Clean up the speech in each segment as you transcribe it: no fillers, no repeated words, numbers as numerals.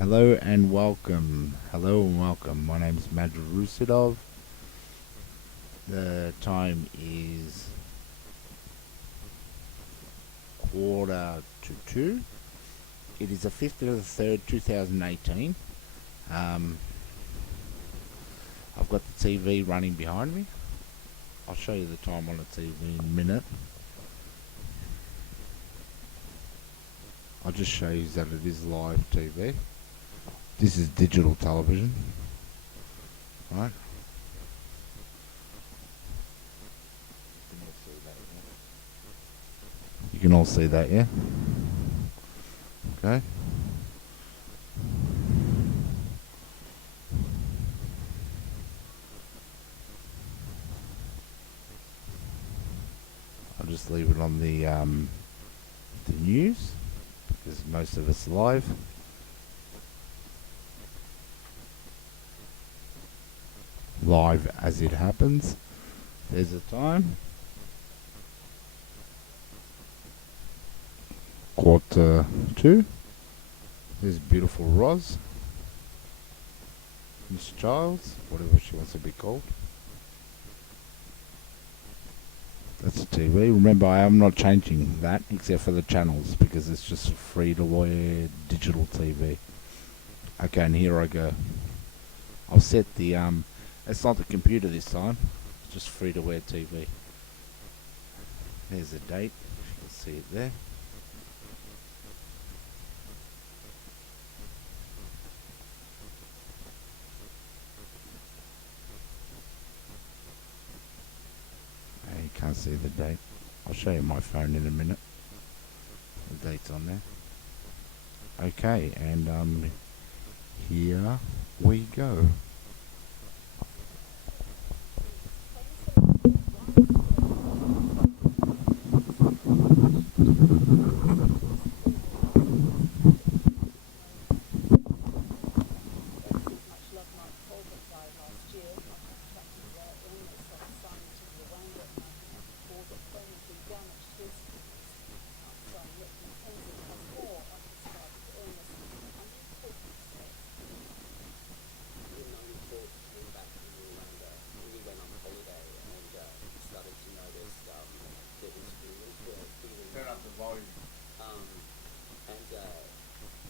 Hello and welcome. Hello and welcome. My name is madrit rusidov. The time is 1:45. It is the 5th of the 3rd, 2018. I've got the TV running behind me. I'll show you the time on the TV in a minute. I'll just show you that it is live TV. This is digital television, right? You can all see that, yeah? Okay. I'll just leave it on the news because most of it's live. Live as it happens. There's the time. 1:45. There's beautiful Roz. Miss Childs, whatever she wants to be called. That's a TV. Remember, I am not changing that except for the channels because it's just free to wear digital TV. Okay, and here I go. I'll set the it's not the computer this time. It's just free to wear TV. There's the date. You can see it there. You can't see the date. I'll show you my phone in a minute. The date's on there. Okay, and here we go.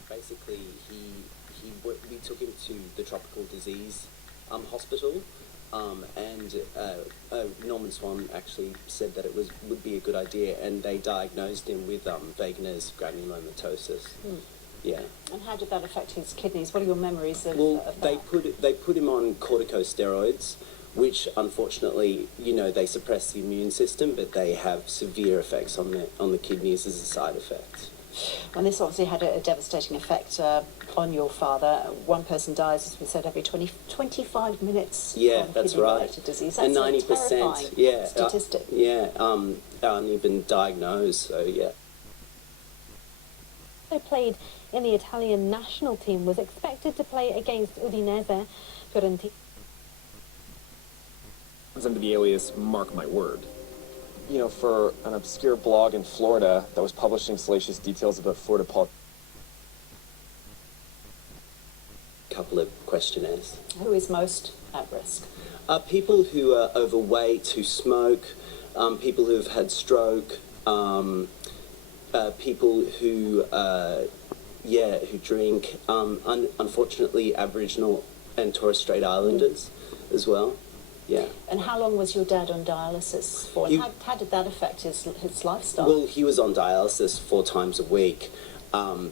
Basically, we took him to the tropical disease hospital, and Norman Swan actually said that it would be a good idea, and they diagnosed him with Wegener's granulomatosis. Yeah. And how did that affect his kidneys? What are your memories of, well, of that? they put him on corticosteroids, which unfortunately, they suppress the immune system, but they have severe effects on the kidneys as a side effect. And this obviously had a devastating effect on your father. One person dies, as we said, every 25 minutes. Yeah, that's kidney-related right. Disease. That's and 90%, statistic. Aren't even diagnosed. So yeah. Who played in the Italian national team was expected to play against Udinese. Fiorentina. Under the alias Mark My Word. For an obscure blog in Florida that was publishing salacious details about Florida politics. Couple of questionnaires. Who is most at risk? People who are overweight, who smoke, people who have had stroke, people who drink, unfortunately Aboriginal and Torres Strait Islanders as well. Yeah. And how long was your dad on dialysis for? And how did that affect his lifestyle? Well, he was on dialysis 4 times a week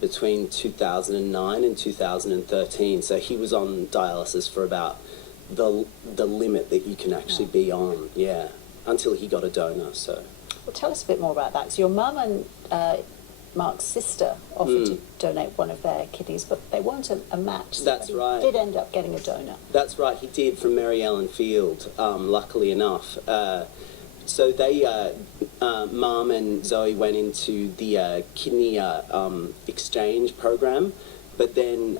between 2009 and 2013. So he was on dialysis for about the limit that you can actually be on, until he got a donor. So. Well, tell us a bit more about that. So your mum and Mark's sister offered to donate one of their kidneys, but they weren't a match. That's right. He did end up getting a donor. That's right, he did, from Mary Ellen Field, luckily enough. So they, Mum and Zoe went into the kidney exchange program, but then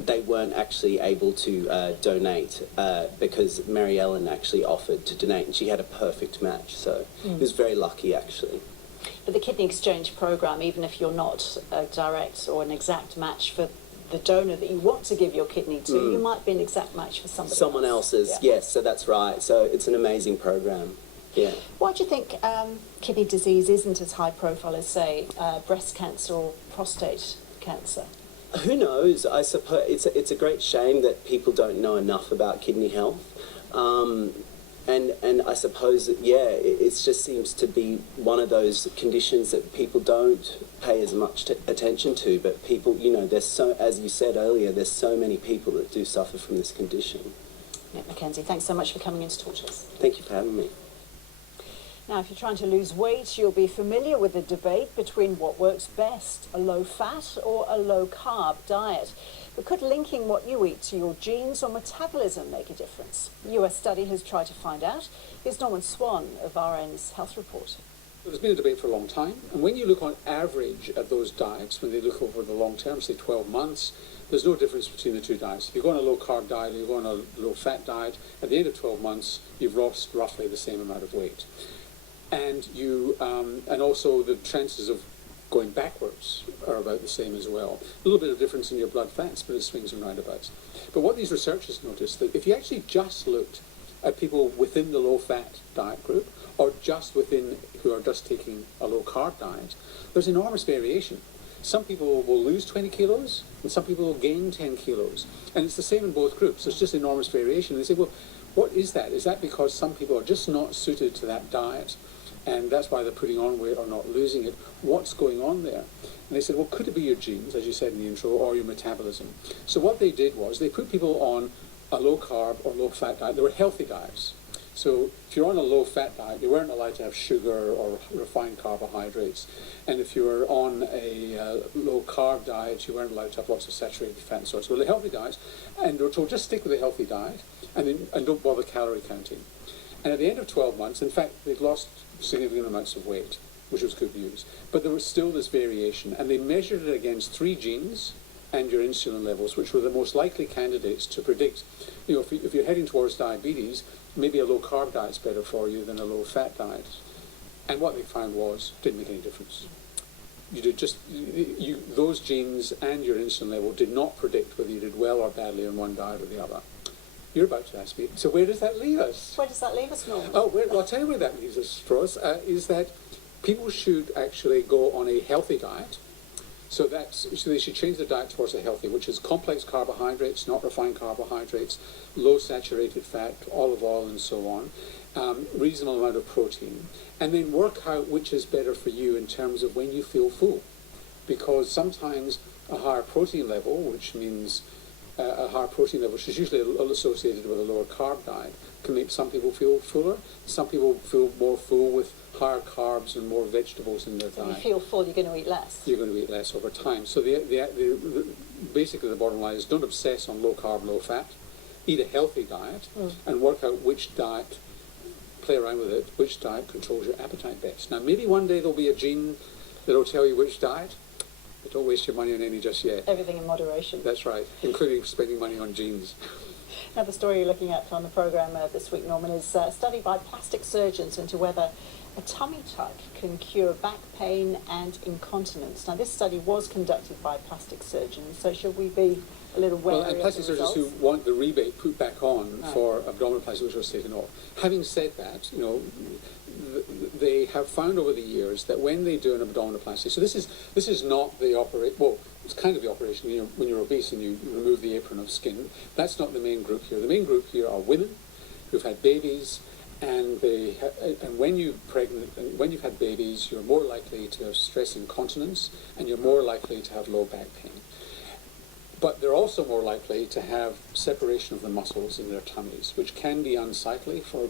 they weren't actually able to donate because Mary Ellen actually offered to donate, and she had a perfect match, so he was very lucky, actually. But the kidney exchange program, even if you're not a direct or an exact match for the donor that you want to give your kidney to, you might be an exact match for somebody Someone else. else's, Yeah. yes, so that's right. So it's an amazing program. Yeah. Why do you think kidney disease isn't as high profile as, say, breast cancer or prostate cancer? Who knows? I suppose it's a great shame that people don't know enough about kidney health. And I suppose, it just seems to be one of those conditions that people don't pay as much attention to. But people, there's so, as you said earlier, there's so many people that do suffer from this condition. Nick Mackenzie, thanks so much for coming in to talk to us. Thank you for having me. Now, if you're trying to lose weight, you'll be familiar with the debate between what works best, a low-fat or a low-carb diet. But could linking what you eat to your genes or metabolism make a difference? A US study has tried to find out. Here's Norman Swan of RN's Health Report. There's been a debate for a long time, and when you look on average at those diets, when they look over the long term, say 12 months, there's no difference between the two diets. If you go on a low-carb diet or you go on a low-fat diet, at the end of 12 months, you've lost roughly the same amount of weight. And and also the chances of going backwards are about the same as well. A little bit of difference in your blood fats, but it swings and roundabouts. But what these researchers noticed, that if you actually just looked at people within the low-fat diet group, or just within who are just taking a low-carb diet, there's enormous variation. Some people will lose 20 kilos, and some people will gain 10 kilos. And it's the same in both groups. There's just enormous variation. And they say, well, what is that? Is that because some people are just not suited to that diet, and that's why they're putting on weight or not losing it? What's going on there? And they said, well, could it be your genes, as you said in the intro, or your metabolism? So what they did was they put people on a low-carb or low-fat diet. They were healthy diets. So if you're on a low-fat diet, you weren't allowed to have sugar or refined carbohydrates. And if you were on a low-carb diet, you weren't allowed to have lots of saturated fat and so on. So the healthy diets, and they were told just stick with a healthy diet and don't bother calorie counting. And at the end of 12 months, in fact, they'd lost significant amounts of weight, which was good news. But there was still this variation, and they measured it against 3 genes and your insulin levels, which were the most likely candidates to predict, if you're heading towards diabetes, maybe a low-carb diet's better for you than a low-fat diet. And what they found was, didn't make any difference. Those genes and your insulin level did not predict whether you did well or badly on one diet or the other. You're about to ask me, so where does that leave us? Where does that leave us, Norman? Oh, well, I'll tell you where that leaves us, Ross, is that people should actually go on a healthy diet. So they should change their diet towards a healthy, which is complex carbohydrates, not refined carbohydrates, low saturated fat, olive oil and so on, reasonable amount of protein, and then work out which is better for you in terms of when you feel full. Because sometimes a higher protein level, which means a higher protein level, which is usually associated with a lower carb diet, can make some people feel fuller. Some people feel more full with higher carbs and more vegetables in their When diet. you feel full, you're going to eat less. You're going to eat less over time. So basically the bottom line is don't obsess on low carb, low fat. Eat a healthy diet and work out which diet, play around with it, which diet controls your appetite best. Now maybe one day there'll be a gene that'll tell you which diet, but don't waste your money on any just yet. Everything in moderation. That's right, including spending money on genes. Now, the story you're looking at on the programme this week, Norman, is a study by plastic surgeons into whether a tummy tuck can cure back pain and incontinence. Now, this study was conducted by plastic surgeons, so should we be a little wary Well, and of plastic the surgeons results? who want the rebate put back on Right. for abdominoplasty, which was taken off. Having said that, they have found over the years that when they do an abdominoplasty, so this is not the operation. Well, it's kind of the operation when you're obese and you remove the apron of skin. That's not the main group here. The main group here are women who've had babies, and when you're pregnant and when you've had babies, you're more likely to have stress incontinence, and you're more likely to have low back pain. But they're also more likely to have separation of the muscles in their tummies, which can be unsightly, or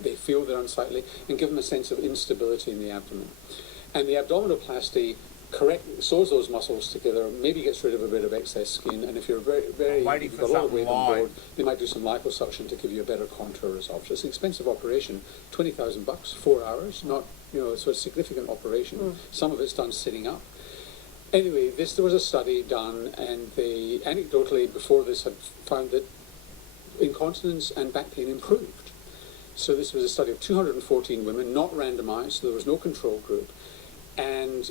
they feel they're unsightly, and give them a sense of instability in the abdomen. And the abdominoplasty sews those muscles together, maybe gets rid of a bit of excess skin, and if you're waiting you've for got a lot of something weight on live. board, they might do some liposuction to give you a better contour result. So it's an expensive operation, $20,000, 4 hours, not, so it's a significant operation. Some of it's done sitting up. Anyway, there was a study done, and they anecdotally before this had found that incontinence and back pain improved. So this was a study of 214 women, not randomized, so there was no control group. and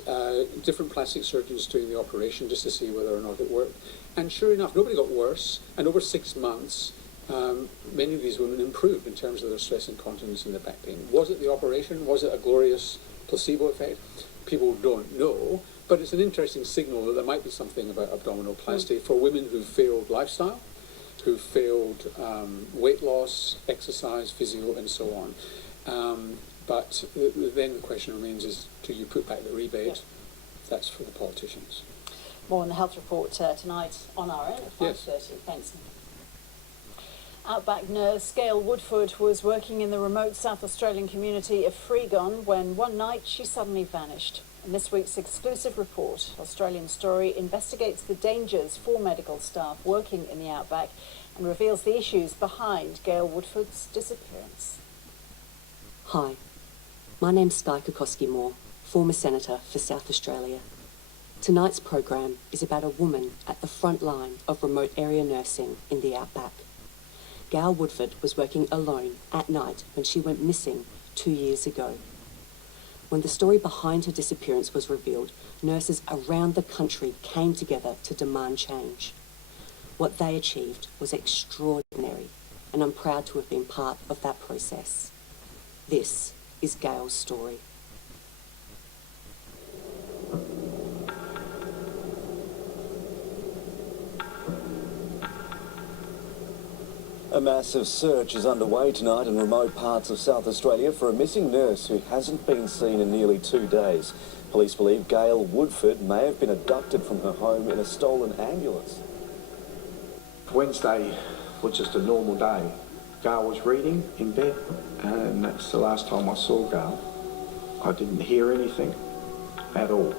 different plastic surgeons doing the operation just to see whether or not it worked. And sure enough, nobody got worse, and over 6 months, many of these women improved in terms of their stress incontinence and their back pain. Was it the operation? Was it a glorious placebo effect? People don't know, but it's an interesting signal that there might be something about abdominoplasty for women who failed lifestyle, who failed weight loss, exercise, physio, and so on. But then the question remains is, do you put back the rebate? Yep. That's for the politicians. More on the health report tonight on our own at 5:30. Yes. Thanks. Outback nurse Gail Woodford was working in the remote South Australian community of Freegon when one night she suddenly vanished. In this week's exclusive report, Australian Story investigates the dangers for medical staff working in the outback and reveals the issues behind Gail Woodford's disappearance. Hi, my name's Sky Kokoski-Moore, former Senator for South Australia. Tonight's program is about a woman at the front line of remote area nursing in the outback. Gail Woodford was working alone at night when she went missing 2 years ago. When the story behind her disappearance was revealed, nurses around the country came together to demand change. What they achieved was extraordinary, and I'm proud to have been part of that process. This is Gail's story. A massive search is underway tonight in remote parts of South Australia for a missing nurse who hasn't been seen in nearly 2 days. Police believe Gail Woodford may have been abducted from her home in a stolen ambulance. Wednesday was just a normal day. Gail was reading in bed, and that's the last time I saw Gail. I didn't hear anything at all.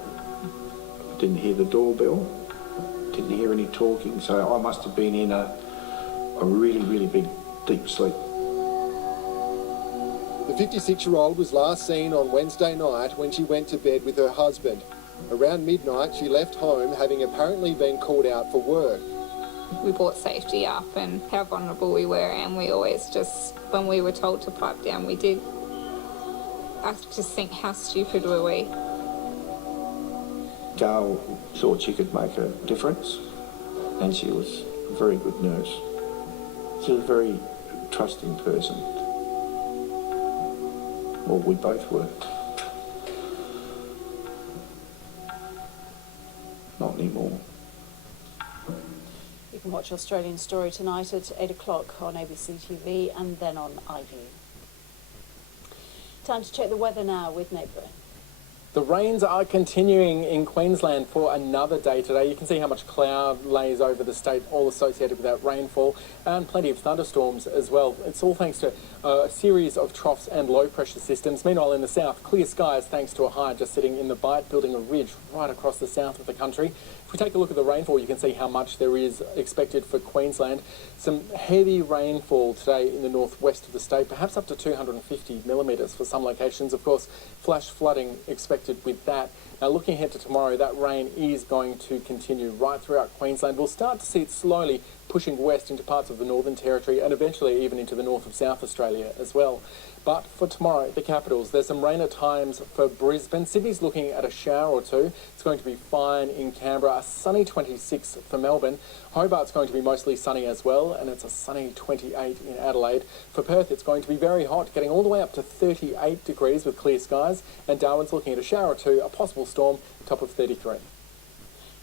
I didn't hear the doorbell, didn't hear any talking, so I must have been in a really, really big, deep sleep. The 56-year-old was last seen on Wednesday night when she went to bed with her husband. Around midnight, she left home, having apparently been called out for work. We brought safety up and how vulnerable we were, and we always just, when we were told to pipe down, we did. I just think, how stupid were we? Gail thought she could make a difference, and she was a very good nurse. She was a very trusting person. Well, we both were. Not anymore. You can watch Australian Story tonight at 8 o'clock on ABC TV and then on iView. Time to check the weather now with Nate Byrne. The rains are continuing in Queensland for another day today. You can see how much cloud lays over the state, all associated with that rainfall, and plenty of thunderstorms as well. It's all thanks to a series of troughs and low pressure systems. Meanwhile, in the south, clear skies thanks to a high just sitting in the bight, building a ridge right across the south of the country. If we take a look at the rainfall, you can see how much there is expected for Queensland. Some heavy rainfall today in the northwest of the state, perhaps up to 250 millimetres for some locations. Of course, flash flooding expected with that. Now, looking ahead to tomorrow, that rain is going to continue right throughout Queensland. We'll start to see it slowly pushing west into parts of the Northern Territory and eventually even into the north of South Australia as well. But for tomorrow, the capitals, there's some rain at times for Brisbane. Sydney's looking at a shower or two. It's going to be fine in Canberra. A sunny 26 for Melbourne. Hobart's going to be mostly sunny as well, and it's a sunny 28 in Adelaide. For Perth, it's going to be very hot, getting all the way up to 38 degrees with clear skies. And Darwin's looking at a shower or two, a possible storm, top of 33.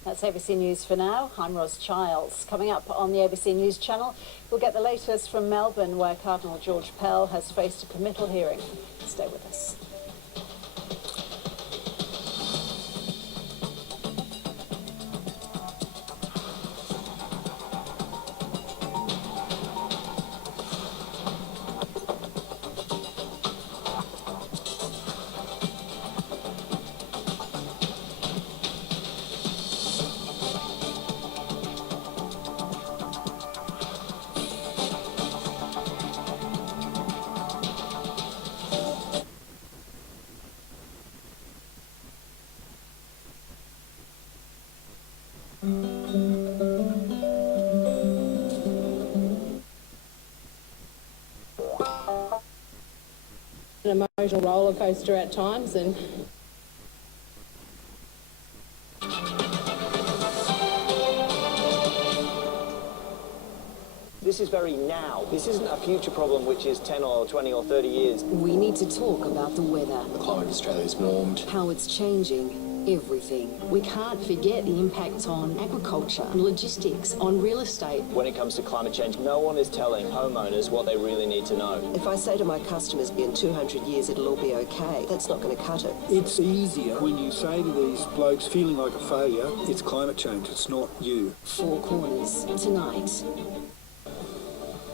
That's ABC News for now. I'm Ros Childs. Coming up on the ABC News channel, we'll get the latest from Melbourne, where Cardinal George Pell has faced a committal hearing. Stay with us. An emotional roller coaster at times, and This is very now. This isn't a future problem which is 10 or 20 or 30 years. We need to talk about the weather. The climate in Australia is warmed. How it's changing. Everything. We can't forget the impacts on agriculture, on logistics, on real estate. When it comes to climate change, no one is telling homeowners what they really need to know. If I say to my customers, in 200 years it'll all be okay, that's not going to cut it. It's easier when you say to these blokes feeling like a failure, it's climate change, it's not you. Four Corners, tonight.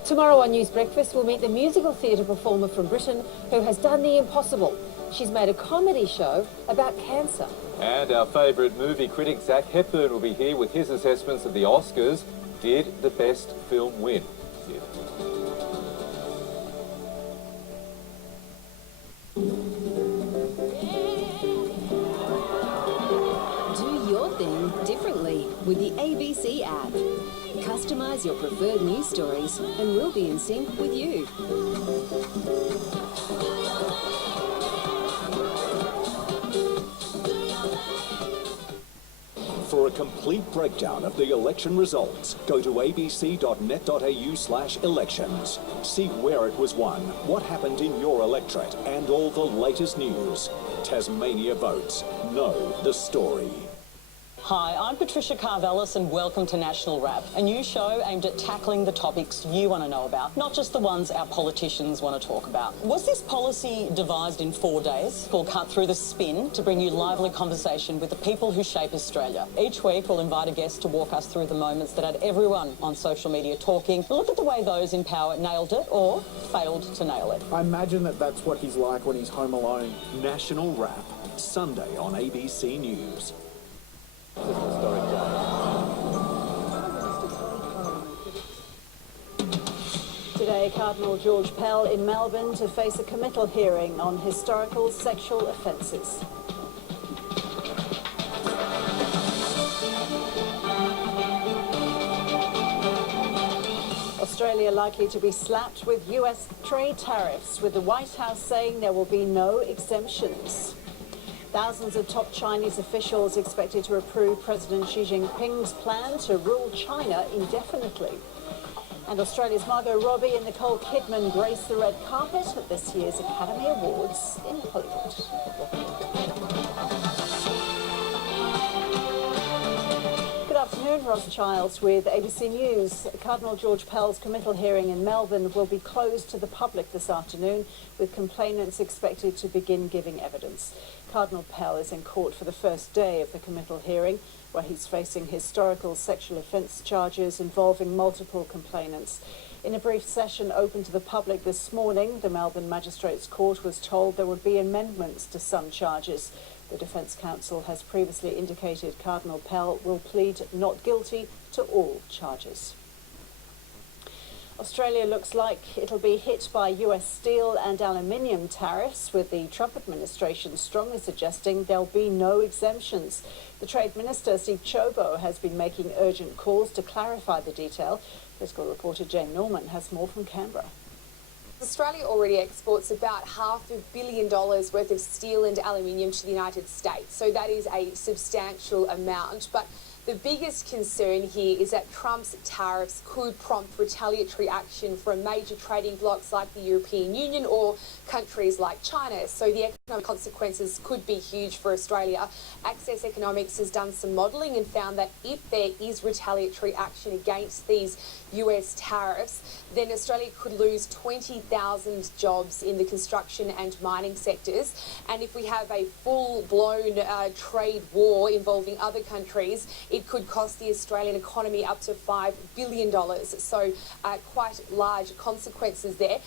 Tomorrow on News Breakfast, we'll meet the musical theatre performer from Britain who has done the impossible. She's made a comedy show about cancer. And our favourite movie critic, Zach Hepburn, will be here with his assessments of the Oscars. Did the best film win? Do your thing differently with the ABC app. Customise your preferred news stories and we'll be in sync with you. For a complete breakdown of the election results, go to abc.net.au/elections. See where it was won, what happened in your electorate, and all the latest news. Tasmania votes. Know the story. Hi, I'm Patricia Carvelis and welcome to National Wrap, a new show aimed at tackling the topics you want to know about, not just the ones our politicians want to talk about. Was this policy devised in 4 days? We'll cut through the spin to bring you lively conversation with the people who shape Australia. Each week we'll invite a guest to walk us through the moments that had everyone on social media talking. We'll look at the way those in power nailed it or failed to nail it. I imagine that's what he's like when he's home alone. National Wrap, Sunday on ABC News. Today, Cardinal George Pell in Melbourne to face a committal hearing on historical sexual offences. Australia likely to be slapped with US trade tariffs, with the White House saying there will be no exemptions. Thousands of top Chinese officials expected to approve President Xi Jinping's plan to rule China indefinitely. And Australia's Margot Robbie and Nicole Kidman grace the red carpet at this year's Academy Awards in Hollywood. Good afternoon, Ross Childs with ABC News. Cardinal George Pell's committal hearing in Melbourne will be closed to the public this afternoon, with complainants expected to begin giving evidence. Cardinal Pell is in court for the first day of the committal hearing, where he's facing historical sexual offence charges involving multiple complainants. In a brief session open to the public this morning, the Melbourne Magistrates Court was told there would be amendments to some charges. The Defence Counsel has previously indicated Cardinal Pell will plead not guilty to all charges. Australia looks like it'll be hit by US steel and aluminium tariffs, with the Trump administration strongly suggesting there'll be no exemptions. The Trade Minister, Steve Chobo, has been making urgent calls to clarify the detail. Political reporter Jane Norman has more from Canberra. Australia already exports about $500 million worth of steel and aluminium to the United States, so that is a substantial amount. But the biggest concern here is that Trump's tariffs could prompt retaliatory action from major trading blocs like the European Union or countries like China. So the economic consequences could be huge for Australia. Access Economics has done some modelling and found that if there is retaliatory action against these US tariffs, then Australia could lose 20,000 jobs in the construction and mining sectors. And if we have a full-blown trade war involving other countries, it could cost the Australian economy up to $5 billion. So quite large consequences there.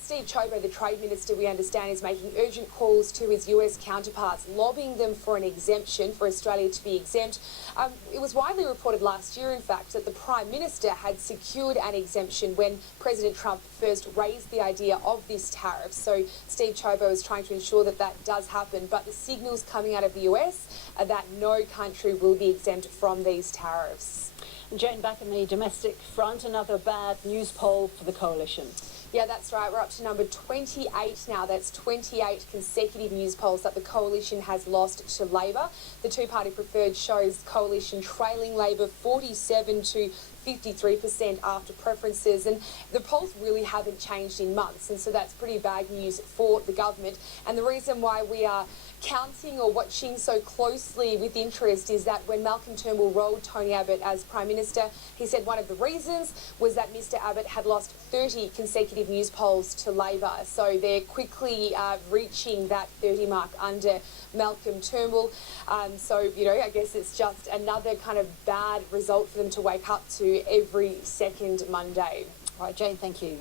Steve Chobo, the Trade Minister, we understand, is making urgent calls to his US counterparts, lobbying them for an exemption, for Australia to be exempt. It was widely reported last year, in fact, that the Prime Minister had secured an exemption when President Trump first raised the idea of this tariff. So Steve Chobo is trying to ensure that that does happen. But the signals coming out of the US are that no country will be exempt from from these tariffs. Jane, back in the domestic front, another bad news poll for the coalition. Yeah, that's right. We're up to number 28 now. That's 28 consecutive news polls that the coalition has lost to Labor. The two-party preferred shows coalition trailing Labor 47 to 53% after preferences, and the polls really haven't changed in months, and so that's pretty bad news for the government. And the reason why we are counting or watching so closely with interest is that when Malcolm Turnbull rolled Tony Abbott as Prime Minister, he said one of the reasons was that Mr Abbott had lost 30 consecutive news polls to Labor. So they're quickly reaching that 30 mark under Malcolm Turnbull. So, you know, I guess it's just another kind of bad result for them to wake up to every second Monday. Right, Jane, thank you.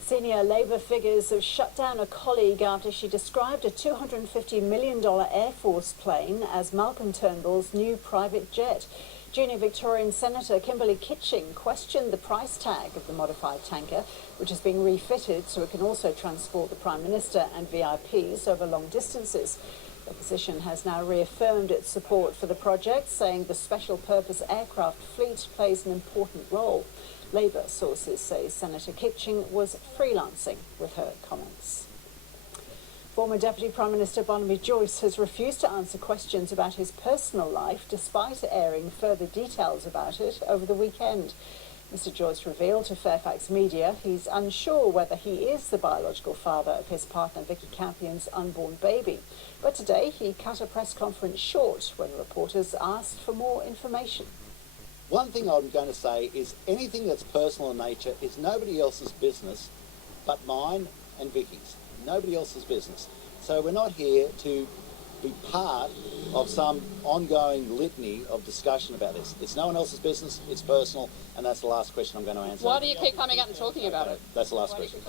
Senior Labor figures have shut down a colleague after she described a $250 million Air Force plane as Malcolm Turnbull's new private jet. Junior Victorian Senator Kimberley Kitching questioned the price tag of the modified tanker, which is being refitted so it can also transport the Prime Minister and VIPs over long distances. The opposition has now reaffirmed its support for the project, saying the special purpose aircraft fleet plays an important role. Labour sources say Senator Kitching was freelancing with her comments. Former Deputy Prime Minister Barnaby Joyce has refused to answer questions about his personal life despite airing further details about it over the weekend. Mr Joyce revealed to Fairfax Media he's unsure whether he is the biological father of his partner Vicky Campion's unborn baby. But today he cut a press conference short when reporters asked for more information. One thing I'm going to say is anything that's personal in nature is nobody else's business but mine and Vicky's. Nobody else's business. So we're not here to be part of some ongoing litany of discussion about this. It's no one else's business, it's personal, and that's the last question I'm going to answer. Why do you keep coming out and talking about it? That's the last question.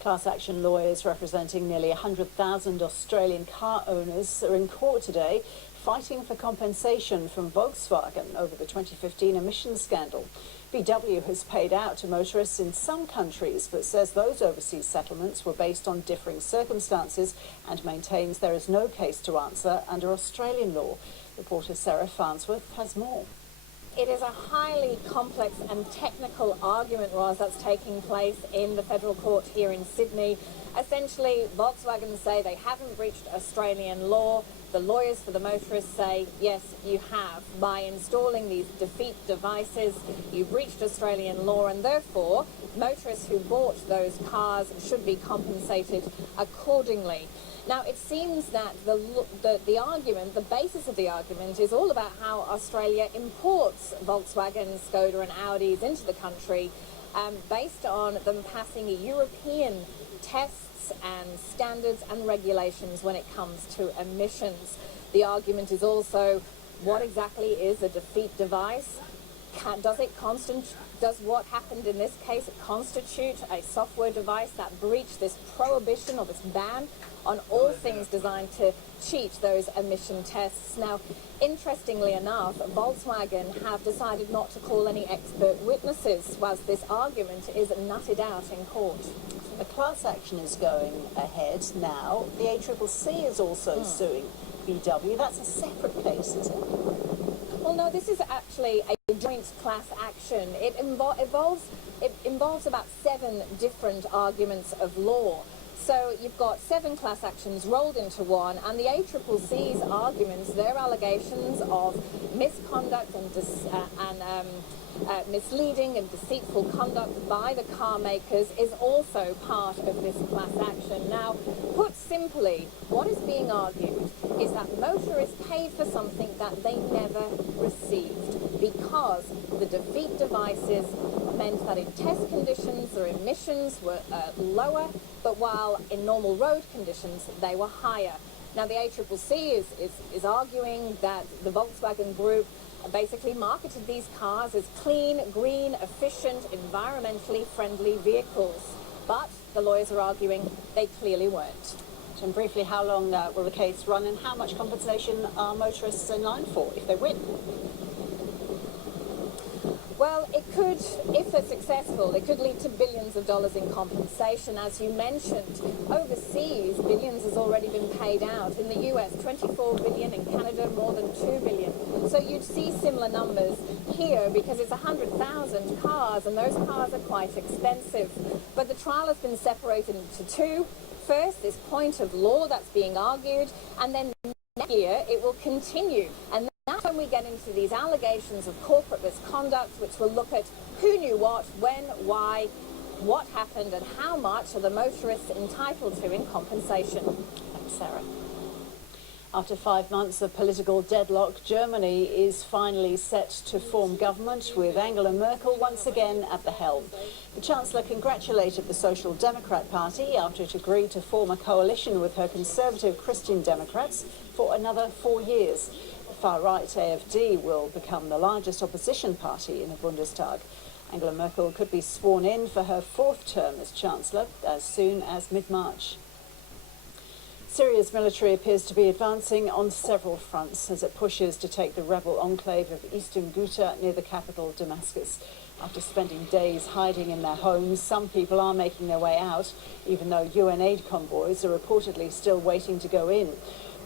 Class action lawyers representing nearly 100,000 Australian car owners are in court today fighting for compensation from Volkswagen over the 2015 emissions scandal. VW has paid out to motorists in some countries but says those overseas settlements were based on differing circumstances and maintains there is no case to answer under Australian law. Reporter Sarah Farnsworth has more. It is a highly complex and technical argument, Roz, that's taking place in the federal court here in Sydney. Essentially, Volkswagen say they haven't breached Australian law. The lawyers for the motorists say, yes, you have. By installing these defeat devices, you breached Australian law, and therefore, motorists who bought those cars should be compensated accordingly. Now, it seems that the argument, the basis of the argument, is all about how Australia imports Volkswagen, Skoda and Audis into the country based on them passing European tests and standards and regulations when it comes to emissions. The argument is also, what exactly is a defeat device? Does what happened in this case constitute a software device that breached this prohibition or this ban on all things designed to cheat those emission tests? Now, interestingly enough, Volkswagen have decided not to call any expert witnesses whilst this argument is nutted out in court. The class action is going ahead now. The ACCC is also suing VW. That's a separate case, is it? Well, no, this is actually a joint class action. It involves about 7 different arguments of law. So you've got 7 class actions rolled into one, and the ACCC's arguments, their allegations of misconduct and misleading and deceitful conduct by the car makers is also part of this class action. Now, put simply, what is being argued is that motorists paid for something that they never received because the defeat devices meant that in test conditions their emissions were lower, but while in normal road conditions they were higher. Now, the ACCC is arguing that the Volkswagen Group basically marketed these cars as clean, green, efficient, environmentally friendly vehicles. But the lawyers are arguing they clearly weren't. And briefly, how long will the case run and how much compensation are motorists in line for if they win? Well, it could, if they're successful, it could lead to billions of dollars in compensation. As you mentioned, overseas, billions has already been paid out. In the US, 24 billion. In Canada, more than 2 billion. So you'd see similar numbers here because it's 100,000 cars, and those cars are quite expensive. But the trial has been separated into two. First, this point of law that's being argued, and then next year it will continue. And that's when we get into these allegations of corporate misconduct, which will look at who knew what, when, why, what happened, and how much are the motorists entitled to in compensation. Thanks, Sarah. After 5 months of political deadlock, Germany is finally set to form government with Angela Merkel once again at the helm. The Chancellor congratulated the Social Democrat Party after it agreed to form a coalition with her conservative Christian Democrats for another 4 years. The far-right AfD will become the largest opposition party in the Bundestag. Angela Merkel could be sworn in for her 4th term as Chancellor as soon as mid-March. Syria's military appears to be advancing on several fronts as it pushes to take the rebel enclave of eastern Ghouta near the capital, Damascus. After spending days hiding in their homes, some people are making their way out, even though UN aid convoys are reportedly still waiting to go in.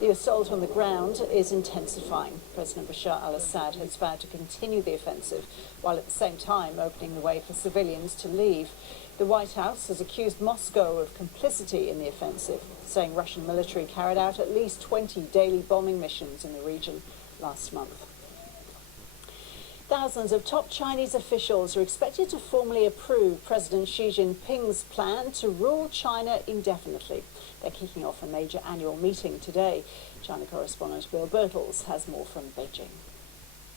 The assault on the ground is intensifying. President Bashar al-Assad has vowed to continue the offensive, while at the same time opening the way for civilians to leave. The White House has accused Moscow of complicity in the offensive, saying Russian military carried out at least 20 daily bombing missions in the region last month. Thousands of top Chinese officials are expected to formally approve President Xi Jinping's plan to rule China indefinitely. They're kicking off a major annual meeting today. China correspondent Bill Birtles has more from Beijing.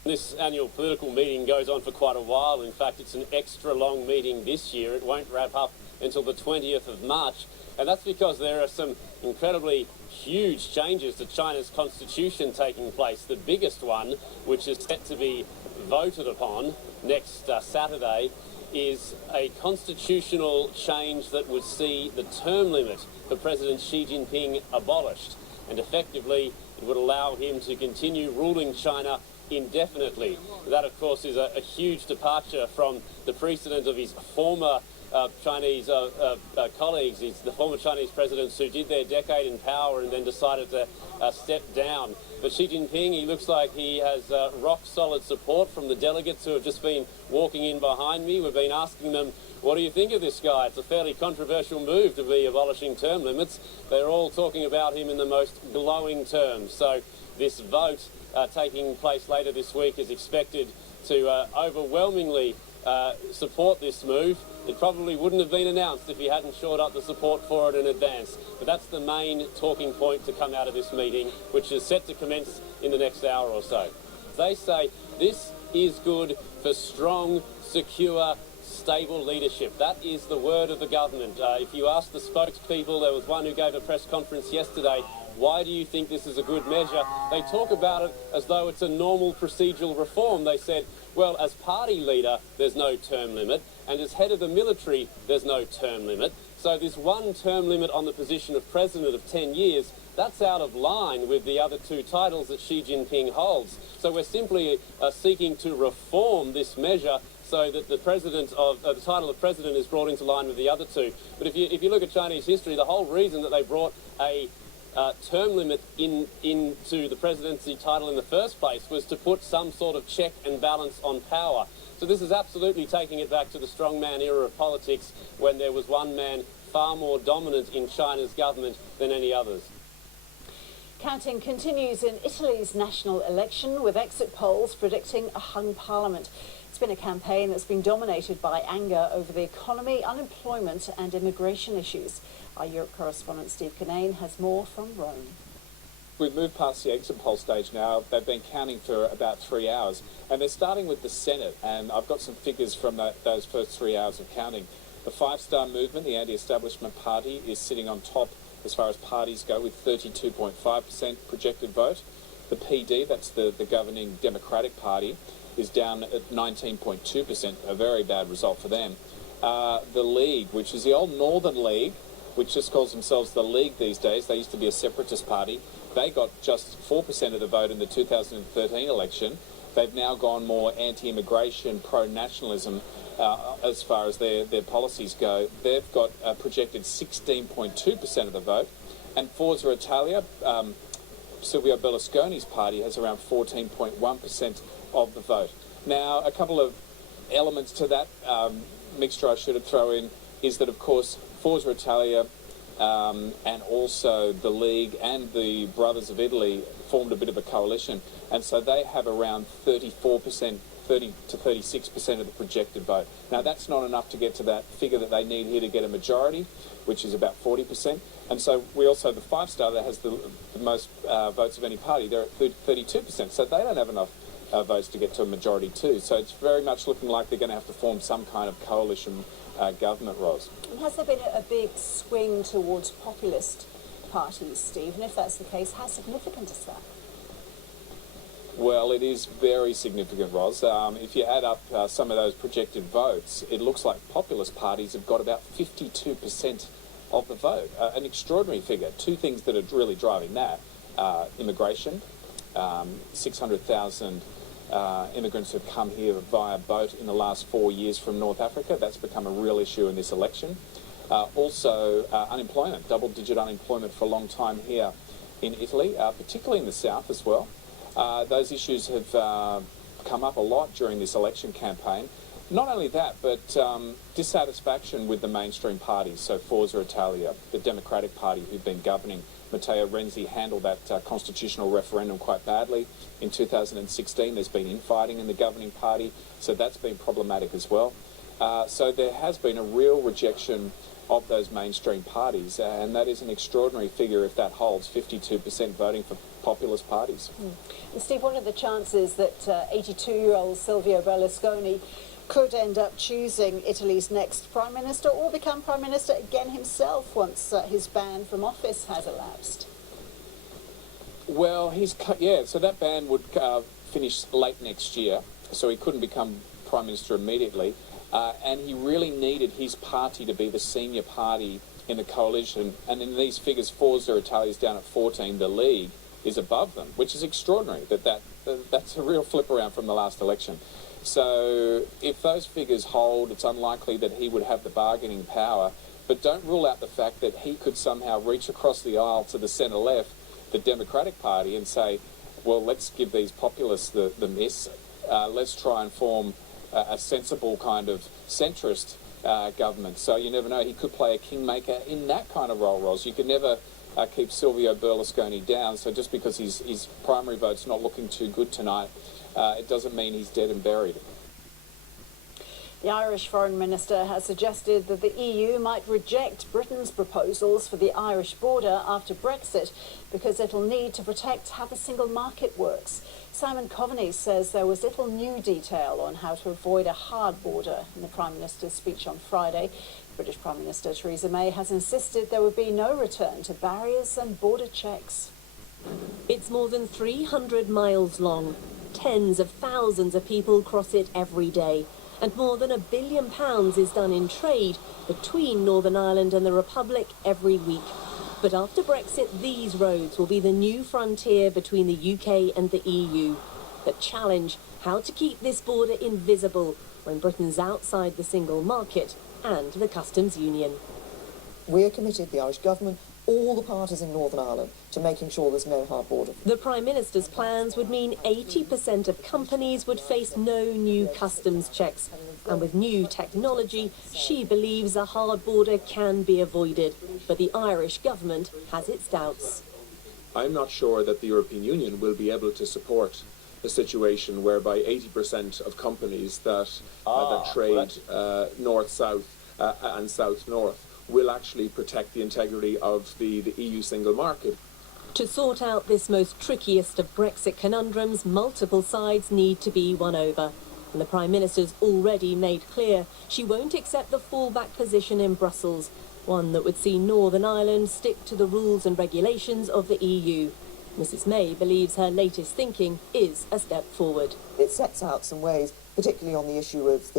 This annual political meeting goes on for quite a while. In fact, it's an extra long meeting this year. It won't wrap up until the 20th of March. And that's because there are some incredibly huge changes to China's constitution taking place. The biggest one, which is set to be voted upon next Saturday, is a constitutional change that would see the term limit for President Xi Jinping abolished. And effectively, it would allow him to continue ruling China indefinitely. That, of course, is a huge departure from the precedent of his former Chinese colleagues, the former Chinese presidents who did their decade in power and then decided to step down. But Xi Jinping, he looks like he has rock-solid support from the delegates who have just been walking in behind me. We've been asking them, what do you think of this guy? It's a fairly controversial move to be abolishing term limits. They're all talking about him in the most glowing terms. So this vote taking place later this week is expected to overwhelmingly support this move. It probably wouldn't have been announced if he hadn't shored up the support for it in advance. But that's the main talking point to come out of this meeting, which is set to commence in the next hour or so. They say this is good for strong, secure, stable leadership. That is the word of the government. If you ask the spokespeople, there was one who gave a press conference yesterday, why do you think this is a good measure? They talk about it as though it's a normal procedural reform. They said, well, as party leader, there's no term limit, and as head of the military, there's no term limit. So this one term limit on the position of president of 10 years, that's out of line with the other two titles that Xi Jinping holds. So we're simply seeking to reform this measure so that the title of president is brought into line with the other two. But if you look at Chinese history, the whole reason that they brought a term limit into the presidency title in the first place was to put some sort of check and balance on power. So this is absolutely taking it back to the strongman era of politics when there was one man far more dominant in China's government than any others. Counting continues in Italy's national election, with exit polls predicting a hung parliament. It's been a campaign that's been dominated by anger over the economy, unemployment and immigration issues. Our Europe correspondent Steve Kinane has more from Rome. We've moved past the exit poll stage now. They've been counting for about 3 hours, and they're starting with the Senate, and I've got some figures from those first 3 hours of counting. The Five Star Movement, the anti-establishment party, is sitting on top as far as parties go with 32.5% projected vote. The PD, that's the governing Democratic Party, is down at 19.2%, a very bad result for them. The League, which is the old Northern League, which just calls themselves the League these days, they used to be a separatist party, they got just 4% of the vote in the 2013 election. They've now gone more anti-immigration, pro-nationalism as far as their policies go. They've got projected 16.2% of the vote, and Forza Italia, Silvio Berlusconi's party, has around 14.1% of the vote. Now, a couple of elements to that mixture I should throw in is that, of course, Forza Italia and also the League and the Brothers of Italy formed a bit of a coalition, and so they have around 34%, 30 to 36% of the projected vote. Now, that's not enough to get to that figure that they need here to get a majority, which is about 40%. And so we also, the Five Star that has the most votes of any party, they're at 32%. So they don't have enough votes to get to a majority too. So it's very much looking like they're going to have to form some kind of coalition government, Ros. And has there been a big swing towards populist parties, Steve? And if that's the case, how significant is that? Well, it is very significant, Ros. If you add up some of those projected votes, it looks like populist parties have got about 52% of the vote. An extraordinary figure. Two things that are really driving that. Immigration. 600,000 immigrants have come here via boat in the last 4 years from North Africa. That's become a real issue in this election. Also, unemployment. Double-digit unemployment for a long time here in Italy, particularly in the south as well. Those issues have come up a lot during this election campaign. Not only that, but dissatisfaction with the mainstream parties, so Forza Italia, the Democratic Party who've been governing. Matteo Renzi handled that constitutional referendum quite badly. In 2016, there's been infighting in the governing party, so that's been problematic as well. So there has been a real rejection of those mainstream parties, and that is an extraordinary figure if that holds, 52% voting for populist parties. And Steve, what are the chances that 82-year-old Silvio Berlusconi could end up choosing Italy's next Prime Minister or become Prime Minister again himself once his ban from office has elapsed? Well, so that ban would finish late next year, so he couldn't become Prime Minister immediately. And he really needed his party to be the senior party in the coalition. And in these figures, Forza Italia is down at 14. The League is above them, which is extraordinary. That's a real flip around from the last election. So if those figures hold, it's unlikely that he would have the bargaining power. But don't rule out the fact that he could somehow reach across the aisle to the centre-left, the Democratic Party, and say, well, let's give these populists the miss. Let's try and form a sensible kind of centrist government. So you never know. He could play a kingmaker in that kind of role, Ros. You could never keep Silvio Berlusconi down. So just because his primary vote's not looking too good tonight, it doesn't mean he's dead and buried. The Irish Foreign Minister has suggested that the EU might reject Britain's proposals for the Irish border after Brexit because it'll need to protect how the single market works. Simon Coveney says there was little new detail on how to avoid a hard border in the Prime Minister's speech on Friday. British Prime Minister Theresa May has insisted there would be no return to barriers and border checks. It's more than 300 miles long. Tens of thousands of people cross it every day. And more than £1 billion is done in trade between Northern Ireland and the Republic every week. But after Brexit, these roads will be the new frontier between the UK and the EU. That challenge how to keep this border invisible when Britain's outside the single market and the customs union. We're committed, the Irish government, all the parties in Northern Ireland, to making sure there's no hard border. The Prime Minister's plans would mean 80% of companies would face no new customs checks. And with new technology, she believes a hard border can be avoided. But the Irish government has its doubts. I'm not sure that the European Union will be able to support a situation whereby 80% of companies that trade north-south and south-north will actually protect the integrity of the EU single market. To sort out this most trickiest of Brexit conundrums, multiple sides need to be won over. And the Prime Minister's already made clear she won't accept the fallback position in Brussels, one that would see Northern Ireland stick to the rules and regulations of the EU. Mrs May believes her latest thinking is a step forward. It sets out some ways, particularly on the issue of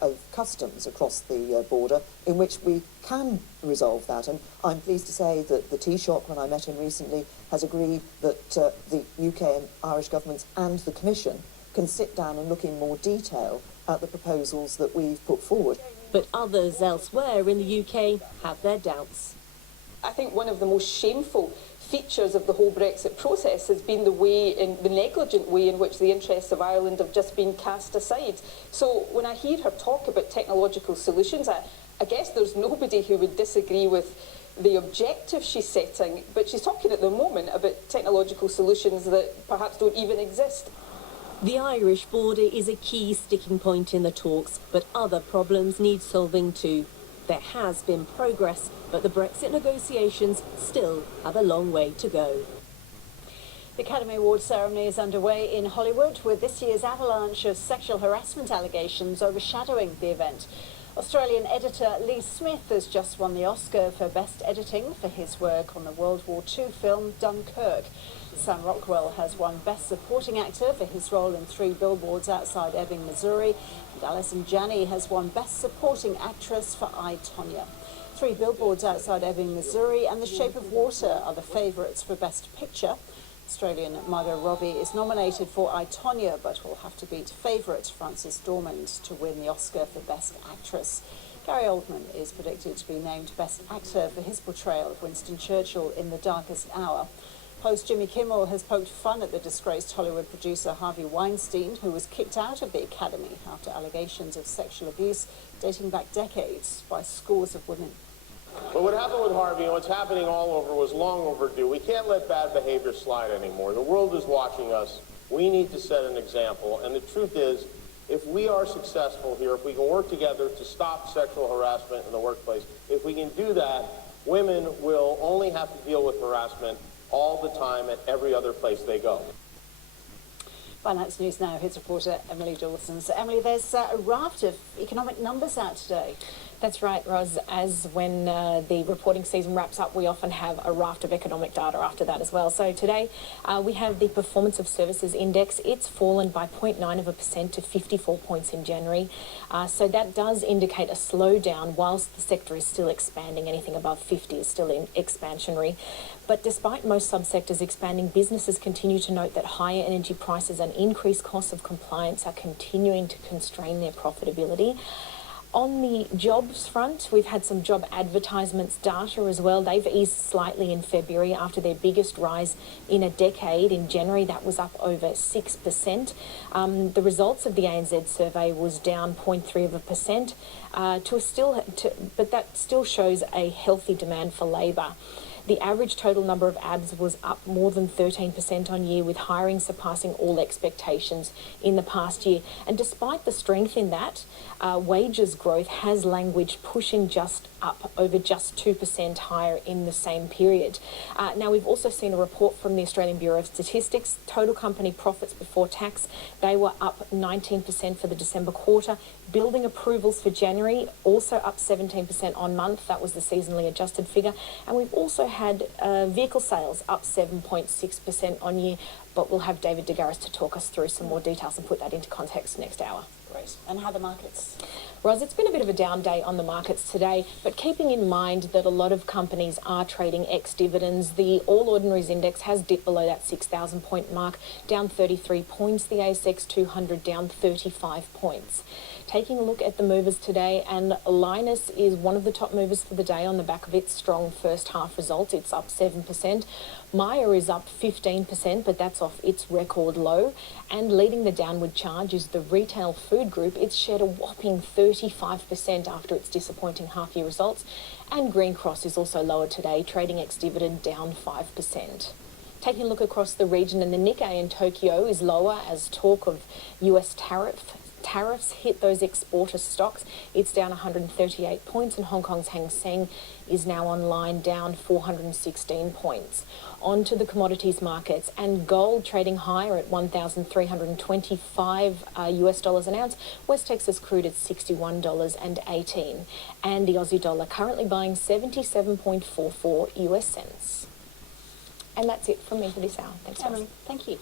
of customs across the border, in which we can resolve that. And I'm pleased to say that the Taoiseach, when I met him recently, has agreed that the UK and Irish governments and the Commission can sit down and look in more detail at the proposals that we've put forward. But others elsewhere in the UK have their doubts. I think one of the most shameful features of the whole Brexit process has been the negligent way in which the interests of Ireland have just been cast aside. So when I hear her talk about technological solutions, I guess there's nobody who would disagree with the objective she's setting, but she's talking at the moment about technological solutions that perhaps don't even exist. The Irish border is a key sticking point in the talks, but other problems need solving too. There has been progress, but the Brexit negotiations still have a long way to go. The Academy Awards ceremony is underway in Hollywood, with this year's avalanche of sexual harassment allegations overshadowing the event. Australian editor Lee Smith has just won the Oscar for Best Editing for his work on the World War II film Dunkirk. Sam Rockwell has won Best Supporting Actor for his role in 3 Billboards Outside Ebbing, Missouri, and Alison Janney has won Best Supporting Actress for I, Tonya. 3 Billboards Outside Ebbing, Missouri and The Shape of Water are the favourites for Best Picture. Australian Margot Robbie is nominated for I, Tonya, but will have to beat favourite Frances Dormand to win the Oscar for Best Actress. Gary Oldman is predicted to be named Best Actor for his portrayal of Winston Churchill in The Darkest Hour. Host Jimmy Kimmel has poked fun at the disgraced Hollywood producer Harvey Weinstein, who was kicked out of the Academy after allegations of sexual abuse dating back decades by scores of women. But what happened with Harvey and what's happening all over was long overdue. We can't let bad behavior slide anymore. The world is watching us. We need to set an example. And the truth is, if we are successful here, if we can work together to stop sexual harassment in the workplace, if we can do that, women will only have to deal with harassment all the time at every other place they go. Finance News Now, here's reporter Emily Dawson. So Emily, there's a raft of economic numbers out today. That's right, Ros. As when the reporting season wraps up, we often have a raft of economic data after that as well. So today we have the Performance of Services Index. It's fallen by 0.9% to 54 points in January. So that does indicate a slowdown whilst the sector is still expanding. Anything above 50 is still expansionary. But despite most subsectors expanding, businesses continue to note that higher energy prices and increased costs of compliance are continuing to constrain their profitability. On the jobs front, we've had some job advertisements data as well. They've eased slightly in February after their biggest rise in a decade. In January, that was up over 6%. The results of the ANZ survey was down 0.3%, but that still shows a healthy demand for labour. The average total number of ABS was up more than 13% on year, with hiring surpassing all expectations in the past year. And despite the strength in that, wages growth has languished, pushing just up over just 2% higher in the same period. Now, we've also seen a report from the Australian Bureau of Statistics. Total company profits before tax, they were up 19% for the December quarter. Building approvals for January also up 17% on month. That was the seasonally adjusted figure. And we've also had vehicle sales up 7.6% on year. But we'll have David DeGaris to talk us through some more details and put that into context next hour. Great. And how are the markets? Ros, it's been a bit of a down day on the markets today, but keeping in mind that a lot of companies are trading ex-dividends, the All Ordinaries Index has dipped below that 6,000 point mark, down 33 points, the ASX 200 down 35 points. Taking a look at the movers today, and Linus is one of the top movers for the day on the back of its strong first half results. It's up 7%. Myer is up 15%, but that's off its record low. And leading the downward charge is the Retail Food Group. It's shed a whopping 35% after its disappointing half-year results. And Green Cross is also lower today, trading ex-dividend down 5%. Taking a look across the region, and the Nikkei in Tokyo is lower as talk of US tariffs hit those exporter stocks. It's down 138 points, and Hong Kong's Hang Seng is now online, down 416 points. On to the commodities markets, and gold trading higher at $1,325 US dollars an ounce. West Texas crude at $61.18, and the Aussie dollar currently buying 77.44 US cents. And that's it from me for this hour. Thanks, Emily. Thank you.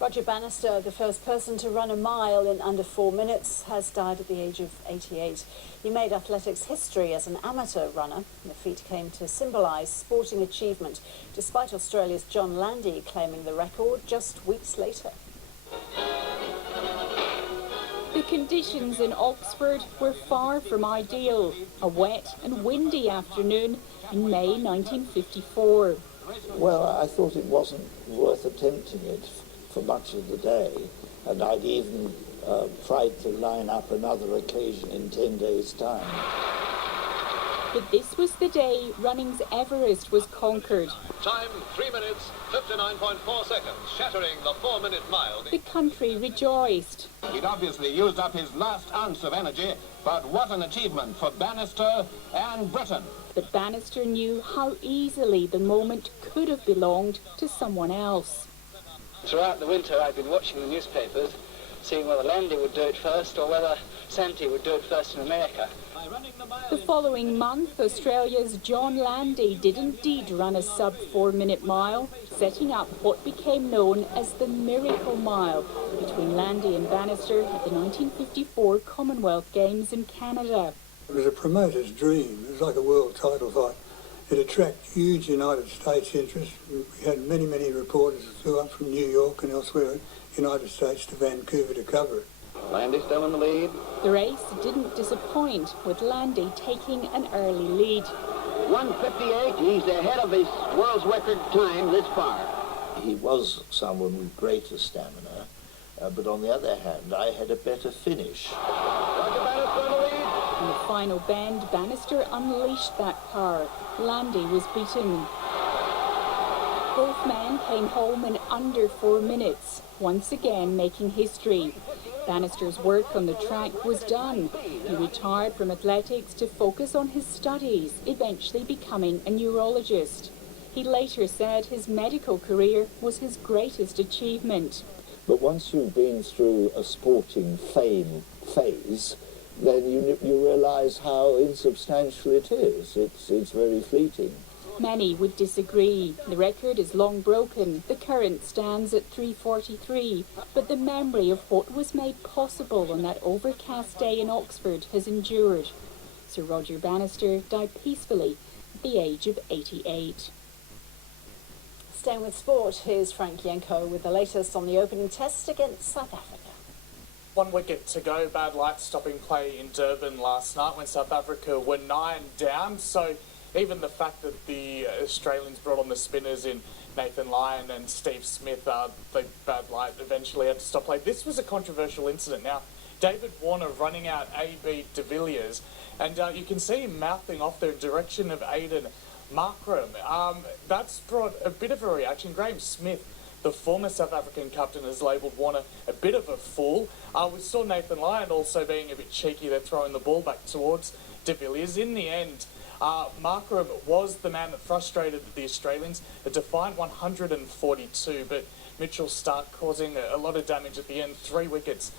Roger Bannister, the first person to run a mile in under 4 minutes, has died at the age of 88. He made athletics history as an amateur runner. The feat came to symbolise sporting achievement, despite Australia's John Landy claiming the record just weeks later. The conditions in Oxford were far from ideal. A wet and windy afternoon in May 1954. Well, I thought it wasn't worth attempting it for much of the day, and I'd even tried to line up another occasion in 10 days' time. But this was the day running's Everest was conquered. Time 3 minutes, 59.4 seconds, shattering the 4-minute mile. The country rejoiced. He'd obviously used up his last ounce of energy, but what an achievement for Bannister and Britain. But Bannister knew how easily the moment could have belonged to someone else. Throughout the winter I've been watching the newspapers, seeing whether Landy would do it first or whether Santee would do it first in America. The following month, Australia's John Landy did indeed run a sub-4-minute mile, setting up what became known as the Miracle Mile between Landy and Bannister at the 1954 Commonwealth Games in Canada. It was a promoter's dream. It was like a world title fight. It attracted huge United States interest. We had many, many reporters who flew up from New York and elsewhere in the United States to Vancouver to cover it. Landy still in the lead. The race didn't disappoint, with Landy taking an early lead. 1:58, he's ahead of his world's record time this far. He was someone with greater stamina, but on the other hand, I had a better finish. In the final bend, Bannister unleashed that power. Landy was beaten. Both men came home in under 4 minutes, once again making history. Bannister's work on the track was done. He retired from athletics to focus on his studies, eventually becoming a neurologist. He later said his medical career was his greatest achievement. But once you've been through a sporting fame phase, then you realise how insubstantial it is. It's very fleeting. Many would disagree. The record is long broken. The current stands at 3:43. But the memory of what was made possible on that overcast day in Oxford has endured. Sir Roger Bannister died peacefully at the age of 88. Staying with sport, here's Frank Yanko with the latest on the opening test against South Africa. 1 wicket to go. Bad light stopping play in Durban last night when South Africa were 9 down. So even the fact that the Australians brought on the spinners in Nathan Lyon and Steve Smith, the bad light eventually had to stop play. This was a controversial incident. Now, David Warner running out A.B. de Villiers, and you can see him mouthing off the direction of Aiden Markram. That's brought a bit of a reaction. Graham Smith, the former South African captain, has labelled Warner a bit of a fool. We saw Nathan Lyon also being a bit cheeky. They're throwing the ball back towards de Villiers. In the end, Markram was the man that frustrated the Australians. A defiant 142, but Mitchell Starc causing a lot of damage at the end. 3 wickets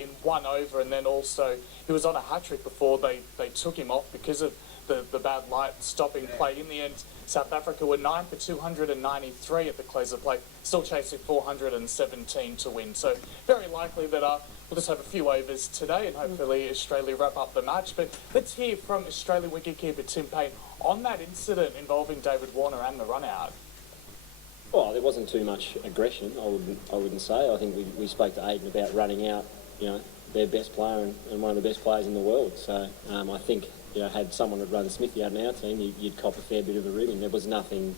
in 1 over, and then also he was on a hat-trick before they took him off because of the bad light stopping play. In the end, South Africa were 9 for 293 at the close of play, still chasing 417 to win. So very likely that we'll just have a few overs today and hopefully Australia wrap up the match. But let's hear from Australian wicketkeeper Tim Payne on that incident involving David Warner and the run-out. Well, there wasn't too much aggression, I wouldn't say. I think we spoke to Aiden about running out, their best player and one of the best players in the world. So I think, had someone that run Smithy out in our team, you'd cop a fair bit of a ribbing. There was nothing,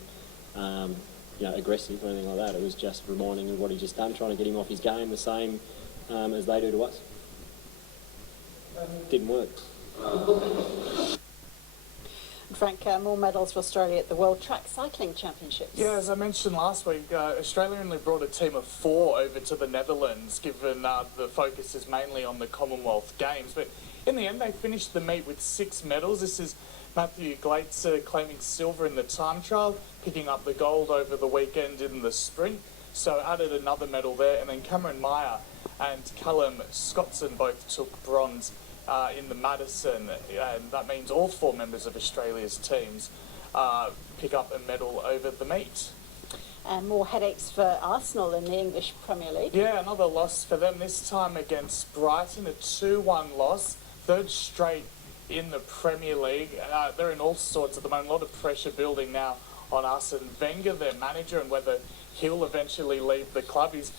aggressive or anything like that. It was just reminding of what he'd just done, trying to get him off his game, the same as they do to us. Didn't work. Frank, more medals for Australia at the World Track Cycling Championships. Yeah, as I mentioned last week, Australia only brought a team of 4 over to the Netherlands, given the focus is mainly on the Commonwealth Games. But in the end, they finished the meet with 6 medals. This is Matthew Glaetzer claiming silver in the time trial, picking up the gold over the weekend in the sprint. So added another medal there. And then Cameron Meyer and Callum Scottson both took bronze in the Madison, and that means all 4 members of Australia's teams pick up a medal over the meet. And more headaches for Arsenal in the English Premier League. Yeah, another loss for them, this time against Brighton, a 2-1 loss, 3rd straight in the Premier League. They're in all sorts at the moment, a lot of pressure building now on Arsene Wenger, their manager, and whether he'll eventually leave the club. He's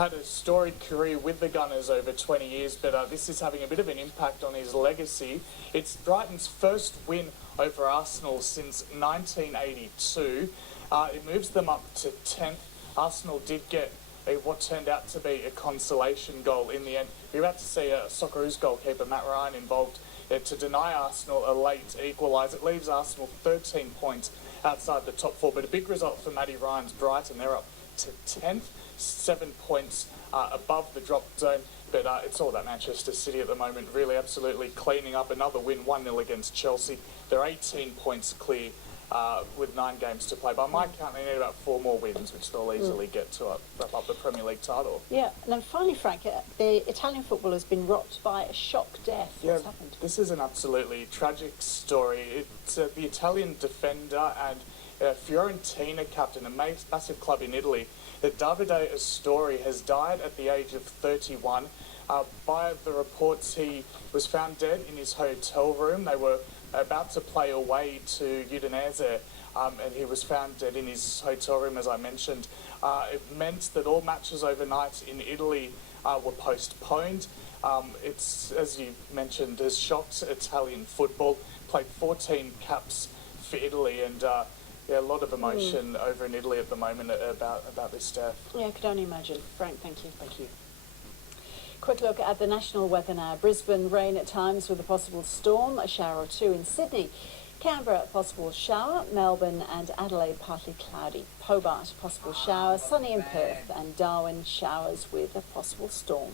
had a storied career with the Gunners over 20 years, but this is having a bit of an impact on his legacy. It's Brighton's first win over Arsenal since 1982. It moves them up to 10th. Arsenal did get what turned out to be a consolation goal in the end. We're about to see a Socceroos goalkeeper, Matt Ryan, involved to deny Arsenal a late equaliser. It leaves Arsenal 13 points outside the top four, but a big result for Matty Ryan's Brighton. They're up to 10th, 7 points above the drop zone, but it's all about Manchester City at the moment, really absolutely cleaning up. Another win, 1-0 against Chelsea. They're 18 points clear with 9 games to play. By my count, they need about 4 more wins, which they'll easily get to wrap up the Premier League title. Yeah, and then finally, Frank, the Italian football has been rocked by a shock death. What's happened? This is an absolutely tragic story. It's the Italian defender and Fiorentina captain, a massive club in Italy. Davide Astori has died at the age of 31. By the reports, he was found dead in his hotel room. They were about to play away to Udinese, and he was found dead in his hotel room, as I mentioned. It meant that all matches overnight in Italy were postponed. It's, as you mentioned, has shocked Italian football. Played 14 caps for Italy, and a lot of emotion over in Italy at the moment about this death. Yeah, I could only imagine. Frank, thank you. Thank you. Quick look at the national weather now. Brisbane, rain at times with a possible storm, a shower or 2 in Sydney. Canberra, possible shower. Melbourne and Adelaide, partly cloudy. Hobart, possible shower. Sunny in Perth. And Darwin, showers with a possible storm.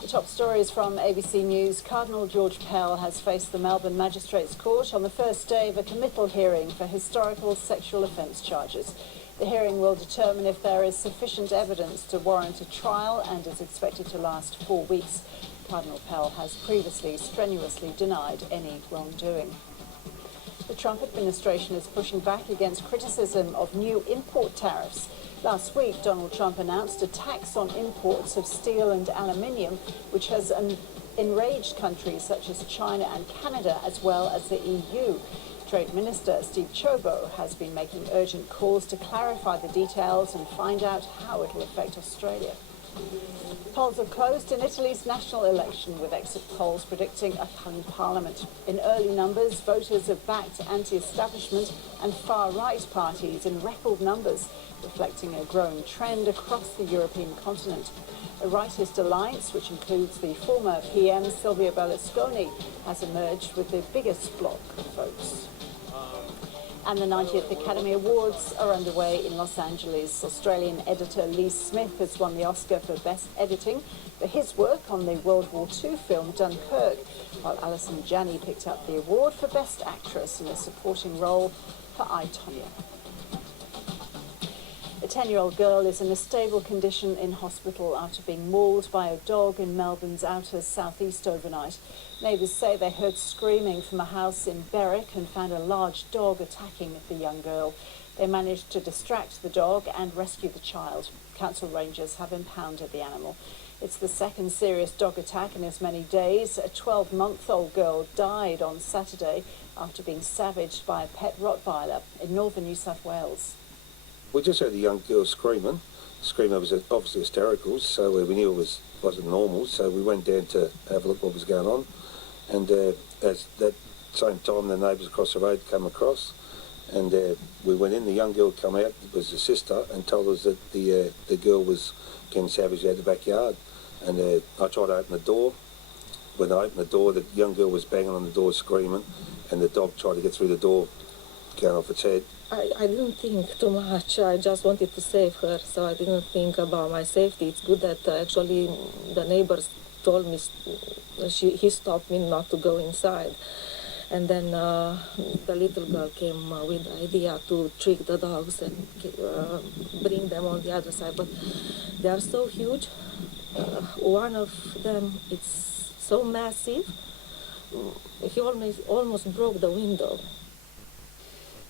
The top story is from ABC News. Cardinal George Pell has faced the Melbourne Magistrates Court on the first day of a committal hearing for historical sexual offence charges. The hearing will determine if there is sufficient evidence to warrant a trial and is expected to last 4 weeks. Cardinal Pell has previously strenuously denied any wrongdoing. The Trump administration is pushing back against criticism of new import tariffs. Last week, Donald Trump announced a tax on imports of steel and aluminium, which has enraged countries such as China and Canada, as well as the EU. Trade Minister Steve Chobo has been making urgent calls to clarify the details and find out how it will affect Australia. Polls have closed in Italy's national election, with exit polls predicting a hung parliament. In early numbers, voters have backed anti-establishment and far-right parties in record numbers, reflecting a growing trend across the European continent. A rightist alliance, which includes the former PM Silvio Berlusconi, has emerged with the biggest bloc of votes. And the 90th Academy Awards are underway in Los Angeles. Australian editor Lee Smith has won the Oscar for Best Editing for his work on the World War II film Dunkirk, while Alison Janney picked up the award for Best Actress in a supporting role for I, Tonya. A 10-year-old girl is in a stable condition in hospital after being mauled by a dog in Melbourne's outer southeast overnight. Neighbours say they heard screaming from a house in Berwick and found a large dog attacking the young girl. They managed to distract the dog and rescue the child. Council rangers have impounded the animal. It's the second serious dog attack in as many days. A 12-month-old girl died on Saturday after being savaged by a pet Rottweiler in northern New South Wales. We just heard the young girl screaming. Screaming was obviously hysterical, so we knew it wasn't normal, so we went down to have a look what was going on. And at that same time, the neighbours across the road came across, and we went in. The young girl came out, it was the sister, and told us that the girl was getting savaged out the backyard. And I tried to open the door. When I opened the door, the young girl was banging on the door screaming, and the dog tried to get through the door, going off its head. I didn't think too much. I just wanted to save her, so I didn't think about my safety. It's good that actually the neighbors told me, he stopped me not to go inside. And then the little girl came with the idea to trick the dogs and bring them on the other side. But they are so huge. One of them, it's so massive. He almost broke the window.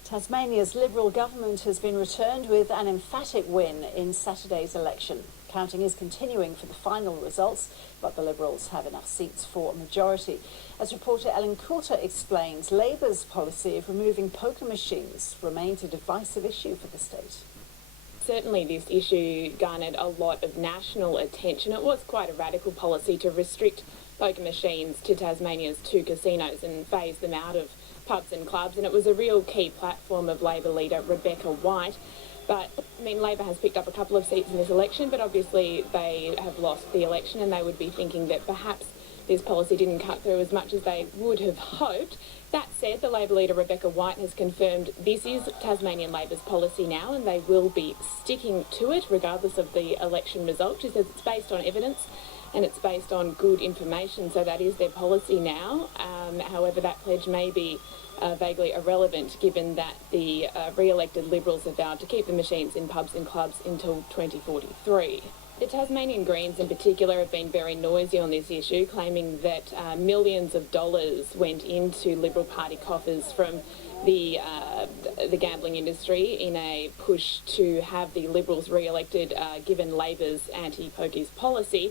Tasmania's Liberal government has been returned with an emphatic win in Saturday's election. Counting is continuing for the final results, but the Liberals have enough seats for a majority. As reporter Ellen Coulter explains, Labour's policy of removing poker machines remains a divisive issue for the state. Certainly this issue garnered a lot of national attention. It was quite a radical policy to restrict poker machines to Tasmania's 2 casinos and phase them out of pubs and clubs, and it was a real key platform of Labor leader Rebecca White. But, I mean, Labor has picked up a couple of seats in this election, but obviously they have lost the election, and they would be thinking that perhaps this policy didn't cut through as much as they would have hoped. That said, the Labor leader Rebecca White has confirmed this is Tasmanian Labor's policy now, and they will be sticking to it regardless of the election result. She says it's based on evidence and it's based on good information, so that is their policy now. However, that pledge may be vaguely irrelevant given that the re-elected Liberals have vowed to keep the machines in pubs and clubs until 2043. The Tasmanian Greens in particular have been very noisy on this issue, claiming that millions of dollars went into Liberal Party coffers from the gambling industry in a push to have the Liberals re-elected given Labor's anti-pokies policy.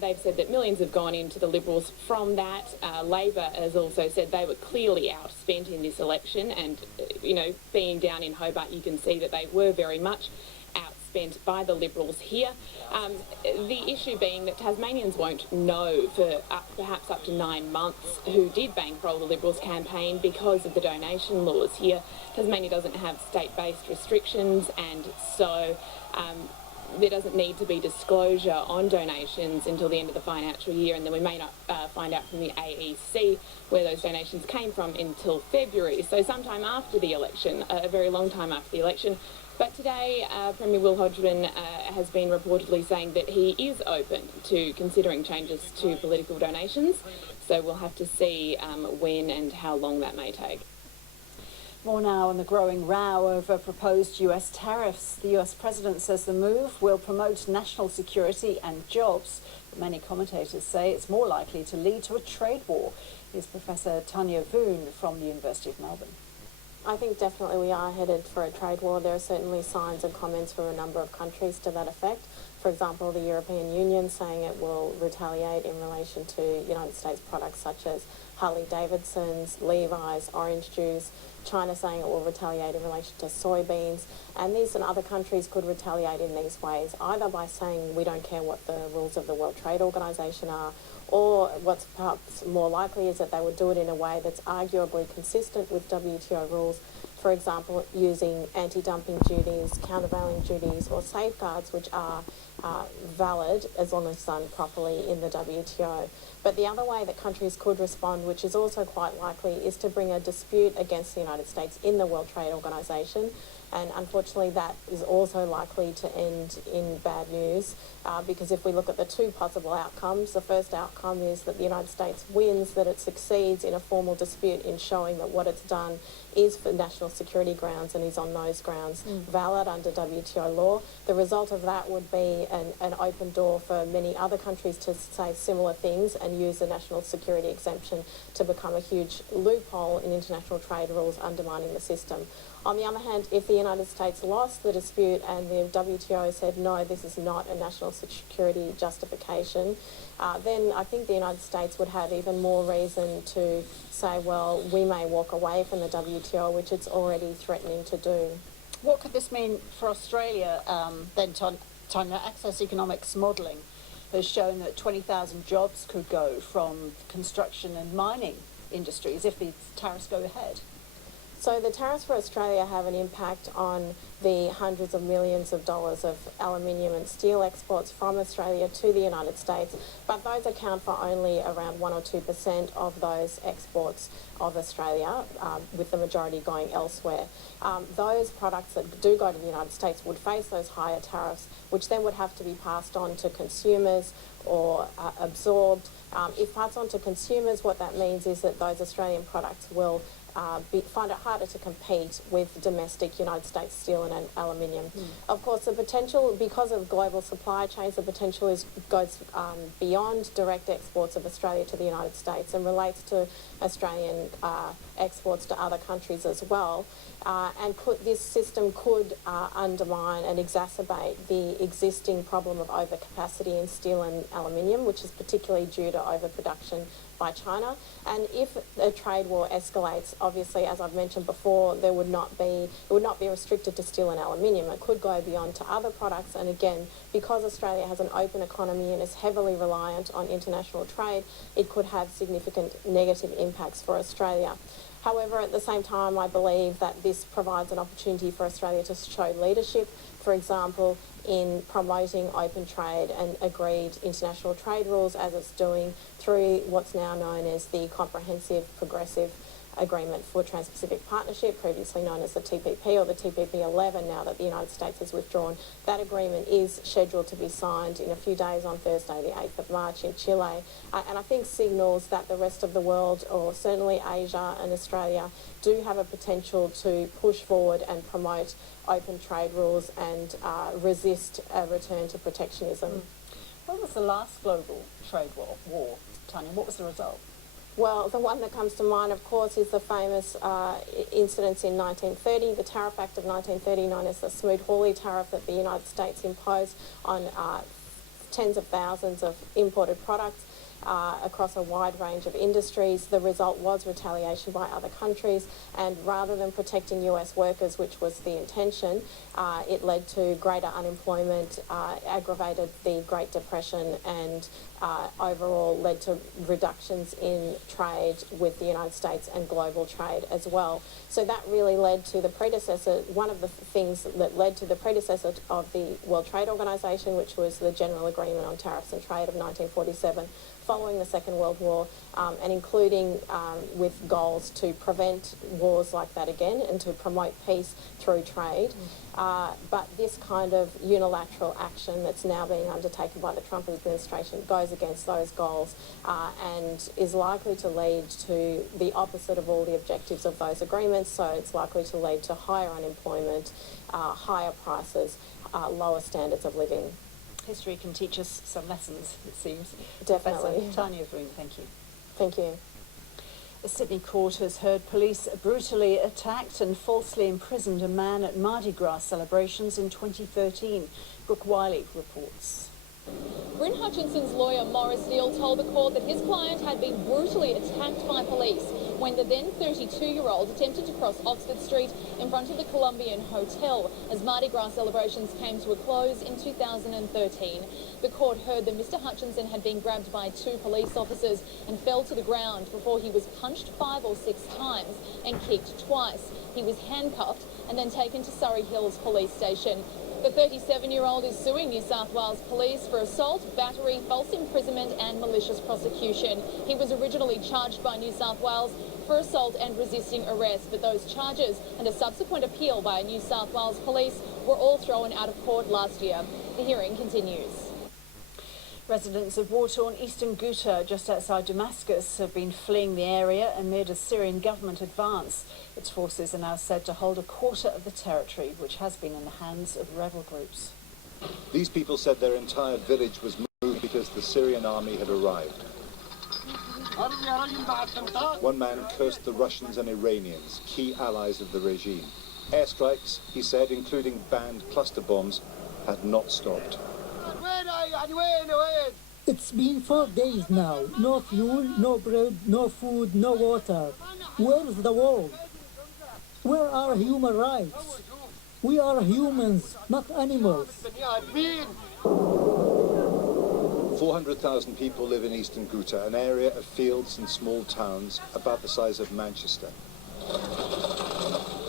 They've said that millions have gone into the Liberals from that. Labor has also said they were clearly outspent in this election, and, you know, being down in Hobart, you can see that they were very much outspent by the Liberals here. The issue being that Tasmanians won't know for perhaps up to 9 months who did bankroll the Liberals campaign because of the donation laws here. Tasmania doesn't have state-based restrictions, and so there doesn't need to be disclosure on donations until the end of the financial year, and then we may not find out from the AEC where those donations came from until February, so sometime after the election, a very long time after the election. But today, Premier Will Hodgman has been reportedly saying that he is open to considering changes to political donations, so we'll have to see when and how long that may take. More now on the growing row over proposed US tariffs. The US president says the move will promote national security and jobs, but many commentators say it's more likely to lead to a trade war. Here's Professor Tanya Voon from the University of Melbourne. I think definitely we are headed for a trade war. There are certainly signs and comments from a number of countries to that effect. For example, the European Union saying it will retaliate in relation to United States products such as Harley-Davidson's, Levi's, orange juice. China saying it will retaliate in relation to soybeans. And these and other countries could retaliate in these ways, either by saying we don't care what the rules of the World Trade Organization are, or what's perhaps more likely is that they would do it in a way that's arguably consistent with WTO rules, for example, using anti-dumping duties, countervailing duties, or safeguards which are valid as long as done properly in the WTO. But the other way that countries could respond, which is also quite likely, is to bring a dispute against the United States in the World Trade Organization. And unfortunately, that is also likely to end in bad news because if we look at the two possible outcomes, the first outcome is that the United States wins, that it succeeds in a formal dispute in showing that what it's done is for national security grounds and is on those grounds valid under WTO law. The result of that would be an open door for many other countries to say similar things and use the national security exemption to become a huge loophole in international trade rules, undermining the system. On the other hand, if the United States lost the dispute and the WTO said, no, this is not a national security justification, then I think the United States would have even more reason to say, well, we may walk away from the WTO, which it's already threatening to do. What could this mean for Australia then, Tanya? Access Economics modelling has shown that 20,000 jobs could go from construction and mining industries if these tariffs go ahead. So the tariffs for Australia have an impact on the hundreds of millions of dollars of aluminium and steel exports from Australia to the United States, but those account for only around 1 or 2% of those exports of Australia, with the majority going elsewhere. Those products that do go to the United States would face those higher tariffs, which then would have to be passed on to consumers or absorbed. If passed on to consumers, what that means is that those Australian products will find it harder to compete with domestic United States steel and aluminium. Of course, the potential, because of global supply chains, the potential goes beyond direct exports of Australia to the United States and relates to Australian exports to other countries as well. and this system could undermine and exacerbate the existing problem of overcapacity in steel and aluminium, which is particularly due to overproduction by China. And if a trade war escalates, obviously, as I've mentioned before, it would not be restricted to steel and aluminium. It could go beyond to other products. And again, because Australia has an open economy and is heavily reliant on international trade, it could have significant negative impacts for Australia. However, at the same time, I believe that this provides an opportunity for Australia to show leadership, for example, in promoting open trade and agreed international trade rules, as it's doing through what's now known as the Comprehensive Progressive Agreement for Trans-Pacific Partnership, previously known as the TPP or the TPP-11, now that the United States has withdrawn. That agreement is scheduled to be signed in a few days on Thursday, the 8th of March in Chile. And I think signals that the rest of the world, or certainly Asia and Australia, do have a potential to push forward and promote open trade rules and resist a return to protectionism. What was the last global trade war, Tanya? What was the result? Well, the one that comes to mind, of course, is the famous incidents in 1930, the Tariff Act of 1930, known as the Smoot-Hawley tariff that the United States imposed on tens of thousands of imported products across a wide range of industries. The result was retaliation by other countries, and rather than protecting US workers, which was the intention, it led to greater unemployment, aggravated the Great Depression, and overall led to reductions in trade with the United States and global trade as well. So that really led to the predecessor, one of the things that led to the predecessor of the World Trade Organization, which was the General Agreement on Tariffs and Trade of 1947, following the Second World War, and including with goals to prevent wars like that again and to promote peace through trade. But this kind of unilateral action that's now being undertaken by the Trump administration goes against those goals and is likely to lead to the opposite of all the objectives of those agreements. So it's likely to lead to higher unemployment, higher prices, lower standards of living. History can teach us some lessons, it seems. Definitely. Professor Tanya Vroom, thank you. Thank you. The Sydney court has heard police brutally attacked and falsely imprisoned a man at Mardi Gras celebrations in 2013. Brooke Wiley reports. Bryn Hutchinson's lawyer Maurice Neal told the court that his client had been brutally attacked by police when the then 32-year-old attempted to cross Oxford Street in front of the Colombian Hotel as Mardi Gras celebrations came to a close in 2013. The court heard that Mr Hutchinson had been grabbed by 2 police officers and fell to the ground before he was punched 5 or 6 times and kicked twice. He was handcuffed and then taken to Surrey Hills Police Station. The 37-year-old is suing New South Wales Police for assault, battery, false imprisonment and malicious prosecution. He was originally charged by New South Wales for assault and resisting arrest, but those charges and a subsequent appeal by New South Wales Police were all thrown out of court last year. The hearing continues. Residents of war-torn eastern Ghouta, just outside Damascus, have been fleeing the area amid a Syrian government advance. Its forces are now said to hold a quarter of the territory, which has been in the hands of rebel groups. These people said their entire village was moved because the Syrian army had arrived. One man cursed the Russians and Iranians, key allies of the regime. Airstrikes, he said, including banned cluster bombs, had not stopped. It's been 4 days now. No fuel, no bread, no food, no water. Where's the world? Where are human rights? We are humans, not animals. 400,000 people live in eastern Ghouta, an area of fields and small towns about the size of Manchester.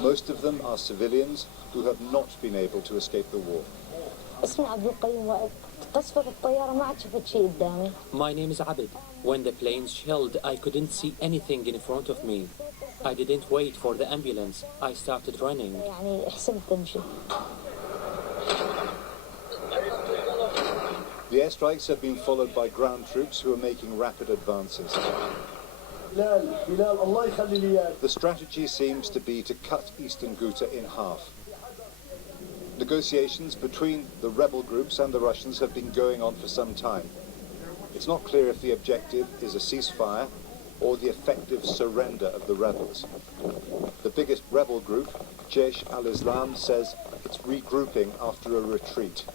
Most of them are civilians who have not been able to escape the war. My name is Abid. When the planes shelled, I couldn't see anything in front of me. I didn't wait for the ambulance. I started running. The airstrikes have been followed by ground troops who are making rapid advances. The strategy seems to be to cut eastern Ghouta in half. Negotiations between the rebel groups and the Russians have been going on for some time. It's not clear if the objective is a ceasefire or the effective surrender of the rebels. The biggest rebel group, Jaish al-Islam says it's regrouping after a retreat.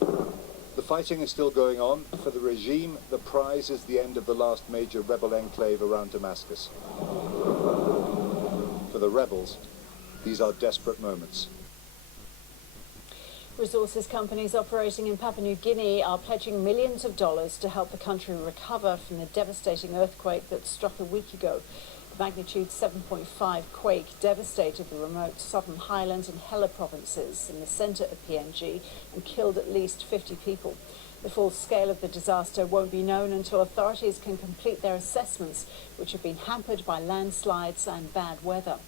The fighting is still going on. For the regime, the prize is the end of the last major rebel enclave around Damascus. For the rebels, these are desperate moments. Resources companies operating in Papua New Guinea are pledging millions of dollars to help the country recover from the devastating earthquake that struck a week ago. The magnitude 7.5 quake devastated the remote southern highlands and Hela provinces in the centre of PNG and killed at least 50 people. The full scale of the disaster won't be known until authorities can complete their assessments, which have been hampered by landslides and bad weather.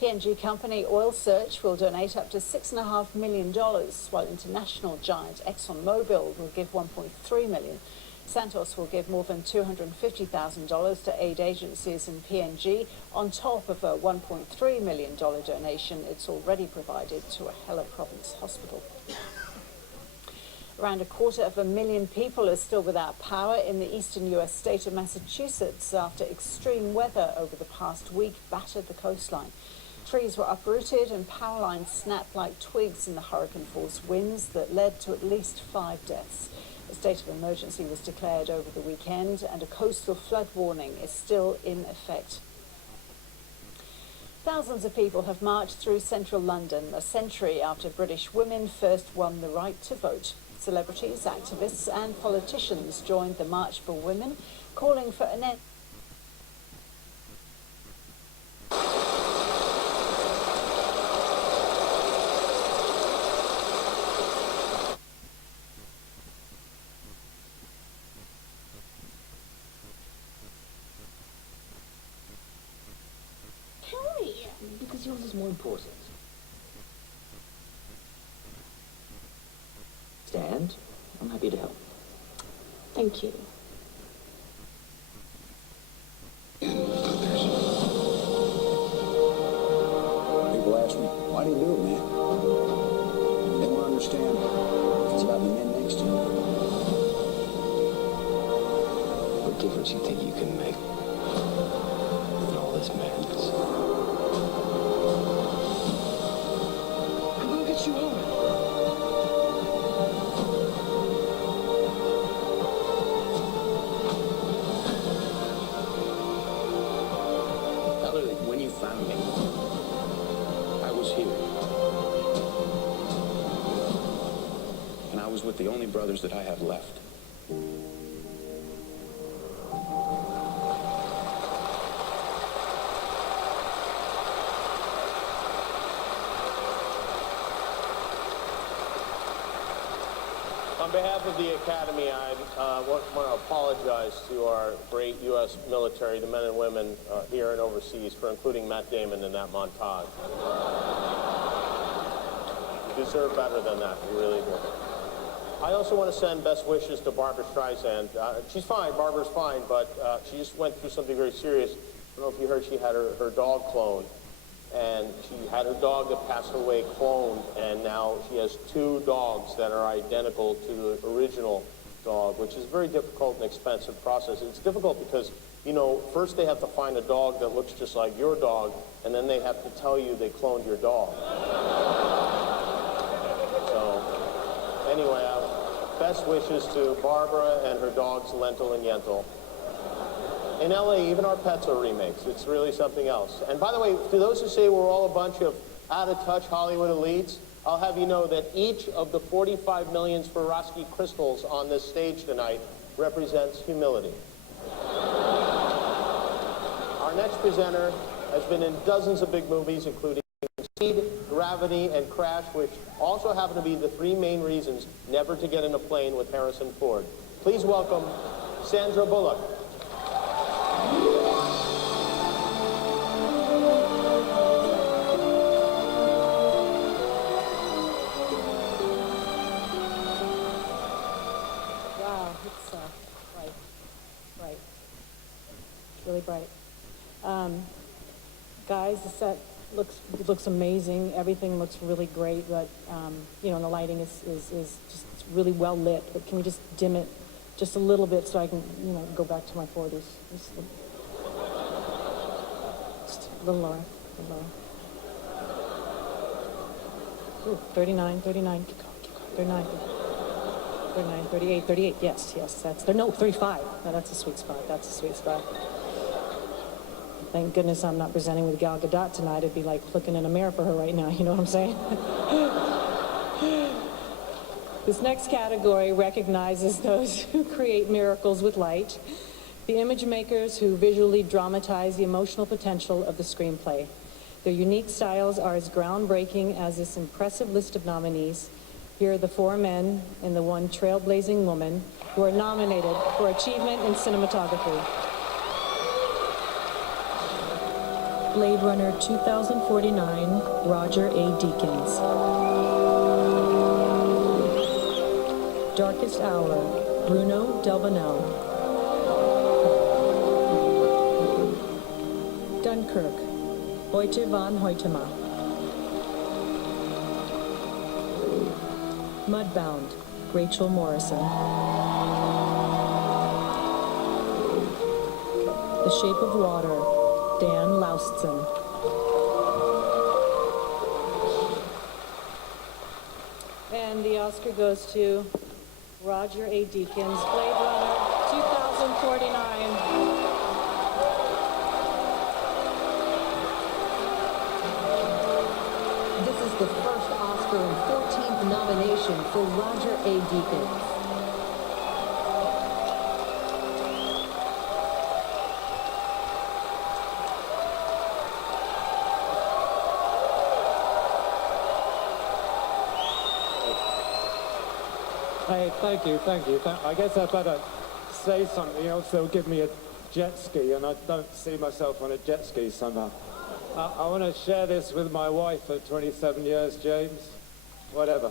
PNG company Oil Search will donate up to $6.5 million, while international giant ExxonMobil will give $1.3 million. Santos will give more than $250,000 to aid agencies in PNG, on top of a $1.3 million donation it's already provided to a Hela province hospital. Around 250,000 people are still without power in the eastern U.S. state of Massachusetts after extreme weather over the past week battered the coastline. Trees were uprooted and power lines snapped like twigs in the hurricane force winds that led to at least 5 deaths. A state of emergency was declared over the weekend and a coastal flood warning is still in effect. Thousands of people have marched through central London a century after British women first won the right to vote. Celebrities, activists and politicians joined the March for Women, calling for an end. Because yours is more important. Stand. I'm happy to help. Thank you. People ask me, why do you do it, man? They don't understand. It's about the men next to you. What difference you think you can make in all this madness? I'm gonna get you home. When you found me, I was here. And I was with the only brothers that I have left. On behalf of the Academy, I want to apologize to our great U.S. military, the men and women here and overseas, for including Matt Damon in that montage. You deserve better than that, you really do. I also want to send best wishes to Barbara Streisand. She's fine, Barbara's fine, but she just went through something very serious. I don't know if you heard, she had her dog cloned. And she had her dog that passed away cloned, and now she has 2 dogs that are identical to the original dog, which is a very difficult and expensive process. It's difficult because, you know, first they have to find a dog that looks just like your dog, and then they have to tell you they cloned your dog. So, anyway, best wishes to Barbara and her dogs, Lentil and Yentl. In LA, even our pets are remakes. It's really something else. And by the way, to those who say we're all a bunch of out-of-touch Hollywood elites, I'll have you know that each of the 45 million Swarovski crystals on this stage tonight represents humility. Our next presenter has been in dozens of big movies, including Speed, Gravity, and Crash, which also happen to be the 3 main reasons never to get in a plane with Harrison Ford. Please welcome Sandra Bullock. Wow, it's bright. It's really bright. Guys, the set looks amazing. Everything looks really great, but you know, the lighting is just really well lit. But can we just dim it just a little bit so I can, you know, go back to my 40s? Just a little lower. Ooh, 39, 39, keep going, 39, 39, 38, 38, yes, that's, no, 35. No, that's a sweet spot, that's a sweet spot. Thank goodness I'm not presenting with Gal Gadot tonight. I'd be like looking in a mirror for her right now, you know what I'm saying? This next category recognizes those who create miracles with light, the image makers who visually dramatize the emotional potential of the screenplay. Their unique styles are as groundbreaking as this impressive list of nominees. Here are the 4 men and the 1 trailblazing woman who are nominated for achievement in cinematography. Blade Runner 2049, Roger A. Deakins. Darkest Hour, Bruno Delbonnel. Dunkirk, Hoyte van Hoytema. Mudbound, Rachel Morrison. The Shape of Water, Dan Laustsen. And the Oscar goes to Roger A. Deakins, Blade Runner 2049. This is the first Oscar and 14th nomination for Roger A. Deakins. Hey, thank you. I guess I better say something else. They'll give me a jet ski, and I don't see myself on a jet ski somehow. I want to share this with my wife for 27 years, James. Whatever.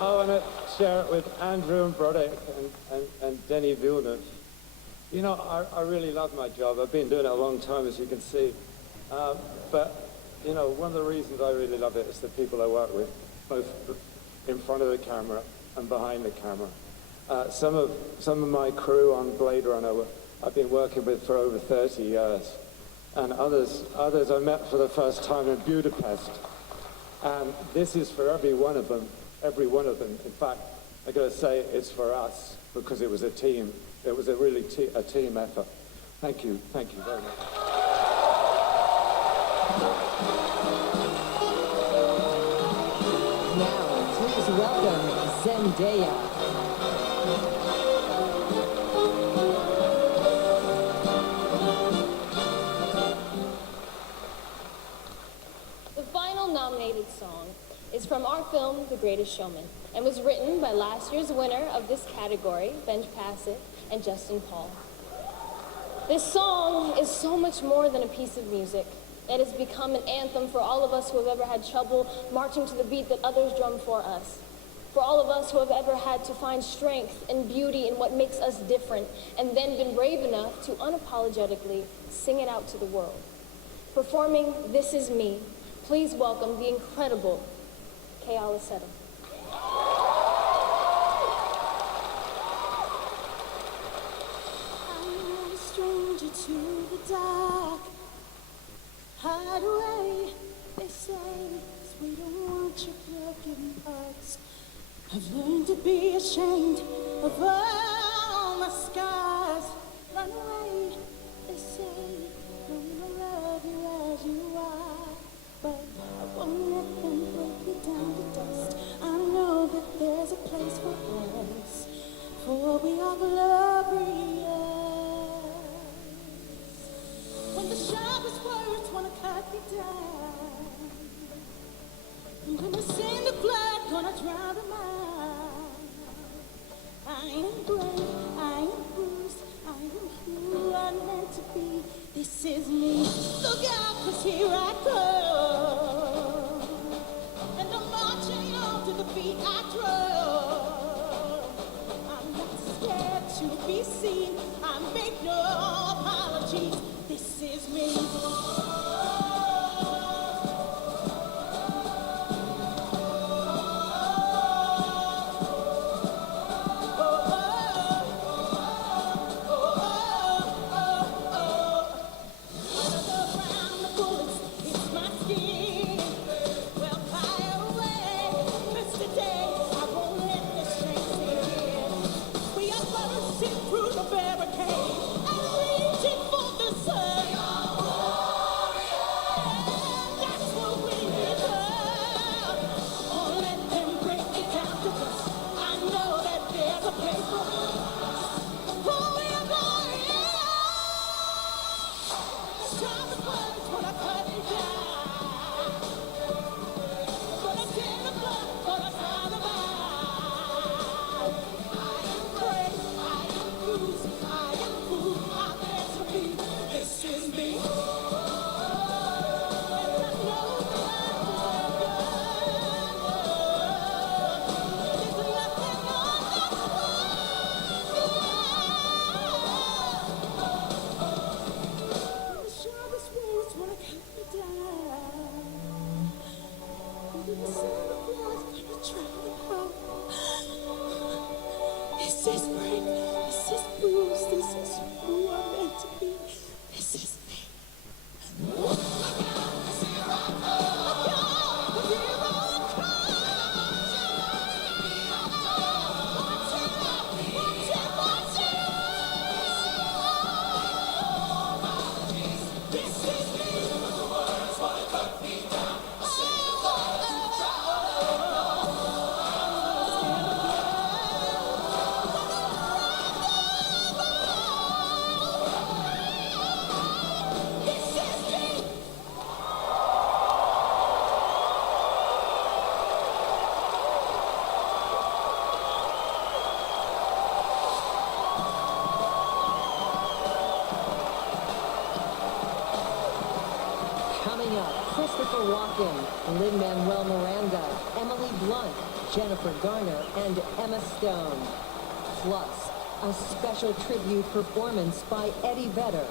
I want to share it with Andrew and Broderick and Denis Villeneuve. You know, I really love my job. I've been doing it a long time, as you can see. But, you know, one of the reasons I really love it is the people I work with, both in front of the camera and behind the camera. Some of my crew on Blade Runner I've been working with for over 30 years. And others I met for the first time in Budapest. And this is for every one of them. In fact, I gotta say it's for us because it was a team. It was a really a team effort. Thank you very much. Now, please welcome Zendaya. The final nominated song is from our film, The Greatest Showman, and was written by last year's winner of this category, Benj Pasek and Justin Paul. This song is so much more than a piece of music. It has become an anthem for all of us who have ever had trouble marching to the beat that others drum for us. For all of us who have ever had to find strength and beauty in what makes us different, and then been brave enough to unapologetically sing it out to the world. Performing This Is Me, please welcome the incredible Kay Aliceto. I'm a stranger to the dark. Hide away, they say, 'cause we don't want your broken hearts. I've learned to be ashamed of all my scars. Run away, they say, no, I love you as you are. But I won't let them break me down to dust. I know that there's a place for us, for we are glorious. When the sharpest words wanna cut me down, and when the sin of blood gonna drown them out, I am brave, I am bruised, I am who I'm meant to be. This is me. Look out, 'cause here I come, and I'm marching on to the beat I drum. I'm not scared to be seen. I make no apologies. This is me. Well, fire This is Frank. This is Bruce. This is who I'm meant to be. This is me. Coming up, Christopher Walken, Lin-Manuel Miranda, Emily Blunt, Jennifer Garner, and Emma Stone. Plus, a special tribute performance by Eddie Vedder.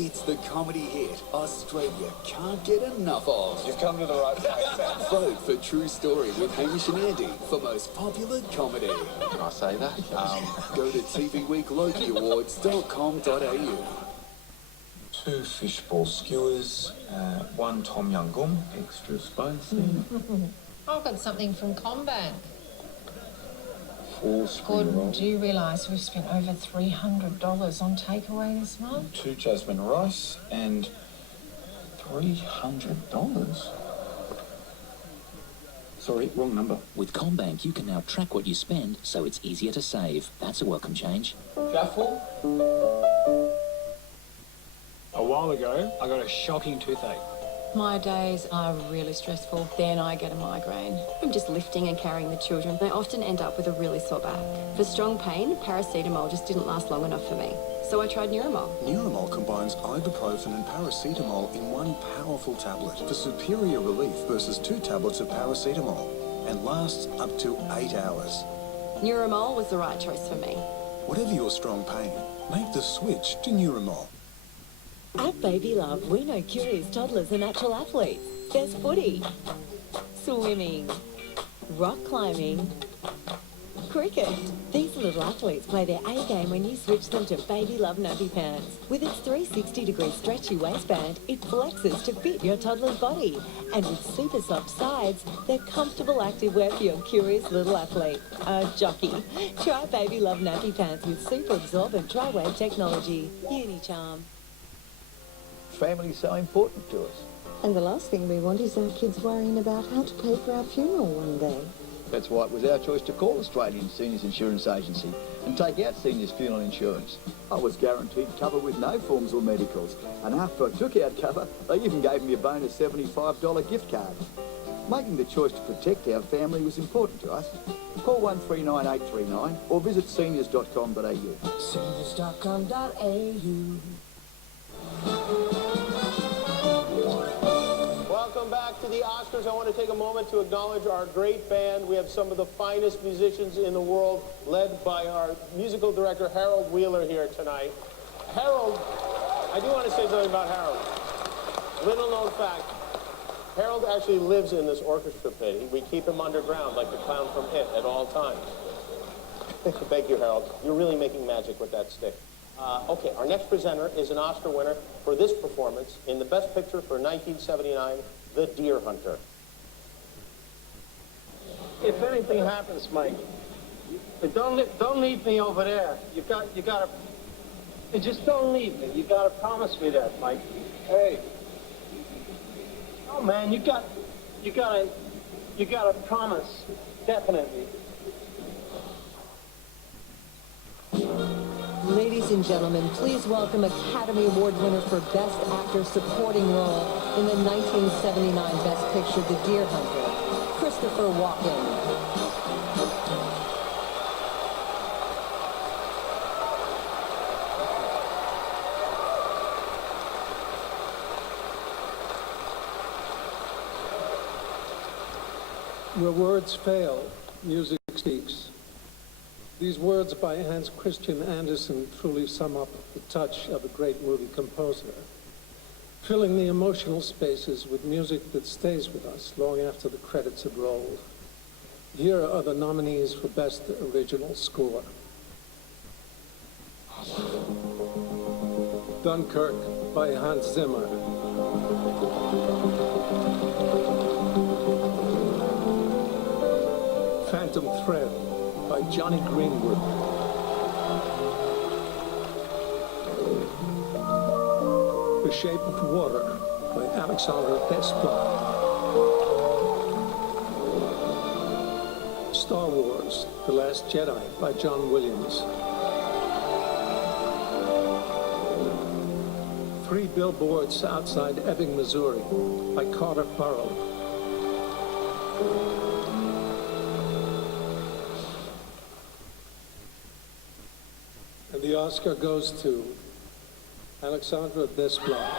It's the comedy hit Australia can't get enough of. You've come to the right place. Vote for True Story with Hamish and Andy for most popular comedy. Can I say that? Go to tvweeklocalawards.com.au. 2 fishball skewers, 1 tom yum goong, extra spicy. I've got something from Combank. 4 spring Gordon, rolls, do you realise we've spent over $300 on takeaway this month? 2 jasmine rice, and $300. Sorry, wrong number. With Combank, you can now track what you spend, so it's easier to save. That's a welcome change. Shuffle. A while ago, I got a shocking toothache. My days are really stressful. Then I get a migraine. From just lifting and carrying the children, I often end up with a really sore back. For strong pain, paracetamol just didn't last long enough for me. So I tried Neuromol. Neuromol combines ibuprofen and paracetamol in one powerful tablet for superior relief versus 2 tablets of paracetamol, and lasts up to 8 hours. Neuromol was the right choice for me. Whatever your strong pain, make the switch to Neuromol. At Baby Love, we know curious toddlers are natural athletes. There's footy, swimming, rock climbing, cricket. These little athletes play their A game when you switch them to Baby Love nappy pants. With its 360-degree stretchy waistband, it flexes to fit your toddler's body. And with super soft sides, they're comfortable activewear for your curious little athlete. Jockey. Try Baby Love nappy pants with super absorbent tri-wave technology. Unicharm. Family's so important to us. And the last thing we want is our kids worrying about how to pay for our funeral one day. That's why it was our choice to call Australian Seniors Insurance Agency and take out seniors' funeral insurance. I was guaranteed cover with no forms or medicals, and after I took out cover, they even gave me a bonus $75 gift card. Making the choice to protect our family was important to us. Call 139839 or visit seniors.com.au. Seniors.com.au. Welcome back to the Oscars. I want to take a moment to acknowledge our great band. We have some of the finest musicians in the world, led by our musical director, Harold Wheeler, here tonight. Harold, I do want to say something about Harold. Little known fact, Harold actually lives in this orchestra pit. We keep him underground like the clown from It at all times. Thank you, Harold. You're really making magic with that stick. Okay, our next presenter is an Oscar winner for this performance in the Best Picture for 1979, The Deer Hunter. If anything happens, Mike, don't leave me over there. You gotta, just don't leave me. You gotta promise me that, Mike. Hey. Oh man, you gotta promise, definitely. Ladies and gentlemen, please welcome Academy Award winner for Best Actor Supporting Role in the 1979 Best Picture, The Deer Hunter, Christopher Walken. Where words fail, music speaks. These words by Hans Christian Andersen truly sum up the touch of a great movie composer. filling the emotional spaces with music that stays with us long after the credits have rolled. Here are the nominees for Best Original Score. Dunkirk by Hans Zimmer. Phantom Thread by Johnny Greenwood. The Shape of Water by Alexandre Desplat. Star Wars, The Last Jedi by John Williams. 3 Billboards Outside Ebbing, Missouri by Carter Burrow. And the Oscar goes to Alexandre Desplat.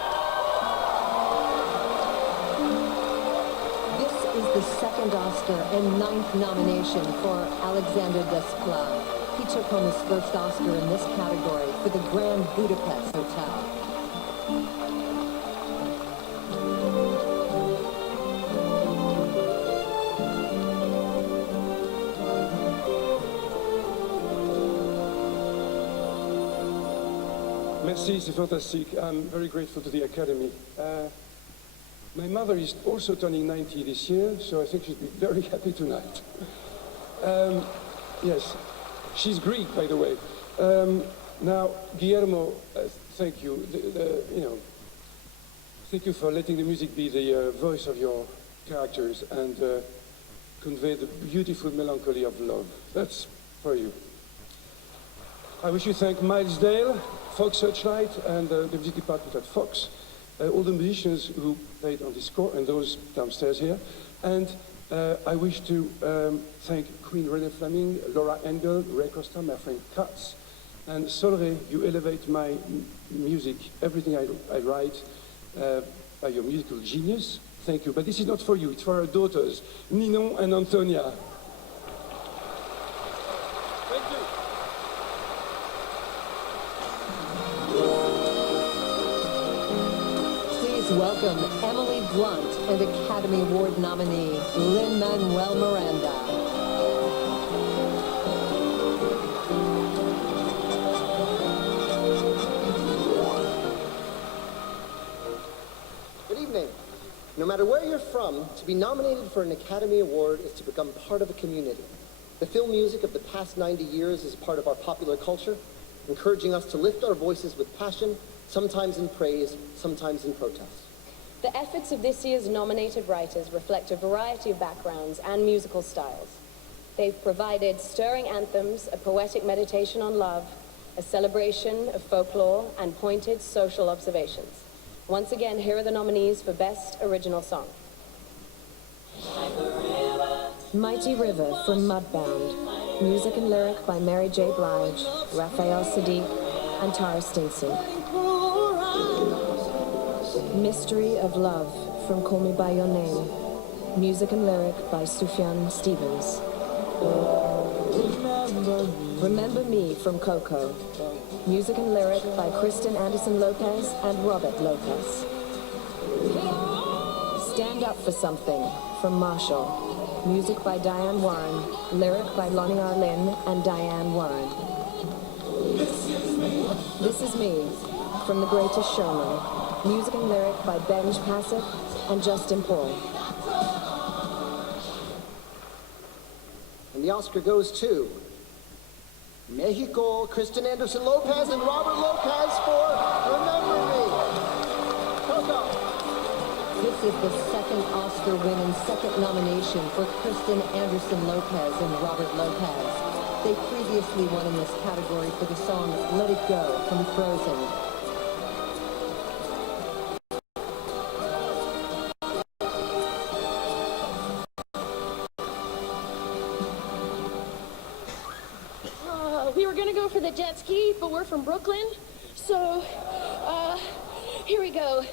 This is the second Oscar and 9th nomination for Alexandre Desplat. He took home his first Oscar in this category for the Grand Budapest Hotel. Merci, c'est fantastique. I'm very grateful to the Academy. My mother is also turning 90 this year, so I think she'd be very happy tonight. Yes, she's Greek, by the way. Now, Guillermo, thank you. Thank you for letting the music be the voice of your characters and convey the beautiful melancholy of love. That's for you. I wish you to thank Miles Dale, Fox Searchlight, and the music department at Fox, all the musicians who played on this score, and those downstairs here. And I wish to thank Queen Renée Fleming, Laura Engel, Ray Costa, my friend Katz, and Solre. You elevate my music, everything I write, by your musical genius. Thank you. But this is not for you, it's for our daughters, Ninon and Antonia. Thank you. Welcome Emily Blunt and Academy Award nominee Lin-Manuel Miranda. Good evening. No matter where you're from, to be nominated for an Academy Award is to become part of a community. The film music of the past 90 years is part of our popular culture, encouraging us to lift our voices with passion, sometimes in praise, sometimes in protest. The efforts of this year's nominated writers reflect a variety of backgrounds and musical styles. They've provided stirring anthems, a poetic meditation on love, a celebration of folklore, and pointed social observations. Once again, here are the nominees for Best Original Song. Mighty River from Mudbound. Music and lyric by Mary J. Blige, Raphael Sadiq, and Tara Stinson. Mystery of Love from Call Me By Your Name. Music and lyric by Sufjan Stevens. Remember Me from Coco. Music and lyric by Kristen Anderson Lopez and Robert Lopez. Stand Up for Something from Marshall. Music by Diane Warren. Lyric by Lonnie Arlin and Diane Warren. This Is Me from The Greatest Showman. Music and lyric by Benj Pasek and Justin Paul. And the Oscar goes to Mexico, Kristen Anderson Lopez and Robert Lopez for Remember Me. Coco. This is the second Oscar win and second nomination for Kristen Anderson Lopez and Robert Lopez. They previously won in this category for the song Let It Go from Frozen. We were gonna go for the jet ski, but we're from Brooklyn, so here we go.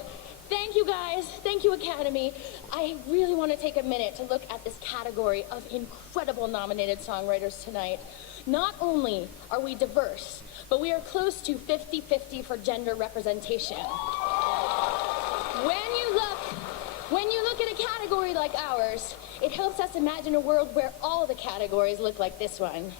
Thank you guys, thank you Academy. I really want to take a minute to look at this category of incredible nominated songwriters tonight. Not only are we diverse, but we are close to 50-50 for gender representation. When you look at a category like ours, it helps us imagine a world where all the categories look like this one.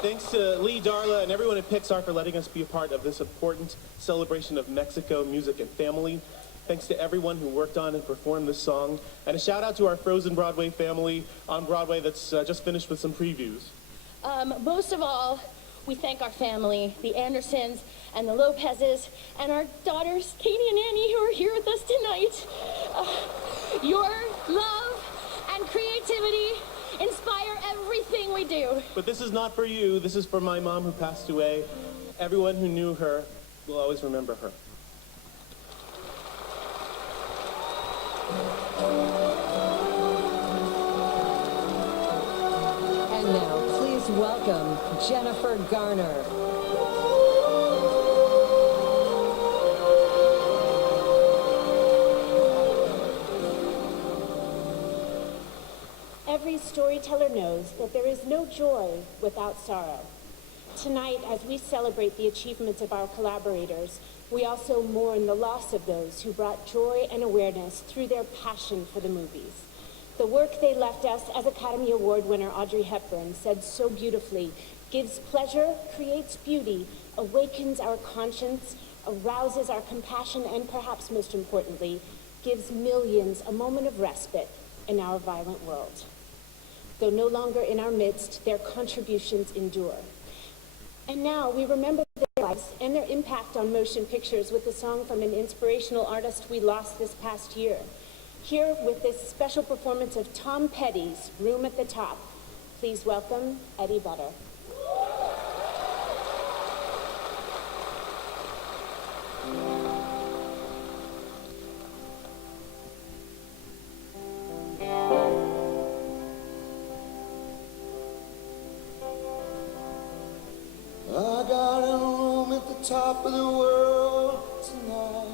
Thanks to Lee, Darla, and everyone at Pixar for letting us be a part of this important celebration of Mexico, music, and family. Thanks to everyone who worked on and performed this song. And a shout out to our Frozen Broadway family on Broadway that's just finished with some previews. Most of all, we thank our family, the Andersons and the Lopezes, and our daughters, Katie and Annie, who are here with us tonight. Your love and creativity inspire everything we do. But this is not for you. This is for my mom who passed away. Everyone who knew her will always remember her. And now, please welcome Jennifer Garner. Every storyteller knows that there is no joy without sorrow. Tonight, as we celebrate the achievements of our collaborators, we also mourn the loss of those who brought joy and awareness through their passion for the movies. The work they left us, as Academy Award winner Audrey Hepburn said so beautifully, gives pleasure, creates beauty, awakens our conscience, arouses our compassion, and perhaps most importantly, gives millions a moment of respite in our violent world. Though no longer in our midst, their contributions endure. And now we remember their lives and their impact on motion pictures with a song from an inspirational artist we lost this past year. Here with this special performance of Tom Petty's Room at the Top, please welcome Eddie Vedder. I got a room at the top of the world tonight.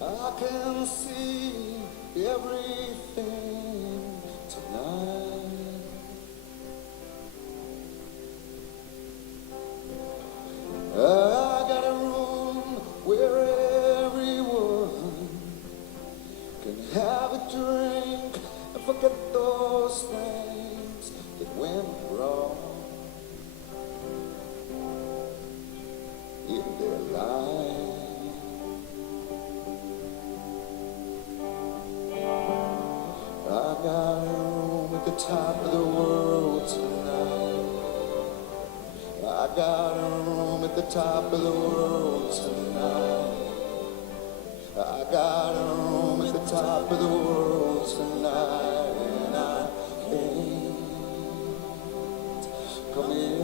I can see everything tonight. I got a room where everyone can have a drink and forget those things that went wrong in their life. I got a room at the top of the world tonight. I got a room at the top of the world tonight. I got a room at the top of the world tonight. And I ain't coming.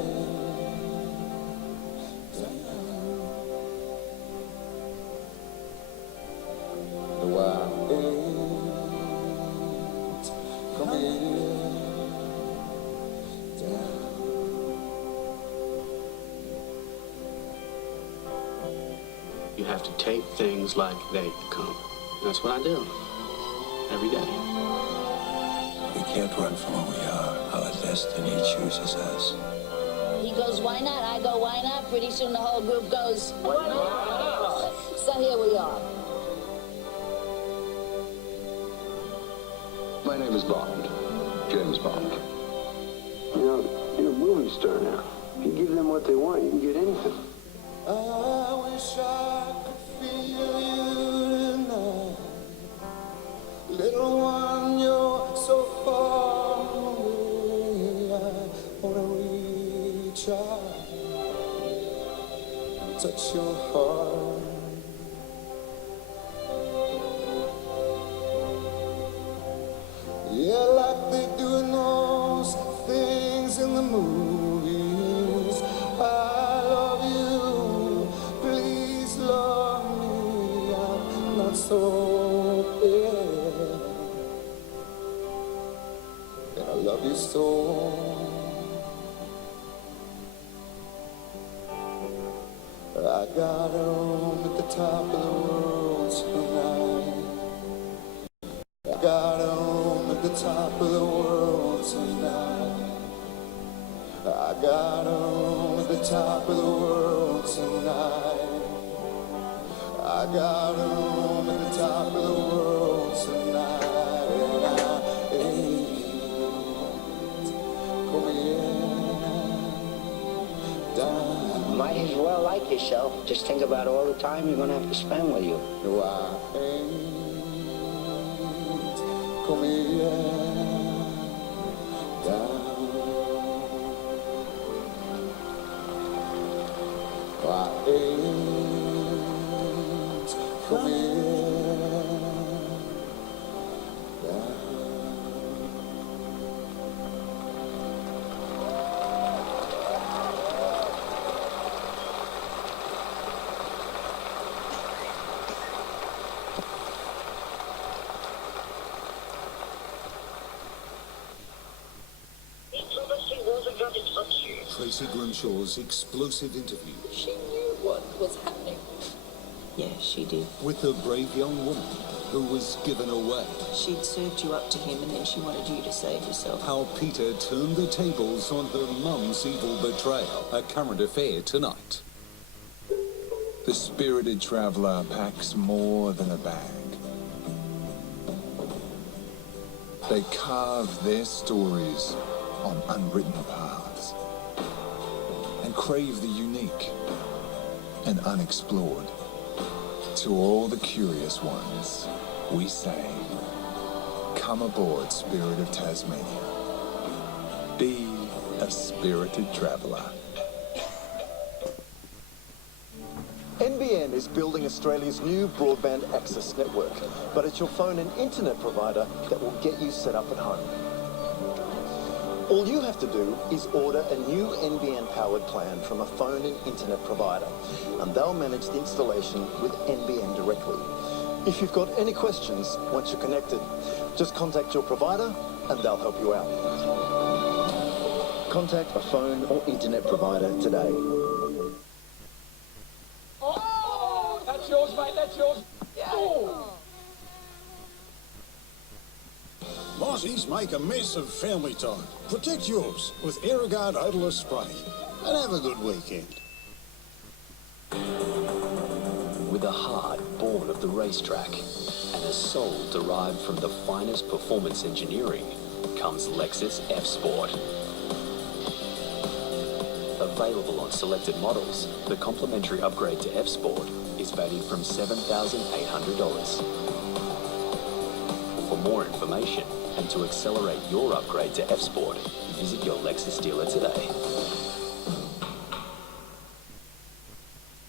No, I ain't coming down. You have to take things like they come. That's what I do. Every day. We can't run from who we are. Our destiny chooses us. He goes, why not? I go, why not? Pretty soon the whole group goes, why not? So here we are. My name is Bond. James Bond. You know, you're a movie star now. You give them what they want, you can get anything. I wish I could feel you tonight. Little one, you're so far away. I wanna reach out and touch your heart. Yeah, like they do in those things in the movies. I love you, please love me. I'm not so bad, and I love you so. I got a room at the top of the world tonight. I got a room at the top of the world tonight. I got a room at the top of the world tonight. I I got a room at the top of the world tonight, and I ain't going down. Might as well like yourself. Just think about all the time you're going to have to spend with you. No, I ain't coming down. I ain't coming down. Tracy Grimshaw's explosive interview She knew what was happening. Yeah, she did. with the brave young woman who was given away. She'd served you up to him and then she wanted you to save yourself. How Peter turned the tables on her mum's evil betrayal. A current affair tonight. The spirited traveler packs more than a bag. They carve their stories on unwritten paths and crave the unique and unexplored. To all the curious ones, we say, come aboard, Spirit of Tasmania. Be a spirited traveler. NBN is building Australia's new broadband access network, but it's your phone and internet provider that will get you set up at home. All you have to do is order a new NBN-powered plan from a phone and internet provider, and they'll manage the installation with NBN directly. If you've got any questions once you're connected, just contact your provider and they'll help you out. Contact a phone or internet provider today. Oh, that's yours, mate, that's yours. Yeah. Oh. Mozzies make a mess of family time. Protect yours with Aerogard odorless spray. And have a good weekend. With a heart born of the racetrack and a soul derived from the finest performance engineering comes Lexus F-Sport. Available on selected models, the complimentary upgrade to F-Sport is valued from $7,800. For more information and to accelerate your upgrade to F-Sport, visit your Lexus dealer today.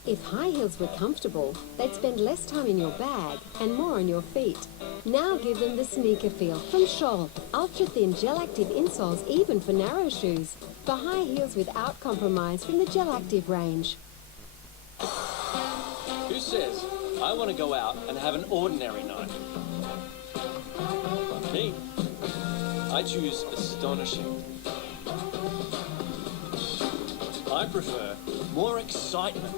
If high heels were comfortable, they'd spend less time in your bag and more on your feet. Now give them the sneaker feel from Scholl. Ultra-thin gel-active insoles even for narrow shoes. For high heels without compromise from the Gel-Active range. Who says I want to go out and have an ordinary night? Me. I choose astonishing. I prefer more excitement.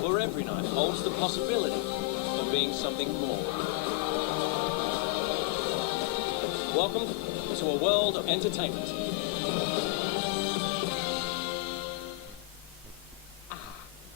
Where every night holds the possibility of being something more. Welcome to a world of entertainment.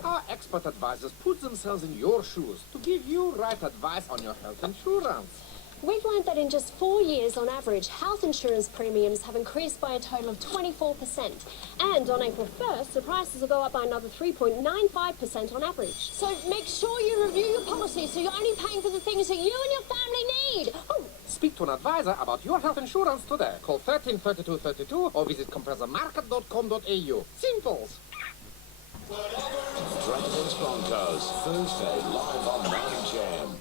Our expert advisors put themselves in your shoes to give you right advice on your health insurance. We've learned that in just 4 years, on average, health insurance premiums have increased by a total of 24%. And on April 1st, the prices will go up by another 3.95% on average. So make sure you review your policy so you're only paying for the things that you and your family need. Oh, Speak to an advisor about your health insurance today. Call 133232 or visit comparethemarket.com.au. Simples. Dragons and Broncos, Thursday, live on 9 Jam.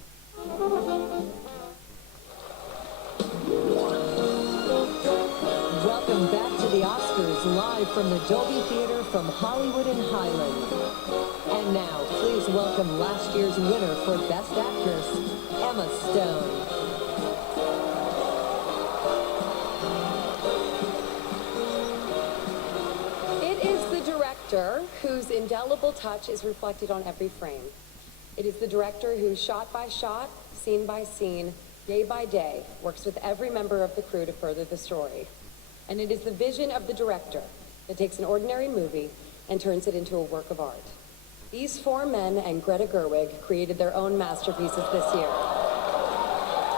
Welcome back to the Oscars, live from the Dolby Theater from Hollywood and Highland. And now, please welcome last year's winner for Best Actress, Emma Stone. It is the director whose indelible touch is reflected on every frame. It is the director who, shot by shot, scene by scene, day by day, works with every member of the crew to further the story. And it is the vision of the director that takes an ordinary movie and turns it into a work of art. These four men and Greta Gerwig created their own masterpieces this year.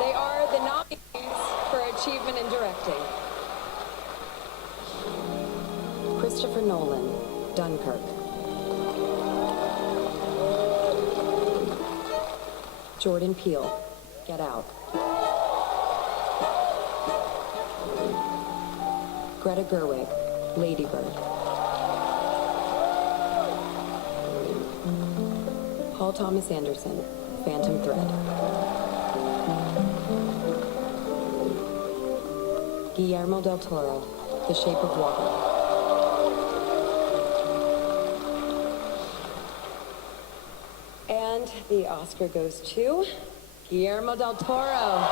They are the nominees for Achievement in Directing. Christopher Nolan, Dunkirk. Jordan Peele, Get Out. Greta Gerwig, Lady Bird. Paul Thomas Anderson, Phantom Thread. Guillermo del Toro, The Shape of Water. And the Oscar goes to Guillermo del Toro.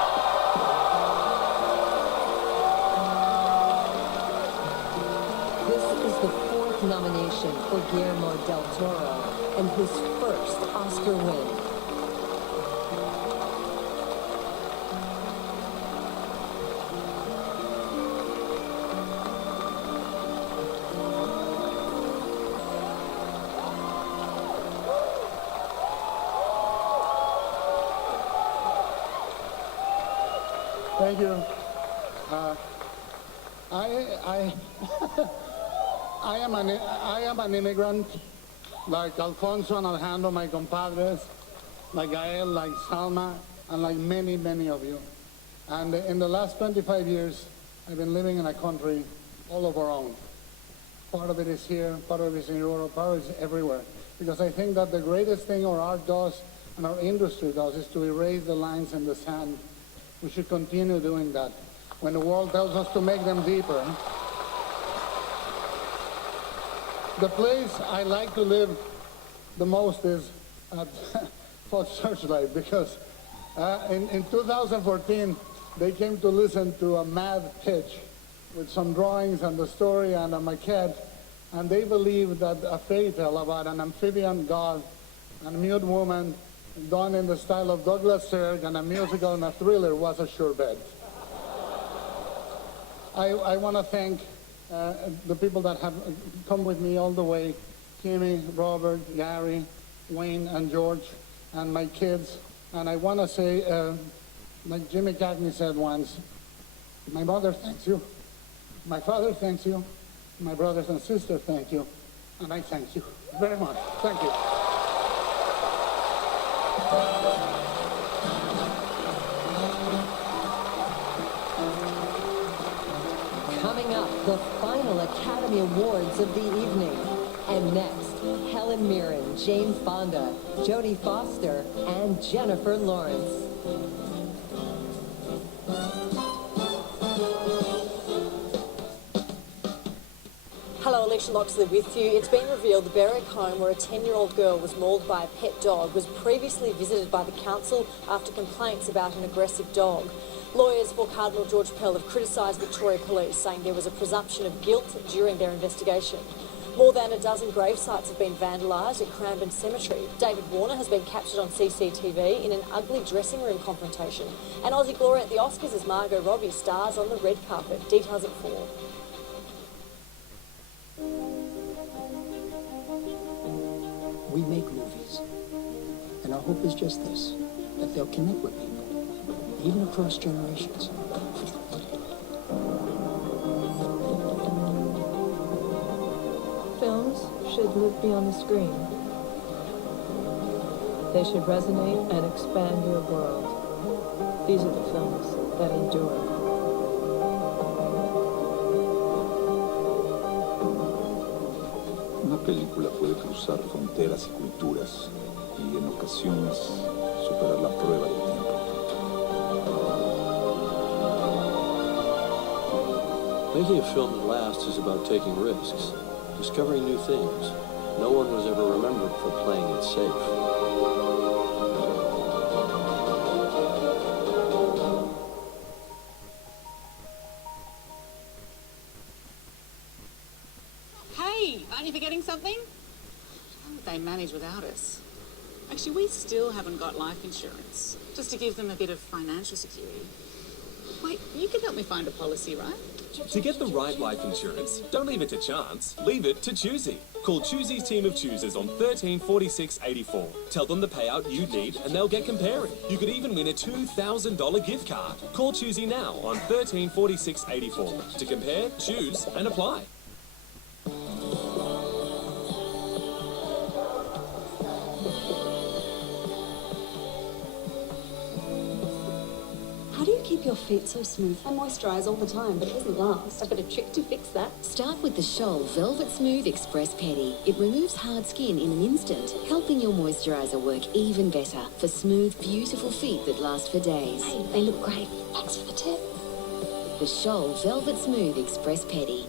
This is the fourth nomination for Guillermo del Toro and his first Oscar win. Thank you. I am an immigrant, like Alfonso and Alejandro, my compadres, like Gael, like Salma, and like many, many of you. And in the last 25 years, I've been living in a country all of our own. Part of it is here, part of it is in Europe, part of it is everywhere. Because I think that the greatest thing our art does and our industry does is to erase the lines in the sand. We should continue doing that. When the world tells us to make them deeper. The place I like to live the most is at Fox Searchlight, because in 2014, they came to listen to a mad pitch with some drawings and the story and a maquette, and they believed that a fairy tale about an amphibian god and a mute woman done in the style of Douglas Sirk and a musical and a thriller was a sure bet. I want to thank the people that have come with me all the way, Kimmy, Robert, Gary, Wayne, and George, and my kids. And I want to say, like Jimmy Cagney said once, my mother thanks you, my father thanks you, my brothers and sisters thank you, and I thank you very much. Thank you. Coming up, the final Academy Awards of the evening. And next, Helen Mirren, Jane Fonda, Jodie Foster, and Jennifer Lawrence. Hello, Alicia Loxley with you. It's been revealed the Berwick home where a 10-year-old girl was mauled by a pet dog was previously visited by the council after complaints about an aggressive dog. Lawyers for Cardinal George Pell have criticised Victoria Police, saying there was a presumption of guilt during their investigation. More than a dozen grave sites have been vandalised at Cranbourne Cemetery. David Warner has been captured on CCTV in an ugly dressing room confrontation. And Aussie glory at the Oscars as Margot Robbie stars on the red carpet. Details at 4. We make movies, and our hope is just this, that they'll connect with people, even across generations. Films should live beyond the screen. They should resonate and expand your world. These are the films that endure. Una película puede cruzar fronteras y culturas y en ocasiones superar la prueba del tiempo. Making a film that lasts is about taking risks, discovering new things. No one was ever remembered for playing it safe. Aren't you forgetting something? How would they manage without us? Actually, we still haven't got life insurance, just to give them a bit of financial security. Wait, you can help me find a policy, right? To get the right life insurance, don't leave it to chance. Leave it to Choosy. Call Choosy's team of choosers on 13 46 84. Tell them the payout you need and they'll get comparing. You could even win a $2,000 gift card. Call Choosy now on 13 46 84 to compare, choose and apply. How do you keep your feet so smooth? I moisturise all the time, but it doesn't last. I've got a trick to fix that. Start with the Scholl Velvet Smooth Express Pedi. It removes hard skin in an instant, helping your moisturiser work even better for smooth, beautiful feet that last for days. Hey, they look great. Thanks for the tip. The Scholl Velvet Smooth Express Pedi.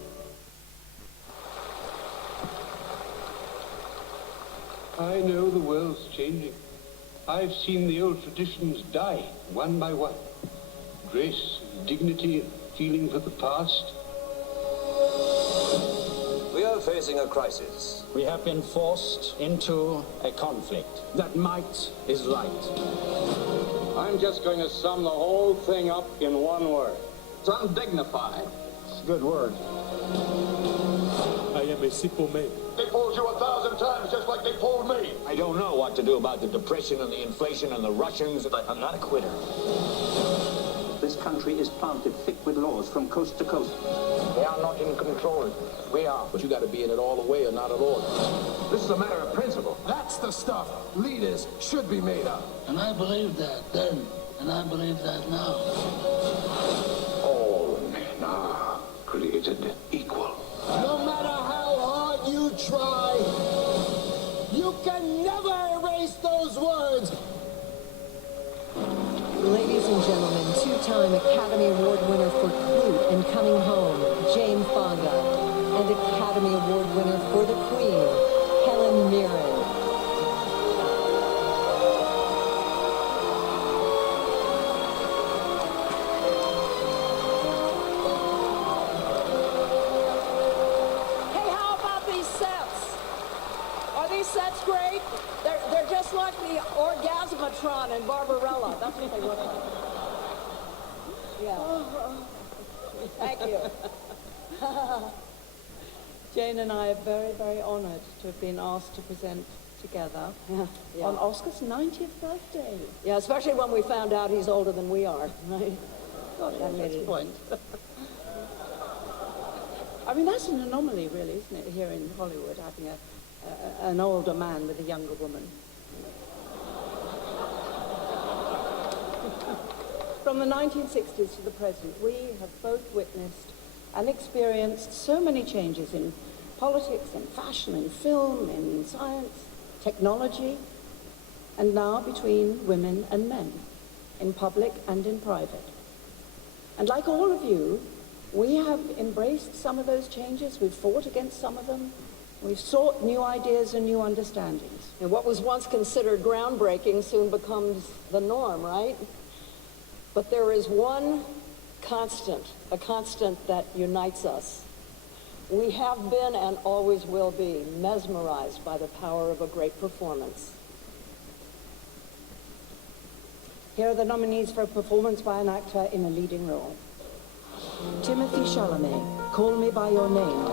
I know the world's changing. I've seen the old traditions die, one by one. Grace, dignity, feeling for the past. We are facing a crisis. We have been forced into a conflict. That might is right. I'm just going to sum the whole thing up in one word. It's undignified. It's a good word. I am a simple man. They pulled you 1,000 times just like they pulled me. I don't know what to do about the depression and the inflation and the Russians. I'm not a quitter. This country is planted thick with laws from coast to coast. They are not in control. We are. But you got to be in it all the way or not at all. This is a matter of principle. That's the stuff leaders should be made of. And I believed that then, and I believe that now. All men are created equal. No matter how hard you try, you can never erase those words. Ladies and gentlemen, two-time Academy Award winner for Clue and Coming Home, Jane Fonda, and Academy Award winner for The Queen, Helen Mirren. Hey, how about these sets? Are these sets great? They're just like the Orgasmatron in Barbarella. That's what they look like. Yeah. Thank you. Jane and I are very, very honoured to have been asked to present together on Oscar's 90th birthday. Yeah, especially when we found out he's older than we are, right? God, that makes a point. I mean, that's an anomaly, really, isn't it, here in Hollywood, having an older man with a younger woman. From the 1960s to the present, we have both witnessed and experienced so many changes in politics, in fashion, in film, in science, technology, and now between women and men, in public and in private. And like all of you, we have embraced some of those changes, we've fought against some of them, we've sought new ideas and new understandings. And what was once considered groundbreaking soon becomes the norm, right? But there is one constant, a constant that unites us. We have been and always will be mesmerized by the power of a great performance. Here are the nominees for a performance by an actor in a leading role. Timothy Chalamet, Call Me By Your Name.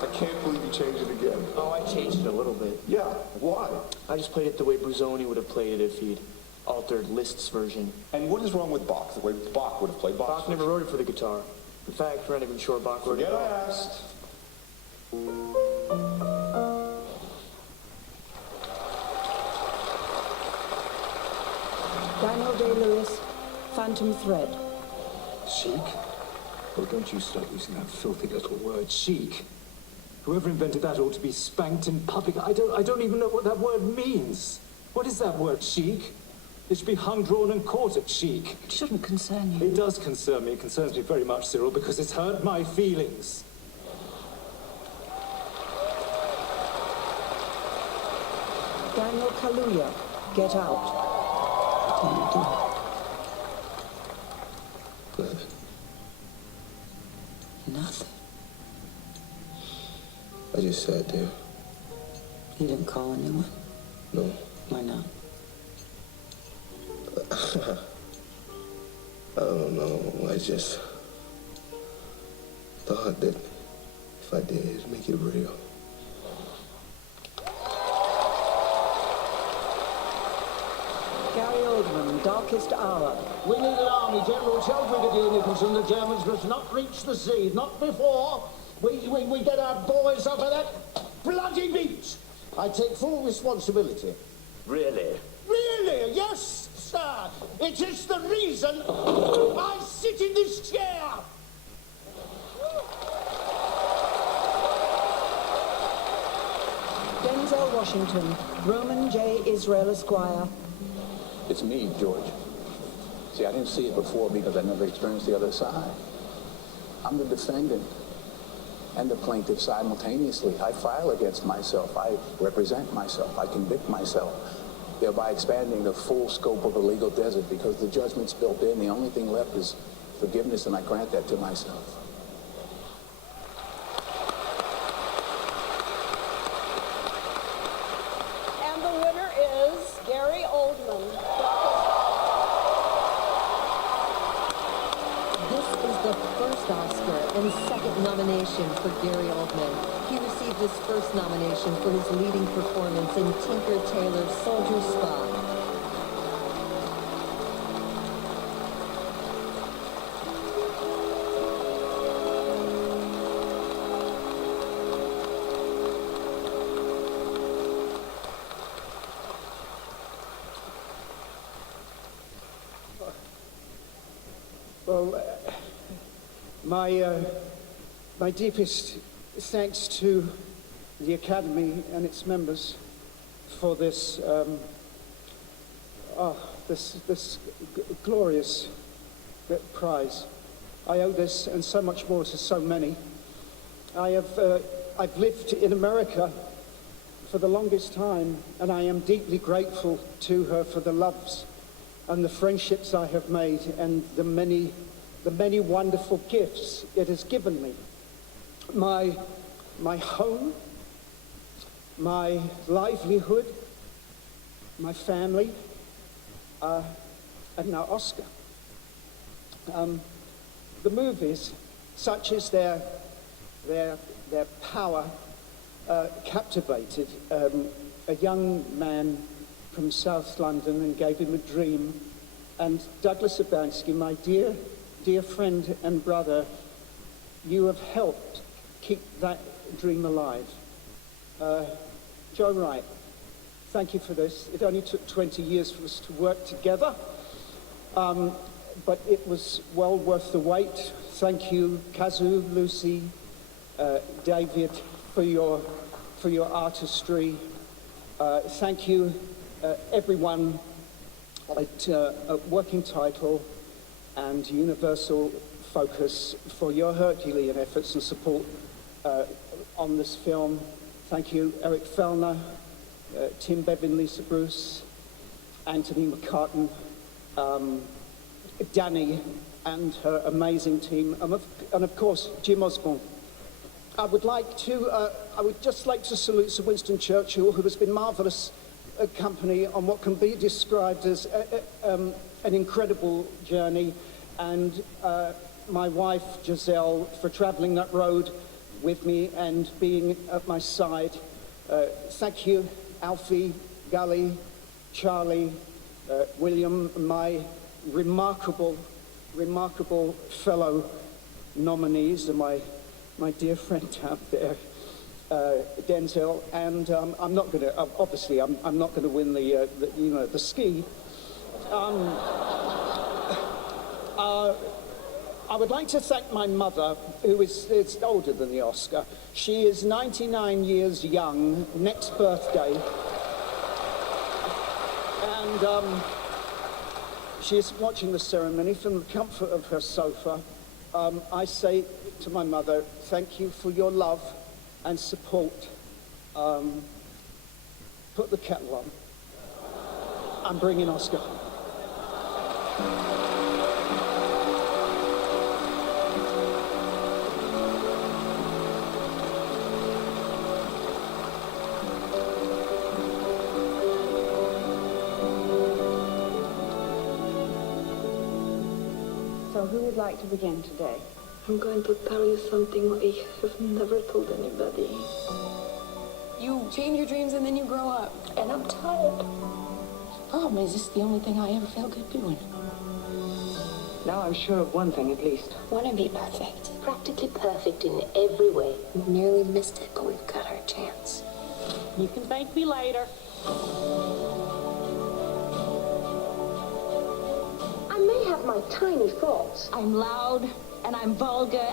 I can't believe you changed it again. Oh, I changed it a little bit. Yeah, why? I just played it the way Bruzoni would have played it if he'd altered Liszt's version. And what is wrong with Bach, the way Bach would have played Bach? Bach never wrote it for the guitar. In fact, we're not even sure Bach wrote it. Forget I asked. Daniel Day-Lewis, Phantom Thread. Chic? Well, don't you start using that filthy little word, chic. Whoever invented that ought to be spanked in public. I don't even know what that word means. What is that word, chic? It should be hung, drawn, and quartered chic. It shouldn't concern you. It does concern me. It concerns me very much, Cyril, because it's hurt my feelings. Daniel Kaluuya, Get Out. What do you do? Good. Nothing. I just sat there. You didn't call anyone? No. Why not? I don't know. I just thought that if I did, make it real. Gary Oldman, Darkest Hour. We need an army, General. Tell Brigadier Nicholson the Germans must not reach the sea. Not before we get our boys off of that bloody beach. I take full responsibility. Really? Really? Yes, sir. It is the reason I sit in this chair. Denzel Washington, Roman J. Israel Esquire. It's me, George. See, I didn't see it before because I never experienced the other side. I'm the defendant and the plaintiff simultaneously. I file against myself. I represent myself. I convict myself, thereby expanding the full scope of a legal desert because the judgment's built in. The only thing left is forgiveness, and I grant that to myself. And the winner is Gary Oldman. This is the first Oscar and second nomination for Gary Oldman. He received his first nomination for his leading performance in Tinker Tailor Soldier Spy. Well, my deepest thanks to the Academy and its members for this this glorious prize. I owe this and so much more to so many. I've lived in America for the longest time, and I am deeply grateful to her for the loves and the friendships I have made and the many wonderful gifts it has given me. My home, my livelihood, my family, and now Oscar. The movies, such as their power, captivated a young man from South London and gave him a dream. And Douglas Urbanski, my dear friend and brother, you have helped keep that dream alive. Joe Wright, thank you for this. It only took 20 years for us to work together, but it was well worth the wait. Thank you, Kazu, Lucy, David, for your artistry. Thank you, everyone at Working Title and Universal Focus for your Herculean efforts and support on this film. Thank you, Eric Fellner, Tim Bevan, Lisa Bruce, Anthony McCartan, Danny and her amazing team, and of course, Jim Osborne. I would just like to salute Sir Winston Churchill, who has been marvellous company on what can be described as an incredible journey, and my wife, Giselle, for travelling that road with me and being at my side. Thank you, Alfie, Gully, Charlie, William, my remarkable fellow nominees, and my dear friend out there, Denzel. And I'm not going to, obviously, I'm not going to win the ski. I would like to thank my mother, who is older than the Oscar. She is 99 years young, next birthday. And she is watching the ceremony from the comfort of her sofa. I say to my mother, thank you for your love and support. Put the kettle on. I'm bringing Oscar home. So who would like to begin today? I'm going to tell you something I have never told anybody. You change your dreams and then you grow up. And I'm tired. Problem is, this is the only thing I ever felt good doing. Now I'm sure of one thing at least. Want to be perfect. Practically perfect in every way. We nearly missed it, but we've got our chance. You can thank me later. I may have my tiny faults. I'm loud and I'm vulgar.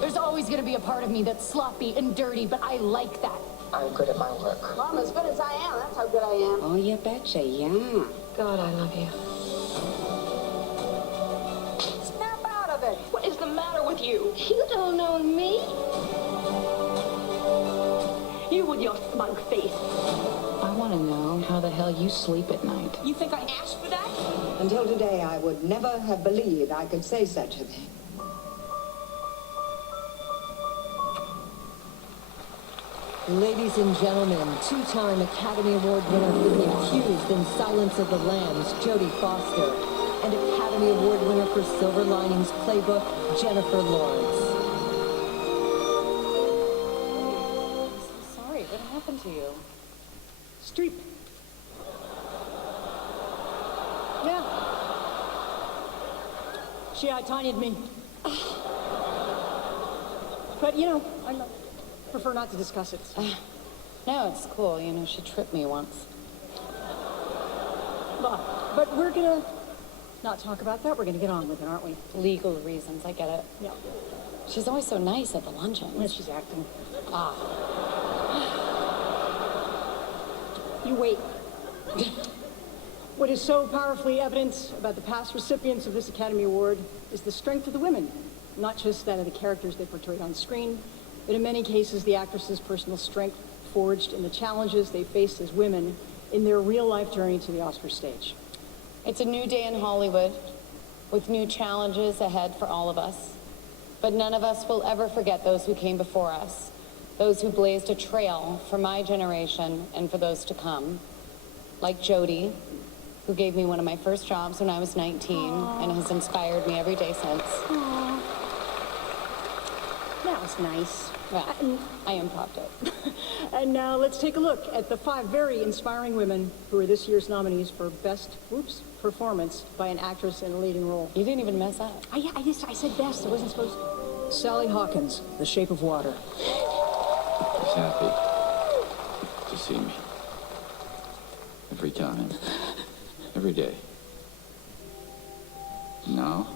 There's always going to be a part of me that's sloppy and dirty, but I like that. I'm good at my work. Well, I'm as good as I am. That's how good I am. Oh, you betcha, yeah. God, I love you. Snap out of it. What is the matter with you? You don't know me. You with your smug face. I want to know how the hell you sleep at night. You think I asked for that? Until today, I would never have believed I could say such a thing. Ladies and gentlemen, two-time Academy Award winner for The Accused in Silence of the Lambs, Jodie Foster, and Academy Award winner for Silver Linings Playbook, Jennifer Lawrence. I'm so sorry. What happened to you? Streep. Yeah. She tinied me. But, you know, I prefer not to discuss it. No, it's cool. You know, she tripped me once. But we're gonna not talk about that. We're gonna get on with it, aren't we? Legal reasons, I get it. Yeah. She's always so nice at the luncheons. Yes, she's acting. Ah. You wait. What is so powerfully evident about the past recipients of this Academy Award is the strength of the women, not just that of the characters they portrayed on screen, but in many cases the actresses' personal strength forged in the challenges they faced as women in their real-life journey to the Oscar stage. It's a new day in Hollywood with new challenges ahead for all of us. But none of us will ever forget those who came before us, those who blazed a trail for my generation and for those to come, like Jodie, who gave me one of my first jobs when I was 19 and has inspired me every day since. Aww. That was nice. Well, I improvised it. And now let's take a look at the 5 very inspiring women who are this year's nominees for Best Performance by an Actress in a Leading Role. You didn't even mess up. I said best. I wasn't supposed to. Sally Hawkins, The Shape of Water. He's happy to see me. Every time. Every day. Now,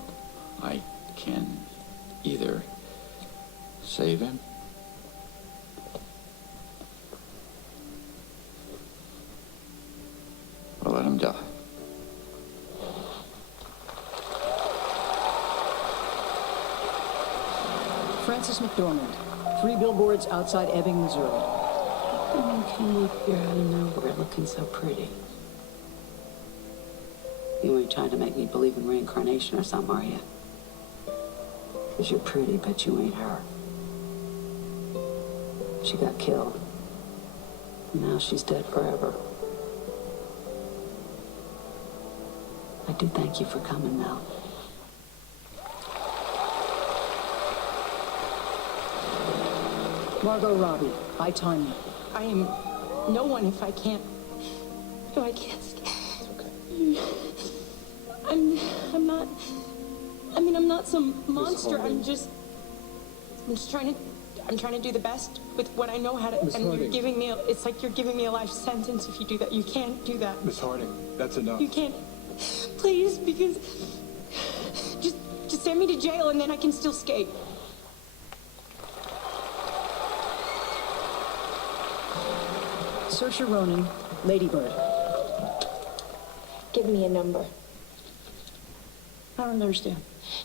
I can either save him or let him die. Frances McDormand, 3 Billboards Outside Ebbing, Missouri. You came up here out of nowhere looking so pretty. You ain't trying to make me believe in reincarnation or something, are you? Because you're pretty, but you ain't her. She got killed. Now she's dead forever. I do thank you for coming, Mel. Margot Robbie, I, Tanya. I am no one if I can't. No, I can't. I'm not. I mean, I'm not some monster. I'm just trying to do the best with what I know how to. Miss And Harding. you're giving me. It's like you're giving me a life sentence if you do that. You can't do that. Miss Harding, that's enough. You can't. Please, because just send me to jail and then I can still skate. Saoirse Ronan, Lady Bird. Give me a number. I don't understand.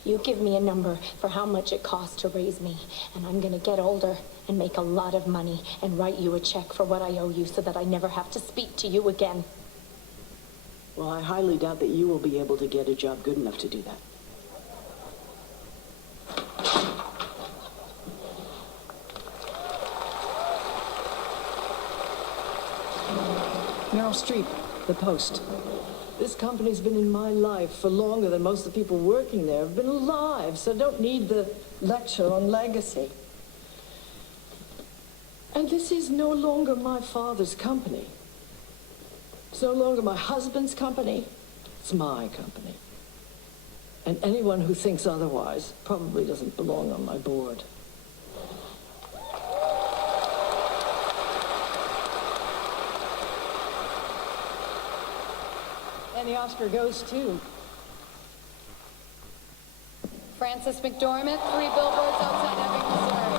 You give me a number for how much it costs to raise me, and I'm gonna get older and make a lot of money and write you a check for what I owe you so that I never have to speak to you again. Well, I highly doubt that you will be able to get a job good enough to do that. Meryl Streep, The Post. This company's been in my life for longer than most of the people working there have been alive, so I don't need the lecture on legacy. And this is no longer my father's company. It's no longer my husband's company. It's my company. And anyone who thinks otherwise probably doesn't belong on my board. And the Oscar goes to Frances McDormand, 3 Billboards Outside Ebbing, Missouri.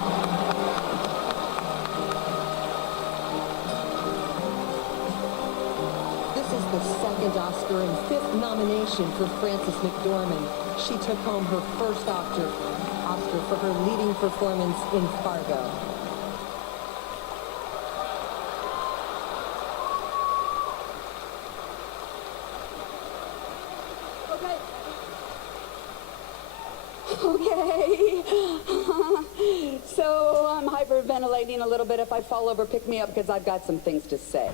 This is the second Oscar and 5th nomination for Frances McDormand. She took home her first Oscar for her leading performance in Fargo. Okay. So I'm hyperventilating a little bit. If I fall over, pick me up because I've got some things to say.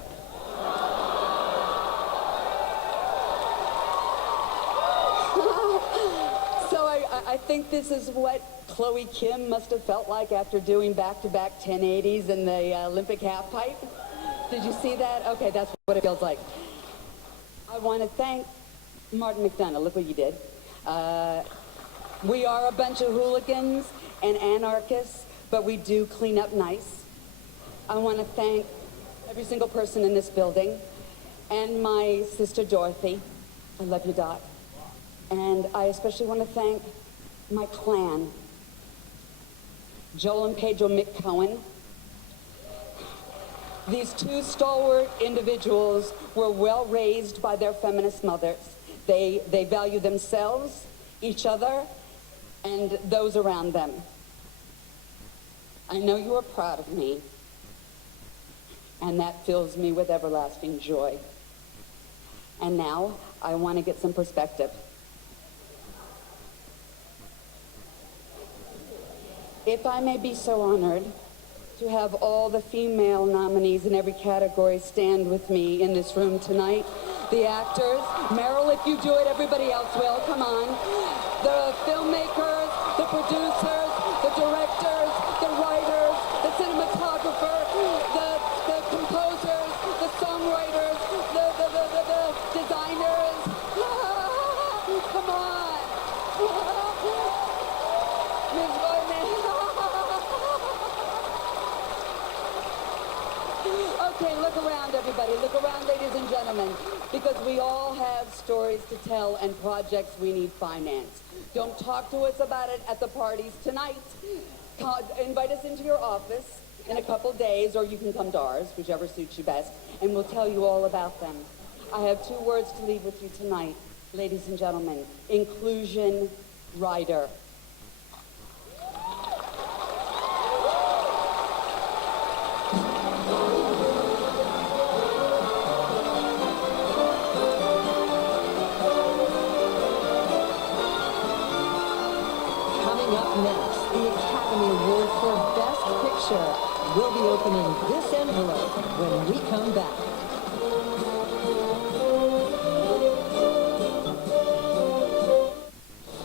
So I think this is what Chloe Kim must have felt like after doing back-to-back 1080s in the Olympic half pipe. Did you see that? Okay, that's what it feels like. I want to thank Martin McDonough. Look what you did. We are a bunch of hooligans and anarchists, but we do clean up nice. I want to thank every single person in this building and my sister Dorothy. I love you, Doc. And I especially want to thank my clan, Joel and Pedro McCohen. These 2 stalwart individuals were well raised by their feminist mothers. They value themselves, each other, and those around them. I know you are proud of me, and that fills me with everlasting joy. And now, I want to get some perspective. If I may be so honored to have all the female nominees in every category stand with me in this room tonight. The actors, Meryl, if you do it, everybody else will, come on. The filmmakers, the producers, the directors, the writers, the cinematographer, the composers, the songwriters, the designers. Come on. Ms. Goldman. Okay, look around, everybody. Look around, ladies and gentlemen, because we all have stories to tell and projects we need financed. Don't talk to us about it at the parties tonight. Invite us into your office in a couple days, or you can come to ours, whichever suits you best, and we'll tell you all about them. I have 2 words to leave with you tonight, ladies and gentlemen. Inclusion rider. Up next, the Academy Award for Best Picture will be opening this envelope when we come back.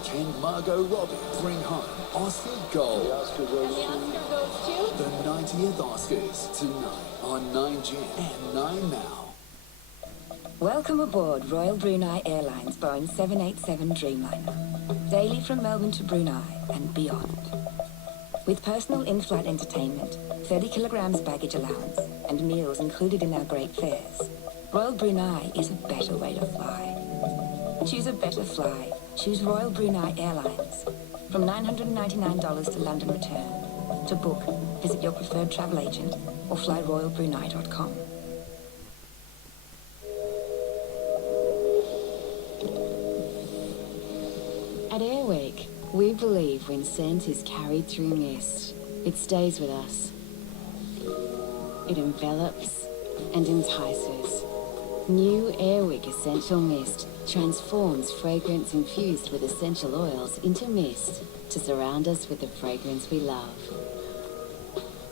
Can Margot Robbie bring home Oscar gold? The Oscar goes to the 90th Oscars tonight on 9Gen and 9 Now. Welcome aboard Royal Brunei Airlines Boeing 787 Dreamliner. Daily from Melbourne to Brunei and beyond. With personal in-flight entertainment, 30 kilograms baggage allowance, and meals included in our great fares, Royal Brunei is a better way to fly. Choose a better fly. Choose Royal Brunei Airlines. From $999 to London return. To book, visit your preferred travel agent or fly royalbrunei.com. At Airwick, we believe when scent is carried through mist, it stays with us. It envelops and entices. New Airwick Essential Mist transforms fragrance infused with essential oils into mist to surround us with the fragrance we love.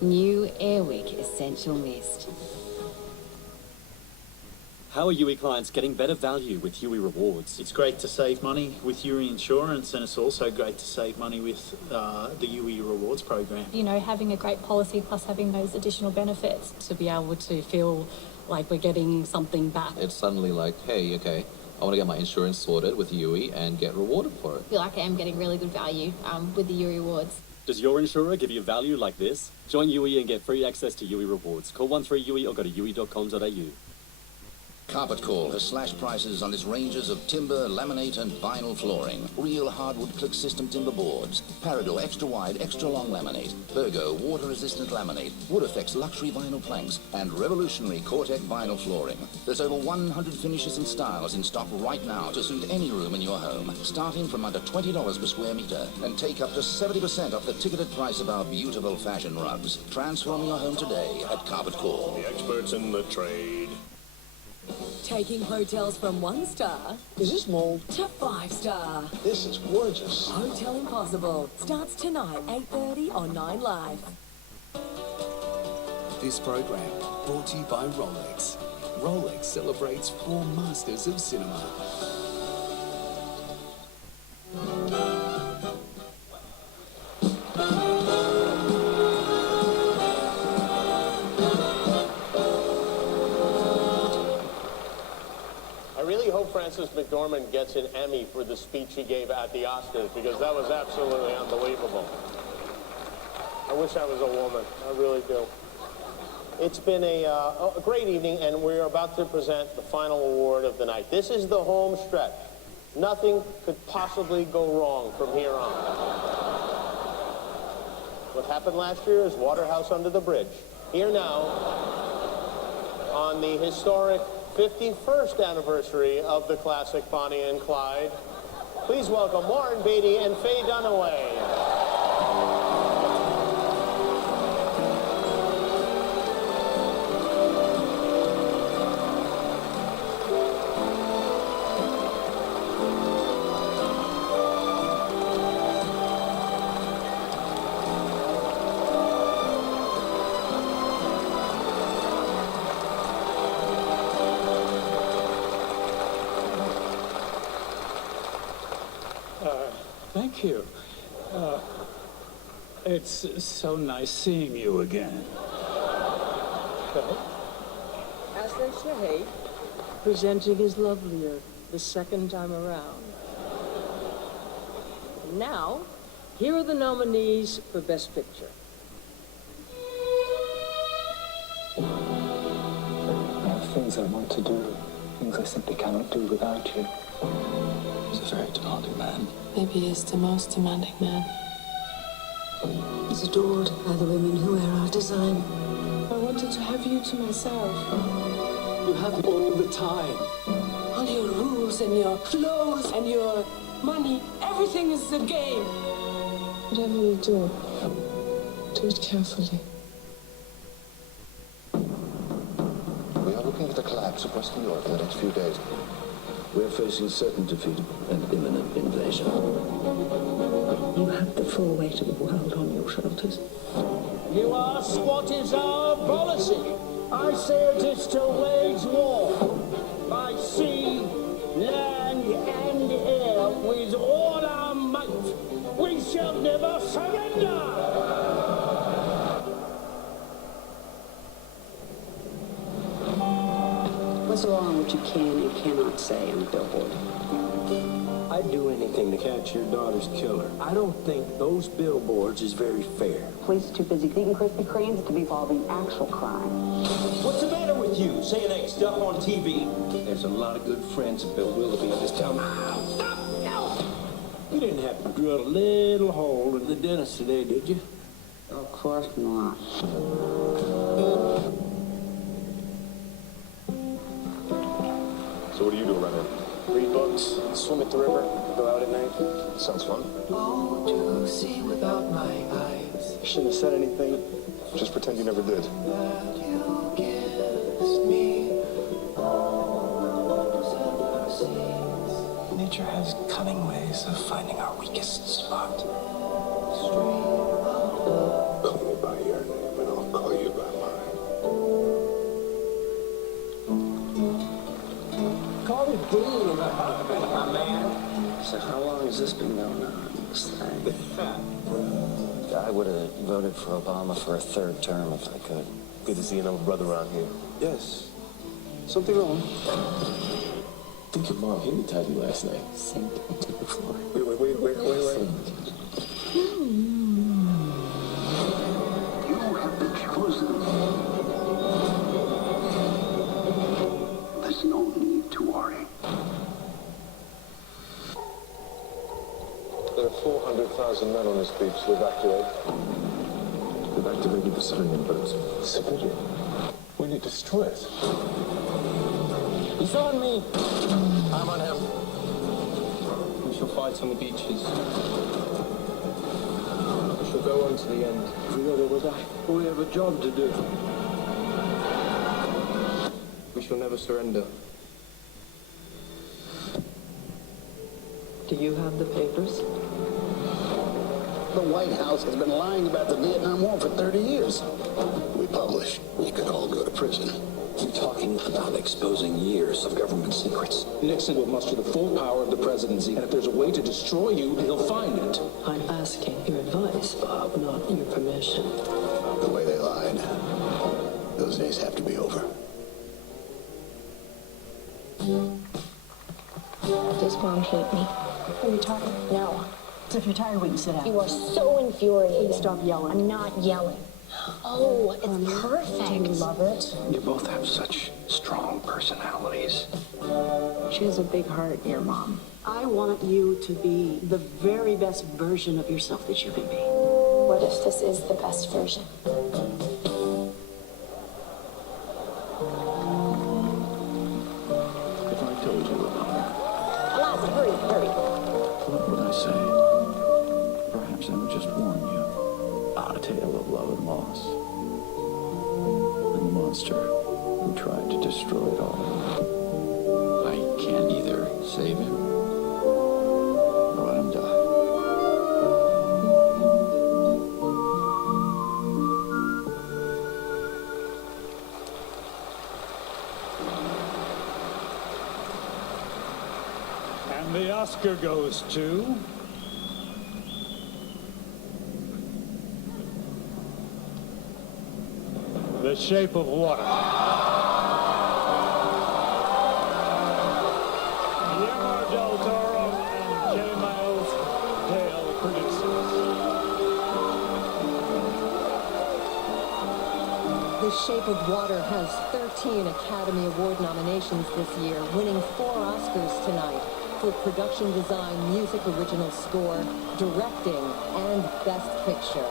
New Airwick Essential Mist. How are UE clients getting better value with UE Rewards? It's great to save money with UE Insurance, and it's also great to save money with the UE Rewards program. You know, having a great policy plus having those additional benefits. To be able to feel like we're getting something back. It's suddenly like, hey, okay, I want to get my insurance sorted with UE and get rewarded for it. I feel like I am getting really good value with the UE Rewards. Does your insurer give you value like this? Join UE and get free access to UE Rewards. Call 13UE or go to UE.com.au. Carpet Call has slashed prices on its ranges of timber, laminate and vinyl flooring. Real hardwood click system timber boards. Parador extra wide, extra long laminate. Virgo water resistant laminate. Wood Effects luxury vinyl planks. And revolutionary Cortec vinyl flooring. There's over 100 finishes and styles in stock right now to suit any room in your home. Starting from under $20 per square meter. And take up to 70% off the ticketed price of our beautiful fashion rugs. Transform your home today at Carpet Call. The experts in the trade. Taking hotels from 1-star... Is this mold? ...to 5-star. This is gorgeous. Hotel Impossible starts tonight, 8:30 on 9 Live. This program brought to you by Rolex. Rolex celebrates 4 masters of cinema. I hope Frances McDormand gets an Emmy for the speech she gave at the Oscars, because that was absolutely unbelievable. I wish I was a woman. I really do. It's been a great evening, and we're about to present the final award of the night. This is the home stretch. Nothing could possibly go wrong from here on. What happened last year is Waterhouse Under the Bridge. Here now, on the historic 51st anniversary of the classic Bonnie and Clyde, please welcome Warren Beatty and Faye Dunaway. Thank you. It's so nice seeing you again. As they say, presenting is lovelier the second time around. Now, here are the nominees for Best Picture. There are things I want to do, things I simply cannot do without you. He's a very demanding man. Maybe he is the most demanding man. He's adored by the women who wear our design. I wanted to have you to myself. You have me all the time. All your rules and your clothes and your money, everything is a game. Whatever you do it carefully. We are looking at a collapse of Western Europe in the next few days. We're facing certain defeat and imminent invasion. You have the full weight of the world on your shoulders. You ask what is our policy? I say it is to wage war by sea, land, and air with all our might. We shall never surrender! What's wrong what you can and cannot say on a billboard? I'd do anything to catch your daughter's killer. I don't think those billboards is very fair. Police are too busy eating Krispy Kremes to be solving actual crime. What's the matter with you? Saying that stuff on TV? There's a lot of good friends of Bill Willoughby in this town. Stop! No! You didn't have to drill a little hole in the dentist today, did you? Of course not. So what do you do around here? Read books, swim at the river, go out at night. Sounds fun. Oh, to see without my eyes. Shouldn't have said anything. Just pretend you never did. That you kissed me. Nature has cunning ways of finding our weakest spot. Call me by your name and I'll call you by mine. Dean. My man. So how long has this been going on, this thing? I would have voted for Obama for a third term if I could. Good to see another brother around here. Yes. Something wrong? I think your mom hypnotized me last night. Sink into the floor. Wait. You have been chosen. There's no need to worry. There are 400,000 men on this beach to evacuate. They've activated the civilian boats. Civilian? We need to destroy it. He's on me! I'm on him. We shall fight on the beaches. We shall go on to the end. Together we'll die. We have a job to do. We shall never surrender. Do you have the papers? The White House has been lying about the Vietnam War for 30 years. We publish. We could all go to prison. You're talking about exposing years of government secrets. Nixon will muster the full power of the presidency, and if there's a way to destroy you, he'll find it. I'm asking your advice, Bob, not your permission. The way they lied. Those days have to be over. Does Mom hate me? Are you tired? No. So if you're tired, we can sit down. You are so infuriating. Please stop yelling. I'm not yelling. Oh, it's perfect. Do you love it? You both have such strong personalities. She has a big heart, your mom. I want you to be the very best version of yourself that you can be. What if this is the best version? If I told you about her, Eliza, hurry. what would I say? Perhaps I would just warn you. A tale of love and loss. And the monster who tried to destroy it all. I can't either save him or let him die. And the Oscar goes to... The Shape of Water. Guillermo del Toro and J. Miles Dale producers. The Shape of Water has 13 Academy Award nominations this year, winning 4 Oscars tonight for production design, music original score, directing, and Best Picture.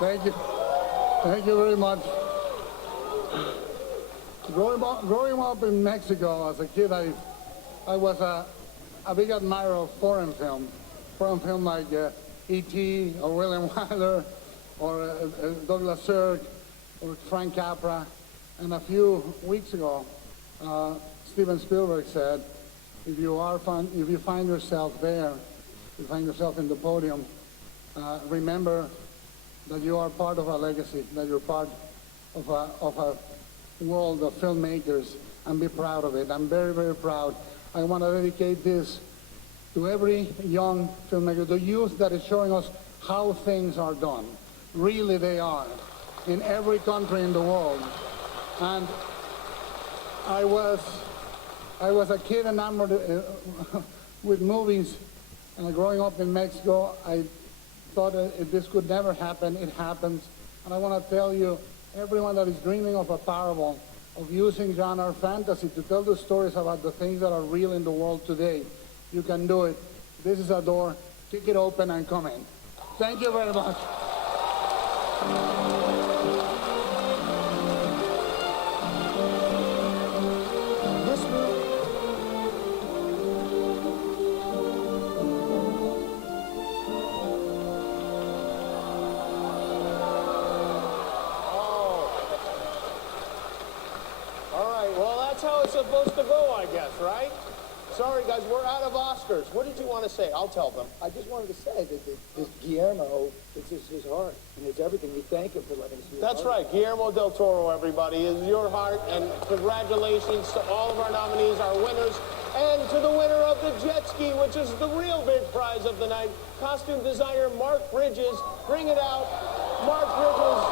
Thank you. Thank you very much. Growing up in Mexico as a kid, I was a big admirer of foreign film like E.T. or William Wyler or Douglas Sirk or Frank Capra. And a few weeks ago, Steven Spielberg said, if you find yourself there, you find yourself in the podium, remember that you are part of a legacy, that you're part of a world of filmmakers, and be proud of it. I'm very, very proud. I want to dedicate this to every young filmmaker, the youth that is showing us how things are done. Really they are, in every country in the world. And I was a kid enamored with movies, and growing up in Mexico, I thought this could never happen. It happens. And I want to tell you, everyone that is dreaming of a parable, of using genre fantasy to tell the stories about the things that are real in the world today, you can do it. This is a door. Kick it open and come in. Thank you very much. supposed to go, I guess, right? Sorry, guys, we're out of Oscars. What did you want to say? I'll tell them. I just wanted to say that this Guillermo, it's his heart, and it's everything. We thank him for letting us be. That's right. Guillermo del Toro, everybody, is your heart, and congratulations to all of our nominees, our winners, and to the winner of the jet ski, which is the real big prize of the night, costume designer Mark Bridges. Bring it out. Mark Bridges,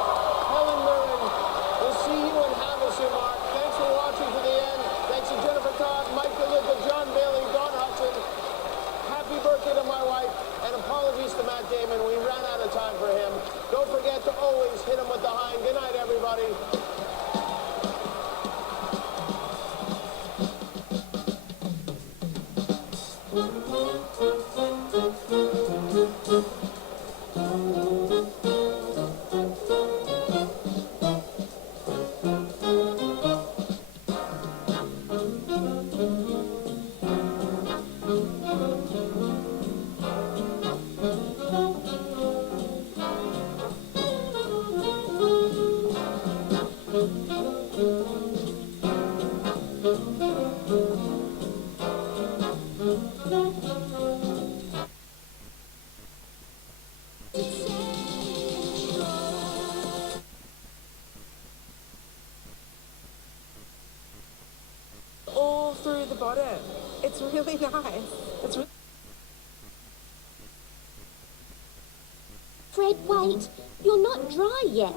Helen Mirren. We'll see you in Havasu, Mark. Thanks for watching to the end. Thanks to Jennifer Todd, Mike DeLuca, John Bailey, Don Hudson. Happy birthday to my wife, and apologies to Matt Damon. We ran out of time for him. Don't forget to always hit him with the hind. Good night, everybody. All through the bottom. It's really nice. It's really... Fred, wait. You're not dry yet.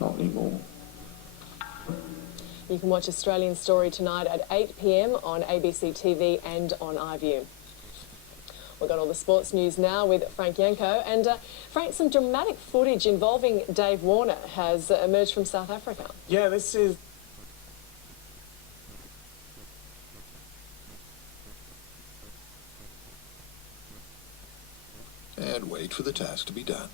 Not anymore. You can watch Australian Story tonight at 8 p.m. on ABC TV and on iView. We've got all the sports news now with Frank Yanko. And Frank, some dramatic footage involving Dave Warner has emerged from South Africa. Yeah, this is... And wait for the task to be done.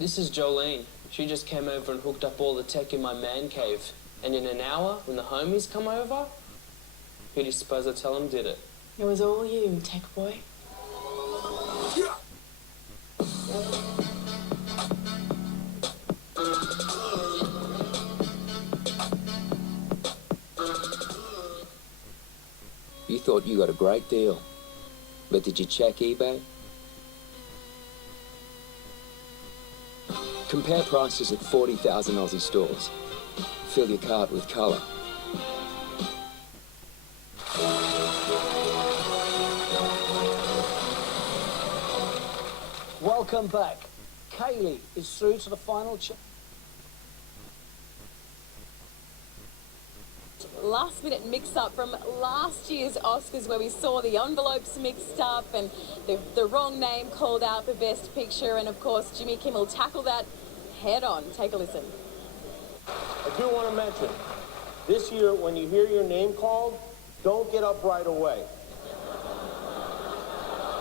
This is Jolene. She just came over and hooked up all the tech in my man cave. And in an hour, when the homies come over, who do you suppose I tell them did it? It was all you, tech boy. You thought you got a great deal, but did you check eBay? Compare prices at 40,000 Aussie stores. Fill your cart with colour. Welcome back. Kaylee is through to the final Last-minute mix-up from last year's Oscars where we saw the envelopes mixed up and the wrong name called out for Best Picture, and of course Jimmy Kimmel tackled that head-on. Take a listen. I do want to mention, this year when you hear your name called, don't get up right away.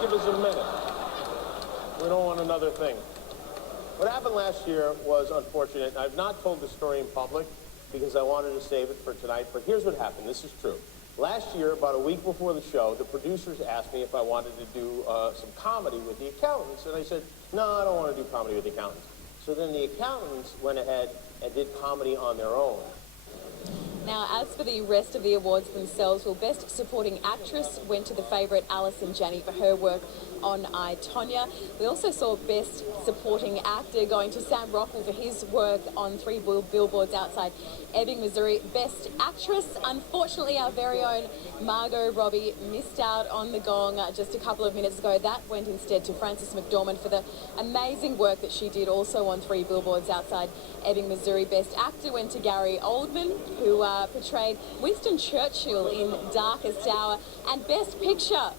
Give us a minute. We don't want another thing. What happened last year was unfortunate. I've not told the story in public because I wanted to save it for tonight, but here's what happened. This is true. Last year, about a week before the show, the producers asked me if I wanted to do some comedy with the accountants, and I said, no, I don't want to do comedy with the accountants. So then the accountants went ahead and did comedy on their own. Now, as for the rest of the awards themselves, well, Best Supporting Actress went to the favourite Alison Janney for her work on I, Tonya. We also saw Best Supporting Actor going to Sam Rockwell for his work on 3 Billboards Outside Ebbing, Missouri. Best Actress, unfortunately, our very own Margot Robbie missed out on the gong just a couple of minutes ago. That went instead to Frances McDormand for the amazing work that she did also on 3 Billboards Outside Ebbing, Missouri. Best Actor went to Gary Oldman, who portrayed Winston Churchill in Darkest Hour. And Best Picture,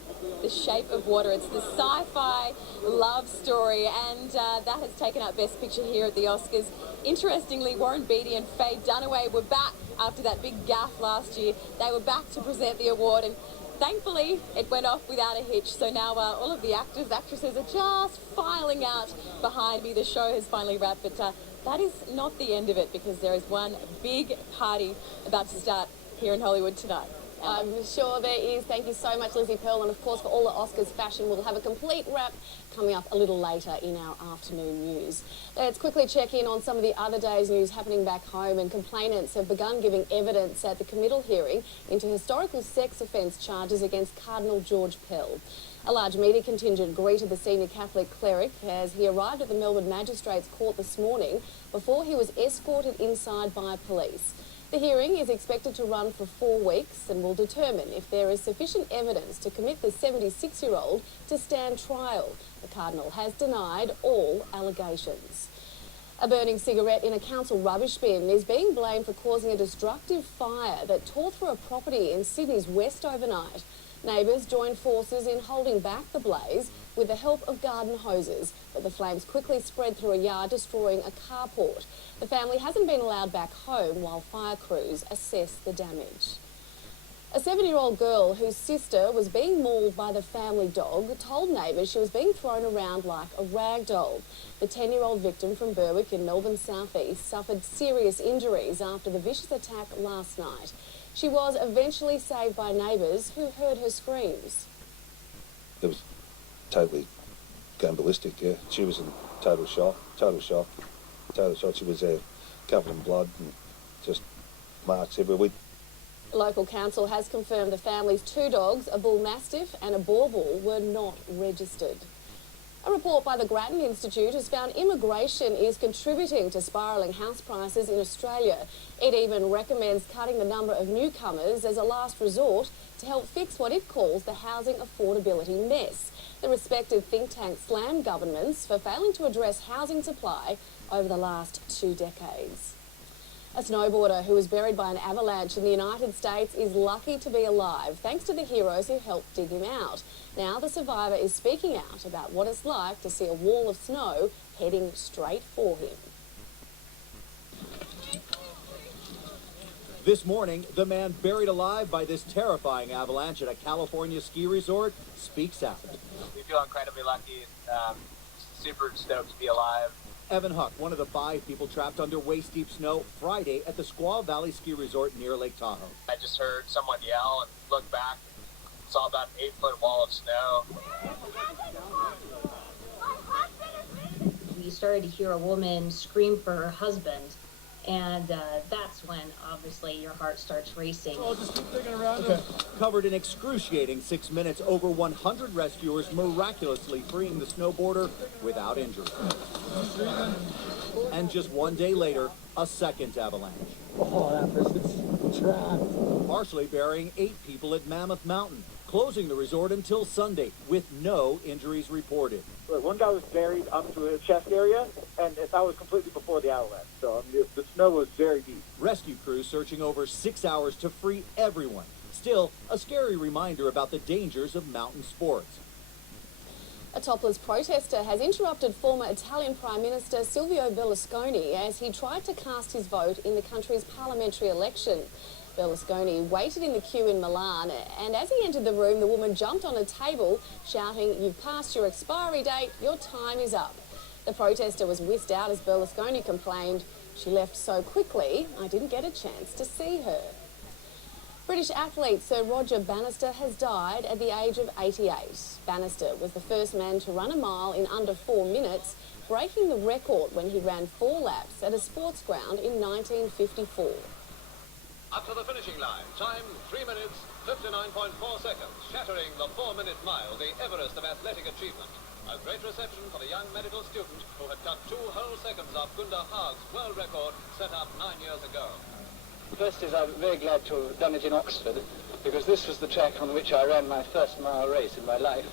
The Shape of Water. It's the sci-fi love story, and that has taken up Best Picture here at the Oscars. Interestingly, Warren Beatty and Faye Dunaway were back after that big gaffe last year. They were back to present the award, and thankfully it went off without a hitch. So now all of the actors, actresses are just filing out behind me. The show has finally wrapped, but that is not the end of it, because there is one big party about to start here in Hollywood tonight. I'm sure there is. Thank you so much, Lizzie Pearl. And of course, for all the Oscars fashion, we'll have a complete wrap coming up a little later in our afternoon news. Let's quickly check in on some of the other day's news happening back home. And complainants have begun giving evidence at the committal hearing into historical sex offence charges against Cardinal George Pell. A large media contingent greeted the senior Catholic cleric as he arrived at the Melbourne Magistrates Court this morning before he was escorted inside by police. The hearing is expected to run for 4 weeks and will determine if there is sufficient evidence to commit the 76-year-old to stand trial. The Cardinal has denied all allegations. A burning cigarette in a council rubbish bin is being blamed for causing a destructive fire that tore through a property in Sydney's west overnight. Neighbours joined forces in holding back the blaze with the help of garden hoses, but the flames quickly spread through a yard, destroying a carport. The family hasn't been allowed back home while fire crews assess the damage. A 7-year-old girl whose sister was being mauled by the family dog told neighbours she was being thrown around like a rag doll. The 10-year-old victim from Berwick in Melbourne's southeast suffered serious injuries after the vicious attack last night. She was eventually saved by neighbours who heard her screams. It was totally going ballistic, yeah. She was in total shock. She was covered in blood and just marks everywhere. The local council has confirmed the family's 2 dogs, a bull mastiff and a boer bull, were not registered. A report by the Grattan Institute has found immigration is contributing to spiralling house prices in Australia. It even recommends cutting the number of newcomers as a last resort to help fix what it calls the housing affordability mess. The respected think tank slammed governments for failing to address housing supply over the last 2 decades. A snowboarder who was buried by an avalanche in the United States is lucky to be alive, thanks to the heroes who helped dig him out. Now the survivor is speaking out about what it's like to see a wall of snow heading straight for him. This morning, the man buried alive by this terrifying avalanche at a California ski resort speaks out. We feel incredibly lucky, super stoked to be alive. Evan Huck, one of the 5 people trapped under waist-deep snow Friday at the Squaw Valley Ski Resort near Lake Tahoe. I just heard someone yell and looked back and saw about an 8-foot wall of snow. We started to hear a woman scream for her husband, and that's when, obviously, your heart starts racing. So I'll just keep digging around. Okay. Covered in excruciating 6 minutes, over 100 rescuers miraculously freeing the snowboarder without injury. And just 1 day later, a second avalanche. Oh, that person's trapped. Partially burying 8 people at Mammoth Mountain, closing the resort until Sunday with no injuries reported. One guy was buried up to his chest area, and that was completely before the avalanche. So the snow was very deep. Rescue crews searching over 6 hours to free everyone. Still, a scary reminder about the dangers of mountain sports. A topless protester has interrupted former Italian Prime Minister Silvio Berlusconi as he tried to cast his vote in the country's parliamentary election. Berlusconi waited in the queue in Milan, and as he entered the room, the woman jumped on a table, shouting, "You've passed your expiry date, your time is up." The protester was whisked out as Berlusconi complained, "She left so quickly, I didn't get a chance to see her." British athlete Sir Roger Bannister has died at the age of 88. Bannister was the first man to run a mile in under 4 minutes, breaking the record when he ran 4 laps at a sports ground in 1954. Up to the finishing line, time 3 minutes, 59.4 seconds, shattering the 4-minute mile, the Everest of athletic achievement. A great reception for the young medical student who had cut 2 whole seconds off Gunda Haag's world record set up 9 years ago. First is I'm very glad to have done it in Oxford, because this was the track on which I ran my first mile race in my life.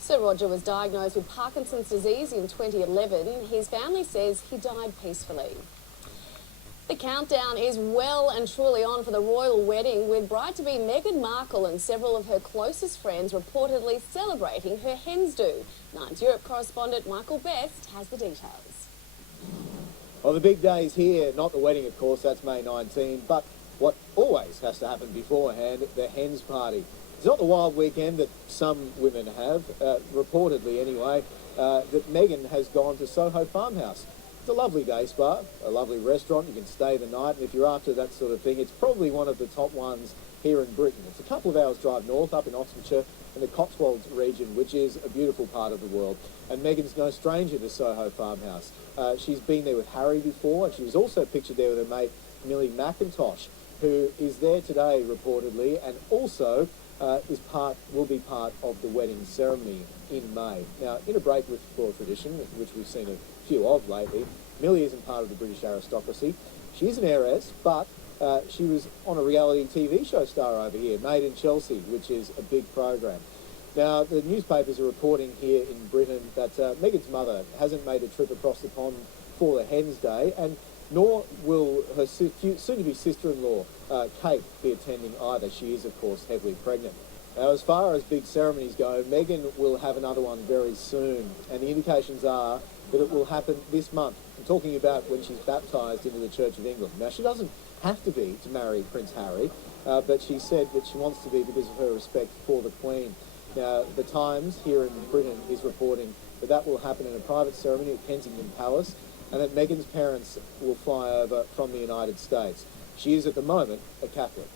Sir Roger was diagnosed with Parkinson's disease in 2011. His family says he died peacefully. The countdown is well and truly on for the royal wedding, with bride-to-be Meghan Markle and several of her closest friends reportedly celebrating her hens do. Nine's Europe correspondent Michael Best has the details. Well, the big day is here, not the wedding, of course, that's May 19, but what always has to happen beforehand, the hens party. It's not the wild weekend that some women have, reportedly anyway, that Meghan has gone to Soho Farmhouse. It's a lovely day spa, a lovely restaurant. You can stay the night, and if you're after that sort of thing, it's probably one of the top ones here in Britain. It's a couple of hours drive north, up in Oxfordshire, in the Cotswolds region, which is a beautiful part of the world. And Meghan's no stranger to Soho Farmhouse. She's been there with Harry before, and she was also pictured there with her mate Millie McIntosh, who is there today reportedly, and also will be part of the wedding ceremony in May. Now, in a break with royal tradition, which we've seen a few of lately, Millie isn't part of the British aristocracy. She is an heiress, but she was on a reality TV show star over here, Made in Chelsea, which is a big program. Now, the newspapers are reporting here in Britain that Meghan's mother hasn't made a trip across the pond for the Hen's Day, and nor will her soon-to-be sister-in-law, Kate, be attending either. She is, of course, heavily pregnant. Now, as far as big ceremonies go, Meghan will have another one very soon, and the indications are that it will happen this month. I'm talking about when she's baptised into the Church of England. Now, she doesn't have to be to marry Prince Harry, but she said that she wants to be because of her respect for the Queen. Now, the Times here in Britain is reporting that that will happen in a private ceremony at Kensington Palace, and that Meghan's parents will fly over from the United States. She is, at the moment, a Catholic.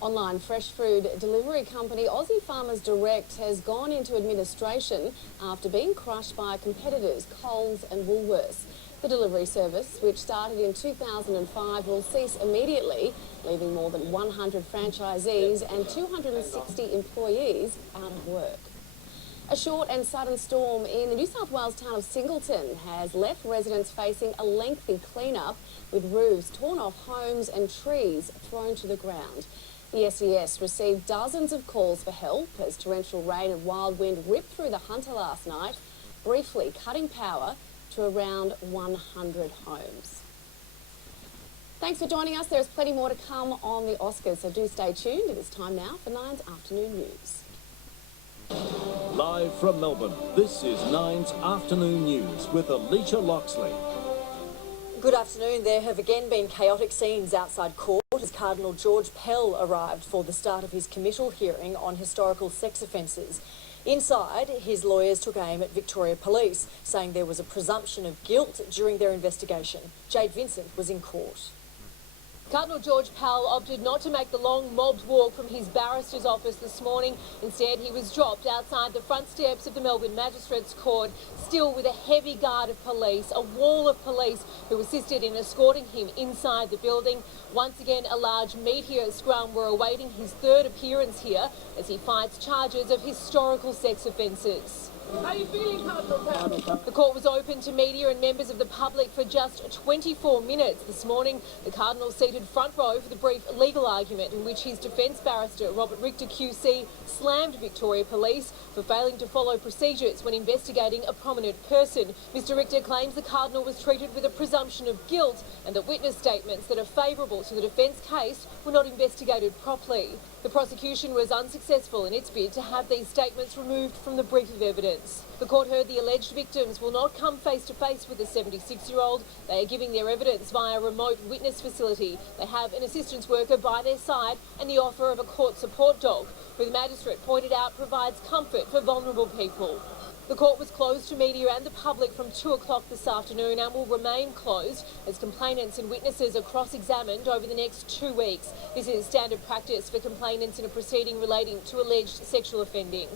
Online fresh food delivery company Aussie Farmers Direct has gone into administration after being crushed by competitors Coles and Woolworths. The delivery service, which started in 2005, will cease immediately, leaving more than 100 franchisees and 260 employees out of work. A short and sudden storm in the New South Wales town of Singleton has left residents facing a lengthy clean-up, with roofs torn off homes and trees thrown to the ground. The SES received dozens of calls for help as torrential rain and wild wind ripped through the Hunter last night, briefly cutting power to around 100 homes. Thanks for joining us. There's plenty more to come on the Oscars, so do stay tuned. It is time now for Nine's Afternoon News. Live from Melbourne, this is Nine's Afternoon News with Alicia Loxley. Good afternoon. There have again been chaotic scenes outside court as Cardinal George Pell arrived for the start of his committal hearing on historical sex offences. Inside, his lawyers took aim at Victoria Police, saying there was a presumption of guilt during their investigation. Jade Vincent was in court. Cardinal George Pell opted not to make the long mobbed walk from his barrister's office this morning. Instead, he was dropped outside the front steps of the Melbourne Magistrates Court, still with a heavy guard of police, a wall of police who assisted in escorting him inside the building. Once again, a large media scrum were awaiting his third appearance here as he fights charges of historical sex offences. How are you feeling, Cardinal Pell? The court was open to media and members of the public for just 24 minutes this morning. The Cardinal seated front row for the brief legal argument in which his defence barrister, Robert Richter QC, slammed Victoria Police for failing to follow procedures when investigating a prominent person. Mr Richter claims the Cardinal was treated with a presumption of guilt and that witness statements that are favourable to the defence case were not investigated properly. The prosecution was unsuccessful in its bid to have these statements removed from the brief of evidence. The court heard the alleged victims will not come face to face with the 76-year-old. They are giving their evidence via a remote witness facility. They have an assistance worker by their side and the offer of a court support dog, who the magistrate pointed out provides comfort for vulnerable people. The court was closed to media and the public from 2 o'clock this afternoon and will remain closed as complainants and witnesses are cross-examined over the next 2 weeks. This is standard practice for complainants in a proceeding relating to alleged sexual offending.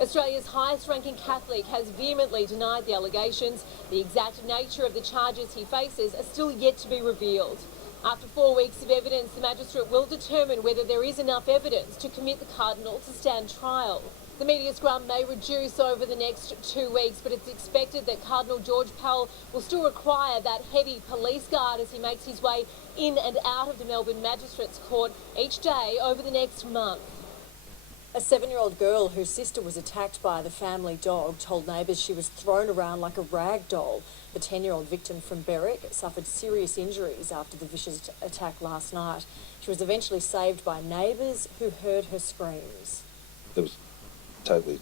Australia's highest-ranking Catholic has vehemently denied the allegations. The exact nature of the charges he faces are still yet to be revealed. After 4 weeks of evidence, the magistrate will determine whether there is enough evidence to commit the Cardinal to stand trial. The media scrum may reduce over the next 2 weeks, but it's expected that Cardinal George Pell will still require that heavy police guard as he makes his way in and out of the Melbourne Magistrates Court each day over the next month. A 7-year-old girl whose sister was attacked by the family dog told neighbours she was thrown around like a rag doll. The 10-year-old victim from Berwick suffered serious injuries after the vicious attack last night. She was eventually saved by neighbours who heard her screams. It was totally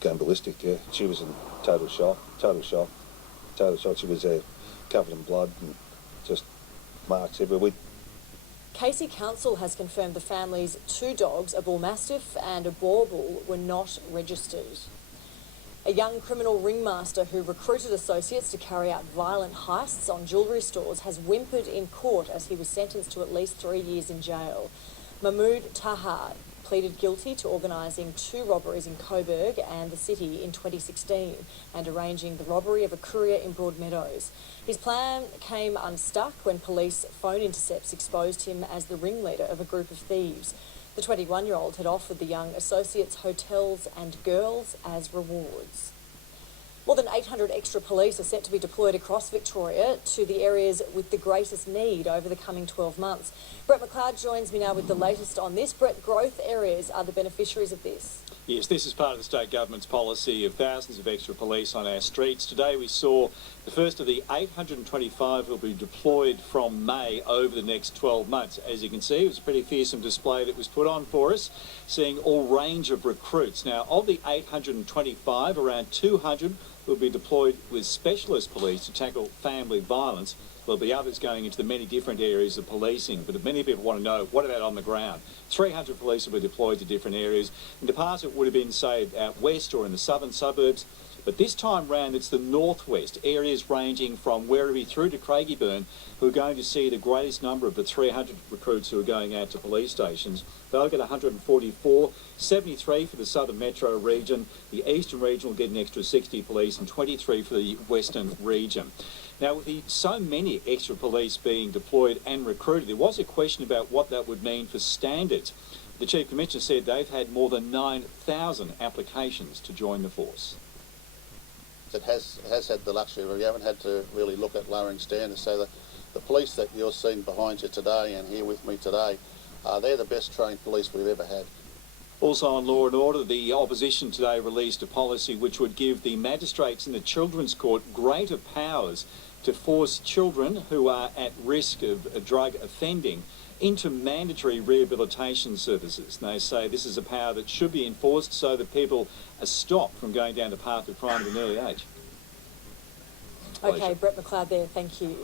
going ballistic, yeah. She was in total shock. She was covered in blood and just marks everywhere. Casey Council has confirmed the family's 2 dogs, a bull mastiff and a boer bull, were not registered. A young criminal ringmaster who recruited associates to carry out violent heists on jewellery stores has whimpered in court as he was sentenced to at least 3 years in jail. Mahmoud Taha pleaded guilty to organising 2 robberies in Coburg and the city in 2016 and arranging the robbery of a courier in Broadmeadows. His plan came unstuck when police phone intercepts exposed him as the ringleader of a group of thieves. The 21-year-old had offered the young associates hotels and girls as rewards. More than 800 extra police are set to be deployed across Victoria to the areas with the greatest need over the coming 12 months. Brett McLeod joins me now with the latest on this. Brett, growth areas are the beneficiaries of this. Yes, this is part of the state government's policy of thousands of extra police on our streets. Today we saw the first of the 825 will be deployed from May over the next 12 months. As you can see, it was a pretty fearsome display that was put on for us, seeing all range of recruits. Now, of the 825, around 200 will be deployed with specialist police to tackle family violence. There'll be others going into the many different areas of policing, but many people want to know, what about on the ground? 300 police will be deployed to different areas. In the past, it would have been, say, out west or in the southern suburbs, but this time round, it's the northwest, areas ranging from Werribee through to Craigieburn, who are going to see the greatest number of the 300 recruits who are going out to police stations. They'll get 144, 73 for the southern metro region. The eastern region will get an extra 60 police and 23 for the western region. Now, with so many extra police being deployed and recruited, there was a question about what that would mean for standards. The Chief Commissioner said they've had more than 9,000 applications to join the force. It has had the luxury where you haven't had to really look at lowering standards. So the police that you're seeing behind you today and here with me today, they're the best trained police we've ever had. Also on law and order, the opposition today released a policy which would give the magistrates in the Children's Court greater powers to force children who are at risk of drug offending into mandatory rehabilitation services. And they say this is a power that should be enforced so that people are stopped from going down the path of crime at an early age. Okay, Brett McLeod there, thank you.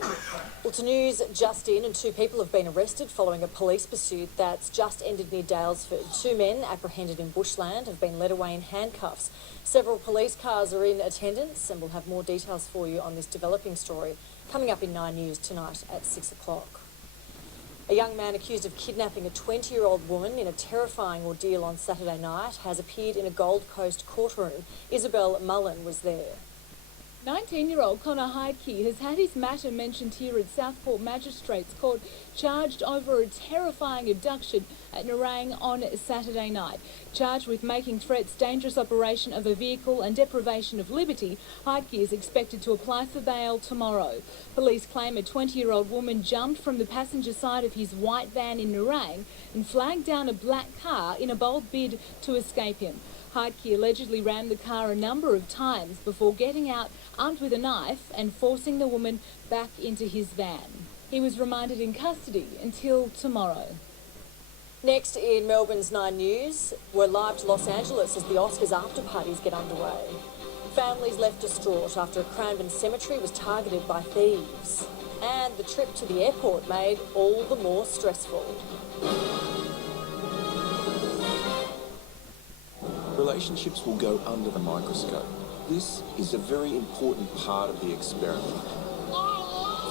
Well, to news just in, and 2 people have been arrested following a police pursuit that's just ended near Dalesford. 2 men apprehended in bushland have been led away in handcuffs. Several police cars are in attendance, and we'll have more details for you on this developing story coming up in 9 News tonight at 6 o'clock. A young man accused of kidnapping a 20-year-old woman in a terrifying ordeal on Saturday night has appeared in a Gold Coast courtroom. Isabel Mullen was there. 19-year-old Connor Heidke has had his matter mentioned here at Southport Magistrates Court, charged over a terrifying abduction at Nerang on Saturday night. Charged with making threats, dangerous operation of a vehicle and deprivation of liberty, Heidke is expected to apply for bail tomorrow. Police claim a 20-year-old woman jumped from the passenger side of his white van in Nerang and flagged down a black car in a bold bid to escape him. Heidke allegedly ran the car a number of times before getting out armed with a knife and forcing the woman back into his van. He was remanded in custody until tomorrow. Next in Melbourne's 9 News, we're live to Los Angeles as the Oscars after parties get underway. Families left distraught after a Cranbourne cemetery was targeted by thieves. And the trip to the airport made all the more stressful. Relationships will go under the microscope. This is a very important part of the experiment.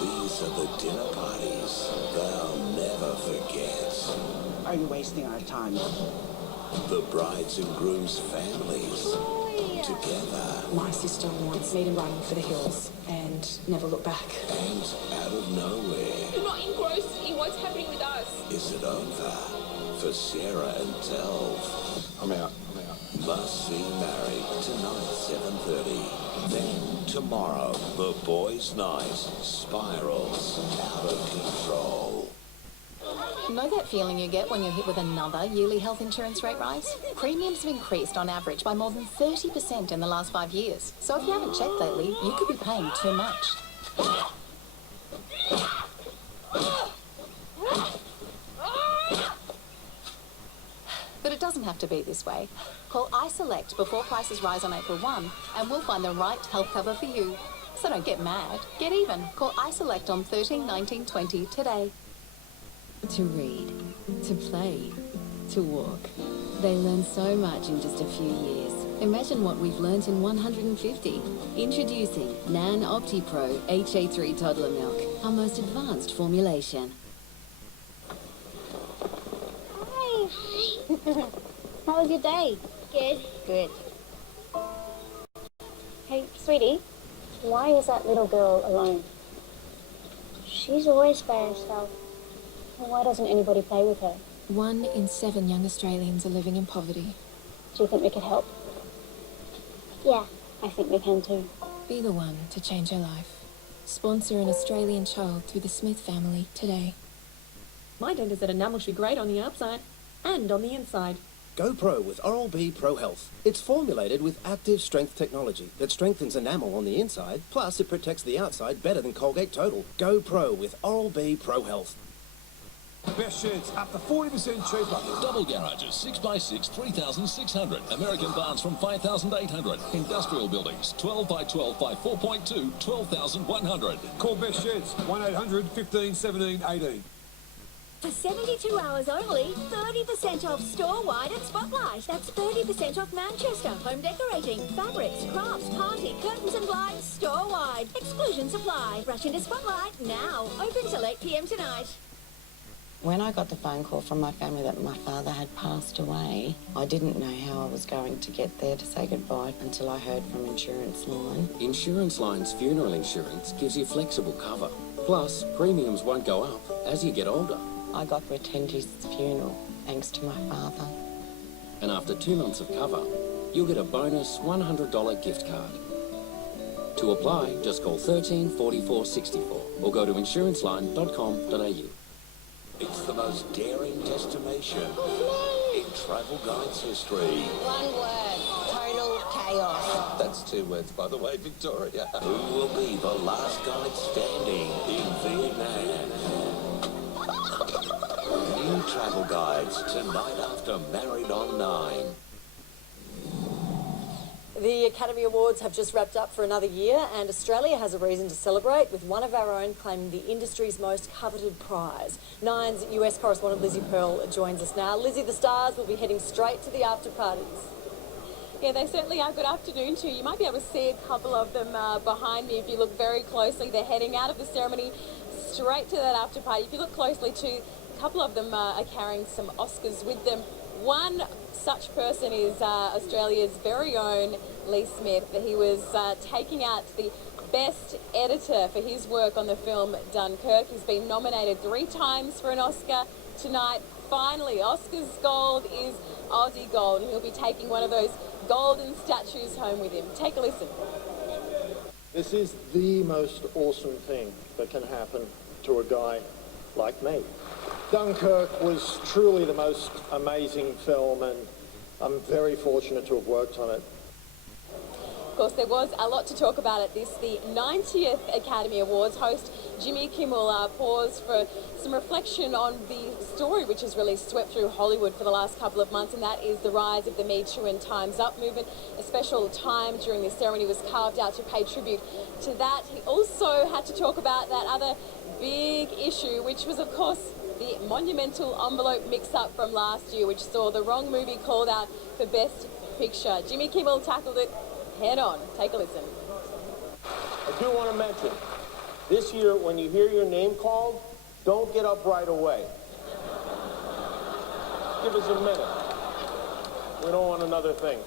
These are the dinner parties they'll never forget. Are you wasting our time? The bride's and groom's families together. My sister wants me to run for the hills and never look back. And out of nowhere... You're not engrossed in what's happening with us. Is it over for Sarah and Delve? I'm out. Must see Married tonight, 7:30. Then tomorrow, the boys' night spirals out of control. Know that feeling you get when you're hit with another yearly health insurance rate rise? Premiums have increased on average by more than 30% in the last 5 years. So if you haven't checked lately, you could be paying too much. But it doesn't have to be this way. Call iSelect before prices rise on April 1 and we'll find the right health cover for you. So don't get mad, get even. Call iSelect on 13 19 20 today. To read, to play, to walk. They learn so much in just a few years. Imagine what we've learnt in 150. Introducing Nan OptiPro HA3 Toddler Milk, our most advanced formulation. Hi. How was your day? Good. Good. Hey, sweetie, why is that little girl alone? She's always by herself. Why doesn't anybody play with her? 1 in 7 young Australians are living in poverty. Do you think we could help? Yeah, I think we can too. Be the one to change her life. Sponsor an Australian child through the Smith family today. My dentist said enamel should be great on the outside and on the inside. Go Pro with Oral-B Pro Health. It's formulated with active strength technology that strengthens enamel on the inside, plus it protects the outside better than Colgate Total. Go Pro with Oral-B Pro Health. Best sheds up to 40% cheaper. Double garages, 6x6, 3,600. American barns from 5,800. Industrial buildings, 12 by 12 by 4.2, 12,100. Call Best Sheds, 1-800 15 17 18. For 72 hours only, 30% off store-wide at Spotlight. That's 30% off Manchester. Home decorating, fabrics, crafts, party, curtains and blinds, store-wide. Exclusions apply. Rush into Spotlight now. Open till 8 p.m. tonight. When I got the phone call from my family that my father had passed away, I didn't know how I was going to get there to say goodbye until I heard from Insurance Line. Insurance Line's funeral insurance gives you flexible cover. Plus, premiums won't go up as you get older. I got to attend his funeral thanks to my father. And after 2 months of cover, you'll get a bonus $100 gift card. To apply, just call 13 44 64 or go to insuranceline.com.au. It's the most daring destination in Travel Guides history. One word, total chaos. That's 2 words, by the way, Victoria. Who will be the last guide standing in Vietnam? New Travel Guides tonight after Married on 9. The Academy Awards have just wrapped up for another year, and Australia has a reason to celebrate, with one of our own claiming the industry's most coveted prize. Nine's US correspondent Lizzie Pearl joins us now. Lizzie, the stars will be heading straight to the after parties. Yeah, they certainly are. Good afternoon to you. You might be able to see a couple of them behind me if you look very closely. They're heading out of the ceremony straight to that after party. If you look closely too, a couple of them are carrying some Oscars with them. One such person is Australia's very own Lee Smith. He was taking out the Best Editor for his work on the film Dunkirk. He's been nominated 3 times for an Oscar. Tonight, finally, Oscars gold is Aussie gold, and he'll be taking one of those golden statues home with him. Take a listen. This is the most awesome thing that can happen to a guy like me. Dunkirk was truly the most amazing film, and I'm very fortunate to have worked on it. Of course, there was a lot to talk about at this, the 90th Academy Awards. Host Jimmy Kimmel paused for some reflection on the story which has really swept through Hollywood for the last couple of months, and that is the rise of the Me Too and Time's Up movement. A special time during this ceremony was carved out to pay tribute to that. He also had to talk about that other big issue, which was, of course, the monumental envelope mix-up from last year, which saw the wrong movie called out for Best Picture. Jimmy Kimmel tackled it head-on. Take a listen. I do want to mention, this year, when you hear your name called, don't get up right away. Give us a minute. We don't want another thing.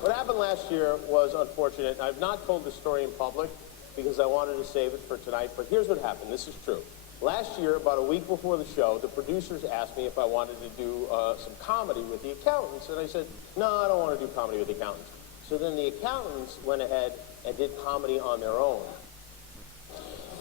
What happened last year was unfortunate. I've not told the story in public because I wanted to save it for tonight, but here's what happened. This is true. Last year, about a week before the show, the producers asked me if I wanted to do some comedy with the accountants, and I said, no, I don't want to do comedy with the accountants. So then the accountants went ahead and did comedy on their own.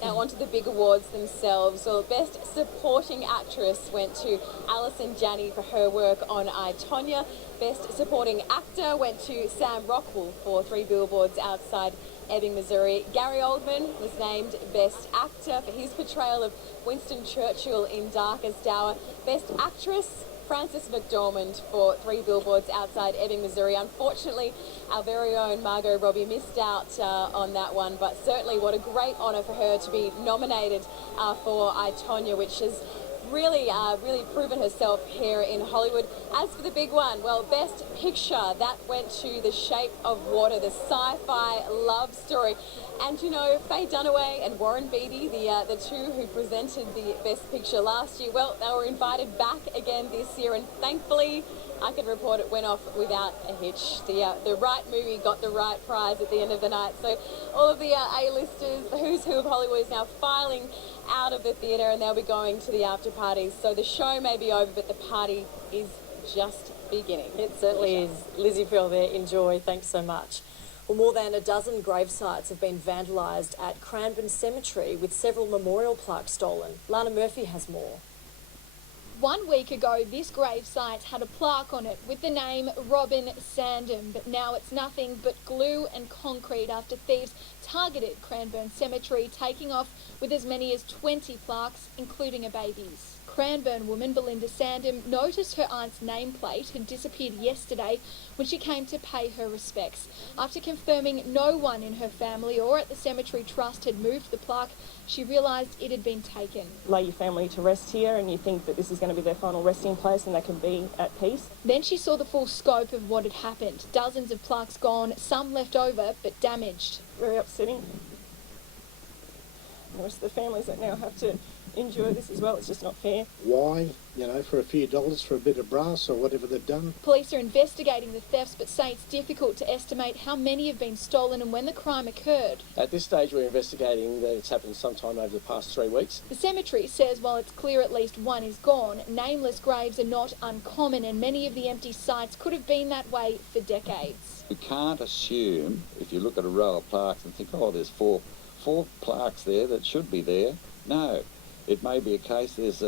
Now on to the big awards themselves. Well, Best Supporting Actress went to Alison Janney for her work on I, Tonya. Best Supporting Actor went to Sam Rockwell for 3 Billboards Outside Ebbing, Missouri. Gary Oldman was named Best Actor for his portrayal of Winston Churchill in Darkest Hour. Best Actress, Frances McDormand for 3 Billboards Outside Ebbing, Missouri. Unfortunately, our very own Margot Robbie missed out on that one, but certainly what a great honour for her to be nominated for I, Tonya, which has really proven herself here in Hollywood. As for the big one, well, Best Picture, that went to The Shape of Water, the sci-fi love story. And you know, Faye Dunaway and Warren Beatty, the two who presented the Best Picture last year, well, they were invited back again this year, and thankfully, I can report it went off without a hitch. The right movie got the right prize at the end of the night. So all of the A-listers, the who's who of Hollywood, is now filing out of the theatre, and they'll be going to the after parties. So the show may be over, but the party is just beginning. It certainly is. Lizzie Pearl there, enjoy. Thanks so much. Well, more than a dozen grave sites have been vandalised at Cranbourne Cemetery, with several memorial plaques stolen. Lana Murphy has more. 1 week ago, this gravesite had a plaque on it with the name Robin Sandham, but now it's nothing but glue and concrete after thieves targeted Cranbourne Cemetery, taking off with as many as 20 plaques, including a baby's. Cranbourne woman Belinda Sandham noticed her aunt's nameplate had disappeared yesterday when she came to pay her respects. After confirming no one in her family or at the Cemetery Trust had moved the plaque, she realised it had been taken. Lay your family to rest here and you think that this is going to be their final resting place and they can be at peace. Then she saw the full scope of what had happened. Dozens of plaques gone, some left over but damaged. Very upsetting. The rest of the families that now have to endure this as well, it's just not fair. Why? You know, for a few dollars for a bit of brass or whatever they've done. Police are investigating the thefts but say it's difficult to estimate how many have been stolen and when the crime occurred. At this stage we're investigating that it's happened sometime over the past 3 weeks. The cemetery says while it's clear at least one is gone, nameless graves are not uncommon and many of the empty sites could have been that way for decades. We can't assume, if you look at a row of plaques and think, oh, there's four plaques there that should be there. No. It may be a case there's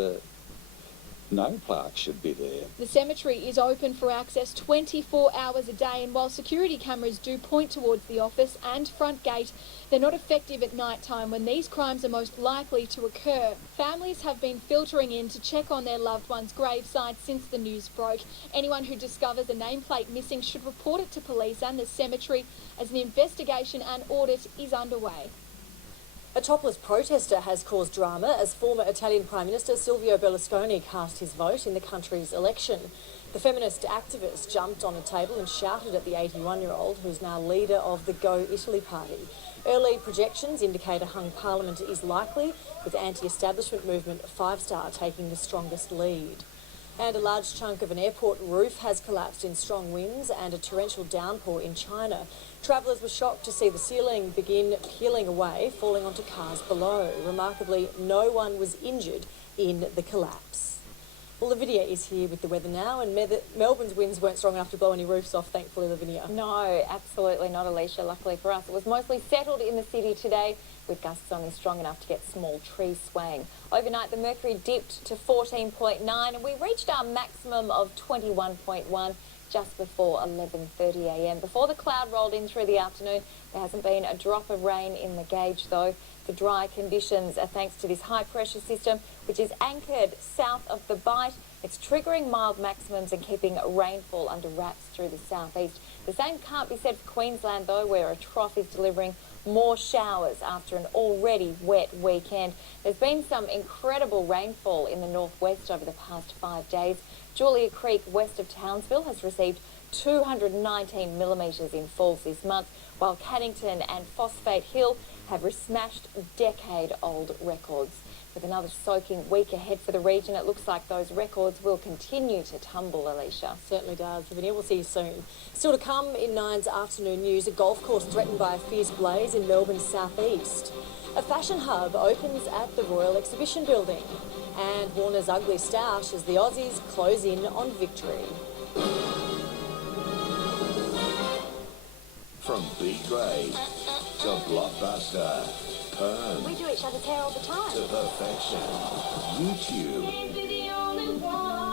no plaque should be there. The cemetery is open for access 24 hours a day, and while security cameras do point towards the office and front gate, they're not effective at night time when these crimes are most likely to occur. Families have been filtering in to check on their loved ones' gravesites since the news broke. Anyone who discovers a nameplate missing should report it to police and the cemetery, as an investigation and audit is underway. A topless protester has caused drama as former Italian Prime Minister Silvio Berlusconi cast his vote in the country's election. The feminist activist jumped on a table and shouted at the 81-year-old, who's now leader of the Go Italy party. Early projections indicate a hung parliament is likely, with anti-establishment movement Five Star taking the strongest lead. And a large chunk of an airport roof has collapsed in strong winds and a torrential downpour in China. Travellers were shocked to see the ceiling begin peeling away, falling onto cars below. Remarkably, no one was injured in the collapse. Well, Lavinia is here with the weather now, and Melbourne's winds weren't strong enough to blow any roofs off, thankfully, Lavinia. No, absolutely not, Alicia. Luckily for us, it was mostly settled in the city today, with gusts only strong enough to get small trees swaying. Overnight, the mercury dipped to 14.9 and we reached our maximum of 21.1 just before 11:30 a.m. Before the cloud rolled in through the afternoon, there hasn't been a drop of rain in the gauge, though. The dry conditions are thanks to this high-pressure system, which is anchored south of the Bight. It's triggering mild maximums and keeping rainfall under wraps through the southeast. The same can't be said for Queensland, though, where a trough is delivering more showers after an already wet weekend. There's been some incredible rainfall in the northwest over the past 5 days. Julia Creek, west of Townsville, has received 219 millimetres in falls this month, while Cannington and Phosphate Hill have smashed decade-old records. With another soaking week ahead for the region, it looks like those records will continue to tumble, Alicia. Certainly does. Lavinia, we'll see you soon. Still to come in Nine's afternoon news, a golf course threatened by a fierce blaze in Melbourne's southeast. A fashion hub opens at the Royal Exhibition Building. And Warner's ugly stoush as the Aussies close in on victory. From B-grade to blockbuster, perm We do each other's hair all the time. to perfection, YouTube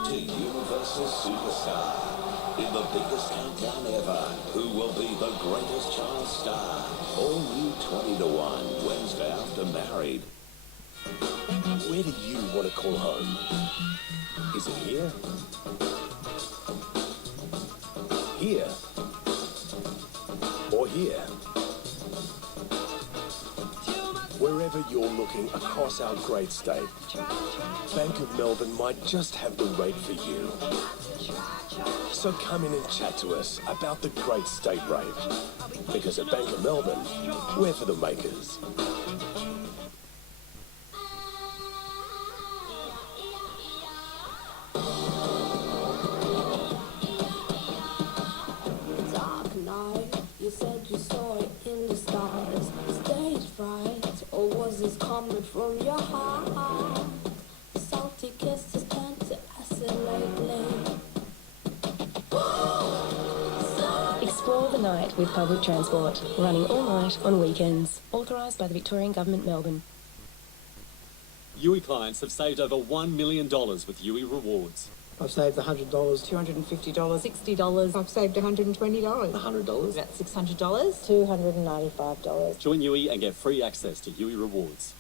to Universal Superstar. In the biggest countdown ever, who will be the greatest child star? All new 20 to 1, Wednesday after Married. Where do you want to call home? Is it here? Here? Or here? Wherever Wherever you're looking across our great state, Bank of Melbourne might just have the rate for you. So come in and chat to us about the great state rate. Because at Bank of Melbourne, we're for the makers. Dark night, you said you saw it in the stars. Stage fright, or was this coming from your heart? Salty kisses turned to acid lately. Explore the night with public transport, running all night on weekends. Authorised by the Victorian Government, Melbourne. Yui clients have saved over $1 million with Yui Rewards. I've saved $100, $250, $60. I've saved $120. $100. About $600. $295. Join Yui and get free access to Yui Rewards.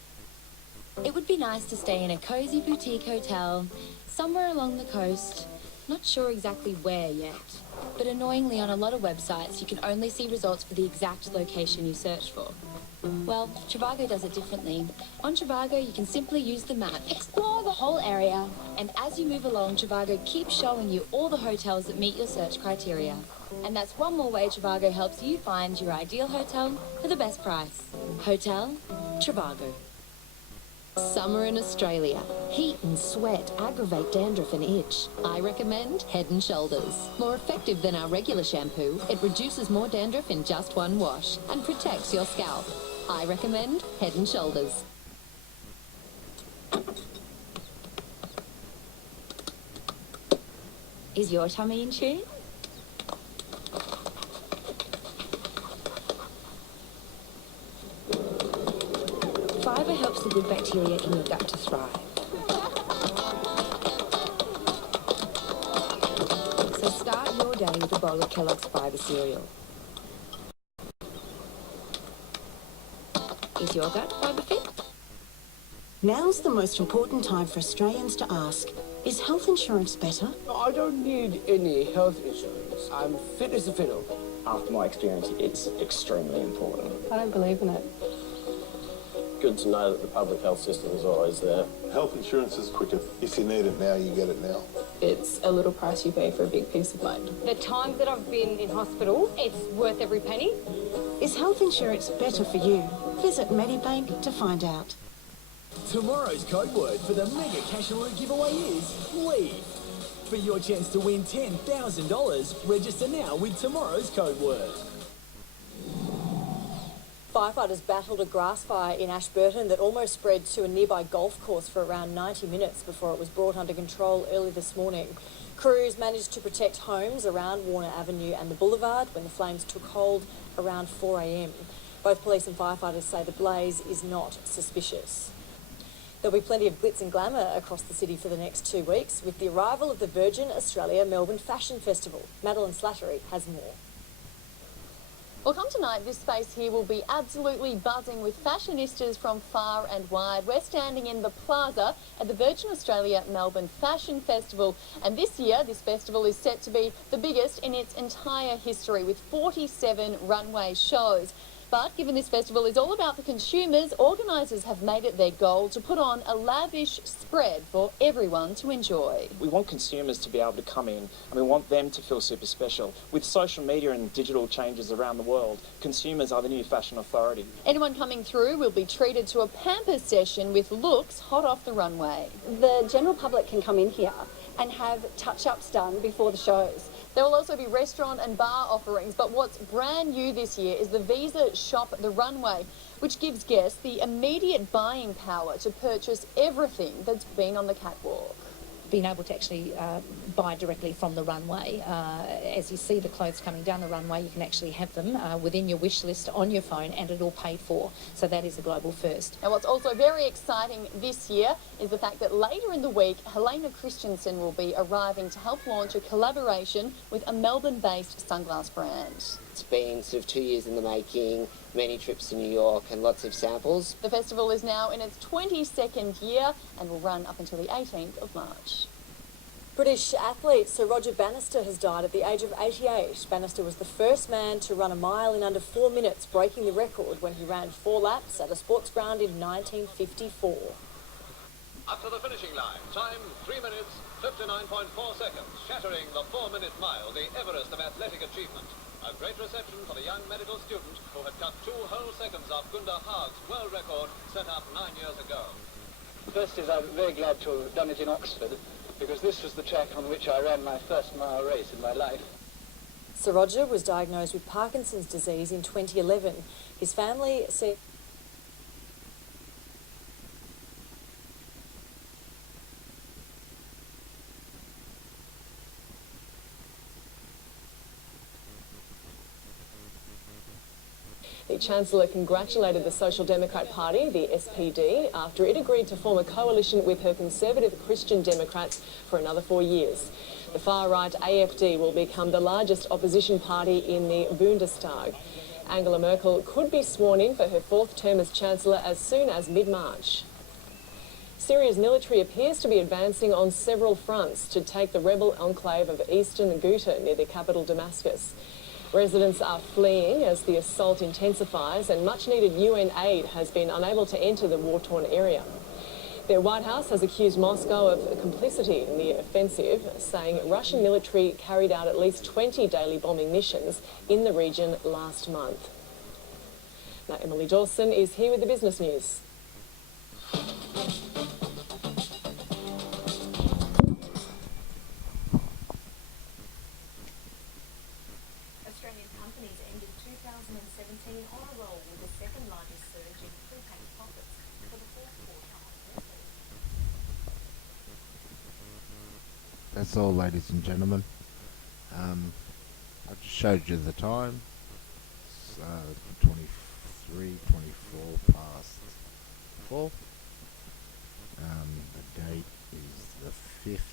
It would be nice to stay in a cosy boutique hotel somewhere along the coast. Not sure exactly where yet. But annoyingly, on a lot of websites, you can only see results for the exact location you search for. Well, Trivago does it differently. On Trivago, you can simply use the map, explore the whole area, and as you move along, Trivago keeps showing you all the hotels that meet your search criteria. And that's one more way Trivago helps you find your ideal hotel for the best price. Hotel Trivago. Summer in Australia. Heat and sweat aggravate dandruff and itch. I recommend Head & Shoulders. More effective than our regular shampoo, it reduces more dandruff in just one wash and protects your scalp. I recommend Head & Shoulders. Is your tummy in tune? Fibre helps the good bacteria in your gut to thrive. So start your day with a bowl of Kellogg's Fibre cereal. Is your gut fibre fit? Now's the most important time for Australians to ask, is health insurance better? I don't need any health insurance. I'm fit as a fiddle. After my experience, it's extremely important. I don't believe in it. Good to know that the public health system is always there. Health insurance is quicker. If you need it now, you get it now. It's a little price you pay for a big peace of mind. The times that I've been in hospital, it's worth every penny. Is health insurance better for you? Visit Medibank to find out. Tomorrow's code word for the Mega Cash Alert giveaway is leave. For your chance to win $10,000, register now with tomorrow's code word. Firefighters battled a grass fire in Ashburton that almost spread to a nearby golf course for around 90 minutes before it was brought under control early this morning. Crews managed to protect homes around Warner Avenue and the boulevard when the flames took hold around 4 a.m. Both police and firefighters say the blaze is not suspicious. There'll be plenty of glitz and glamour across the city for the next 2 weeks with the arrival of the Virgin Australia Melbourne Fashion Festival. Madeline Slattery has more. Well, come tonight, this space here will be absolutely buzzing with fashionistas from far and wide. We're standing in the plaza at the Virgin Australia Melbourne Fashion Festival, and this year this festival is set to be the biggest in its entire history with 47 runway shows. But given this festival is all about the consumers, organisers have made it their goal to put on a lavish spread for everyone to enjoy. We want consumers to be able to come in and we want them to feel super special. With social media and digital changes around the world, consumers are the new fashion authority. Anyone coming through will be treated to a pamper session with looks hot off the runway. The general public can come in here and have touch-ups done before the shows. There will also be restaurant and bar offerings, but what's brand new this year is the Visa Shop the Runway, which gives guests the immediate buying power to purchase everything that's been on the catwalk. Being able to actually buy directly from the runway. As you see the clothes coming down the runway, you can actually have them within your wish list on your phone and it all paid for. So that is a global first. And what's also very exciting this year is the fact that later in the week, Helena Christensen will be arriving to help launch a collaboration with a Melbourne-based sunglass brand. It's been sort of 2 years in the making, many trips to New York and lots of samples. The festival is now in its 22nd year and will run up until the 18th of March. British athlete Sir Roger Bannister has died at the age of 88. Bannister was the first man to run a mile in under 4 minutes, breaking the record when he ran 4 laps at a sports ground in 1954. Up to the finishing line, time 3 minutes, 59.4 seconds, shattering the 4-minute mile, the Everest of athletic achievement. A great reception for the young medical student who had cut 2 whole seconds off Gunda Haag's world record set up 9 years ago. First is I'm very glad to have done it in Oxford, because this was the track on which I ran my first mile race in my life. Sir Roger was diagnosed with Parkinson's disease in 2011. His family said... The Chancellor congratulated the Social Democrat Party, the SPD, after it agreed to form a coalition with her Conservative Christian Democrats for another 4 years. The far-right AfD will become the largest opposition party in the Bundestag. Angela Merkel could be sworn in for her 4th term as Chancellor as soon as mid-March. Syria's military appears to be advancing on several fronts to take the rebel enclave of eastern Ghouta near the capital Damascus. Residents are fleeing as the assault intensifies, and much-needed UN aid has been unable to enter the war-torn area. The White House has accused Moscow of complicity in the offensive, saying Russian military carried out at least 20 daily bombing missions in the region last month. Now, Emily Dawson is here with the business news. Australian companies ended 2017 on a roll with the second largest surge in prepaid profits for the fourth quarter of the decade. That's all, ladies and gentlemen. I just showed you the time. It's 24 past 4. The date is the 5th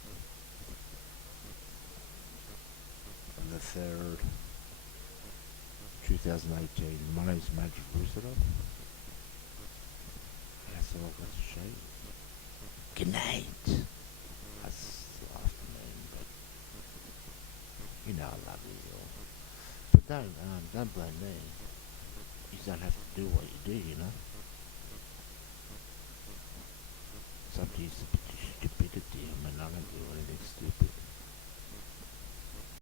of the 3rd, 2018. My name is Madrit, rusidov. That's all I've got to show you. Good night. That's the afternoon, but you know I love you all. But don't blame me. You don't have to do what you do, you know. It's up to you to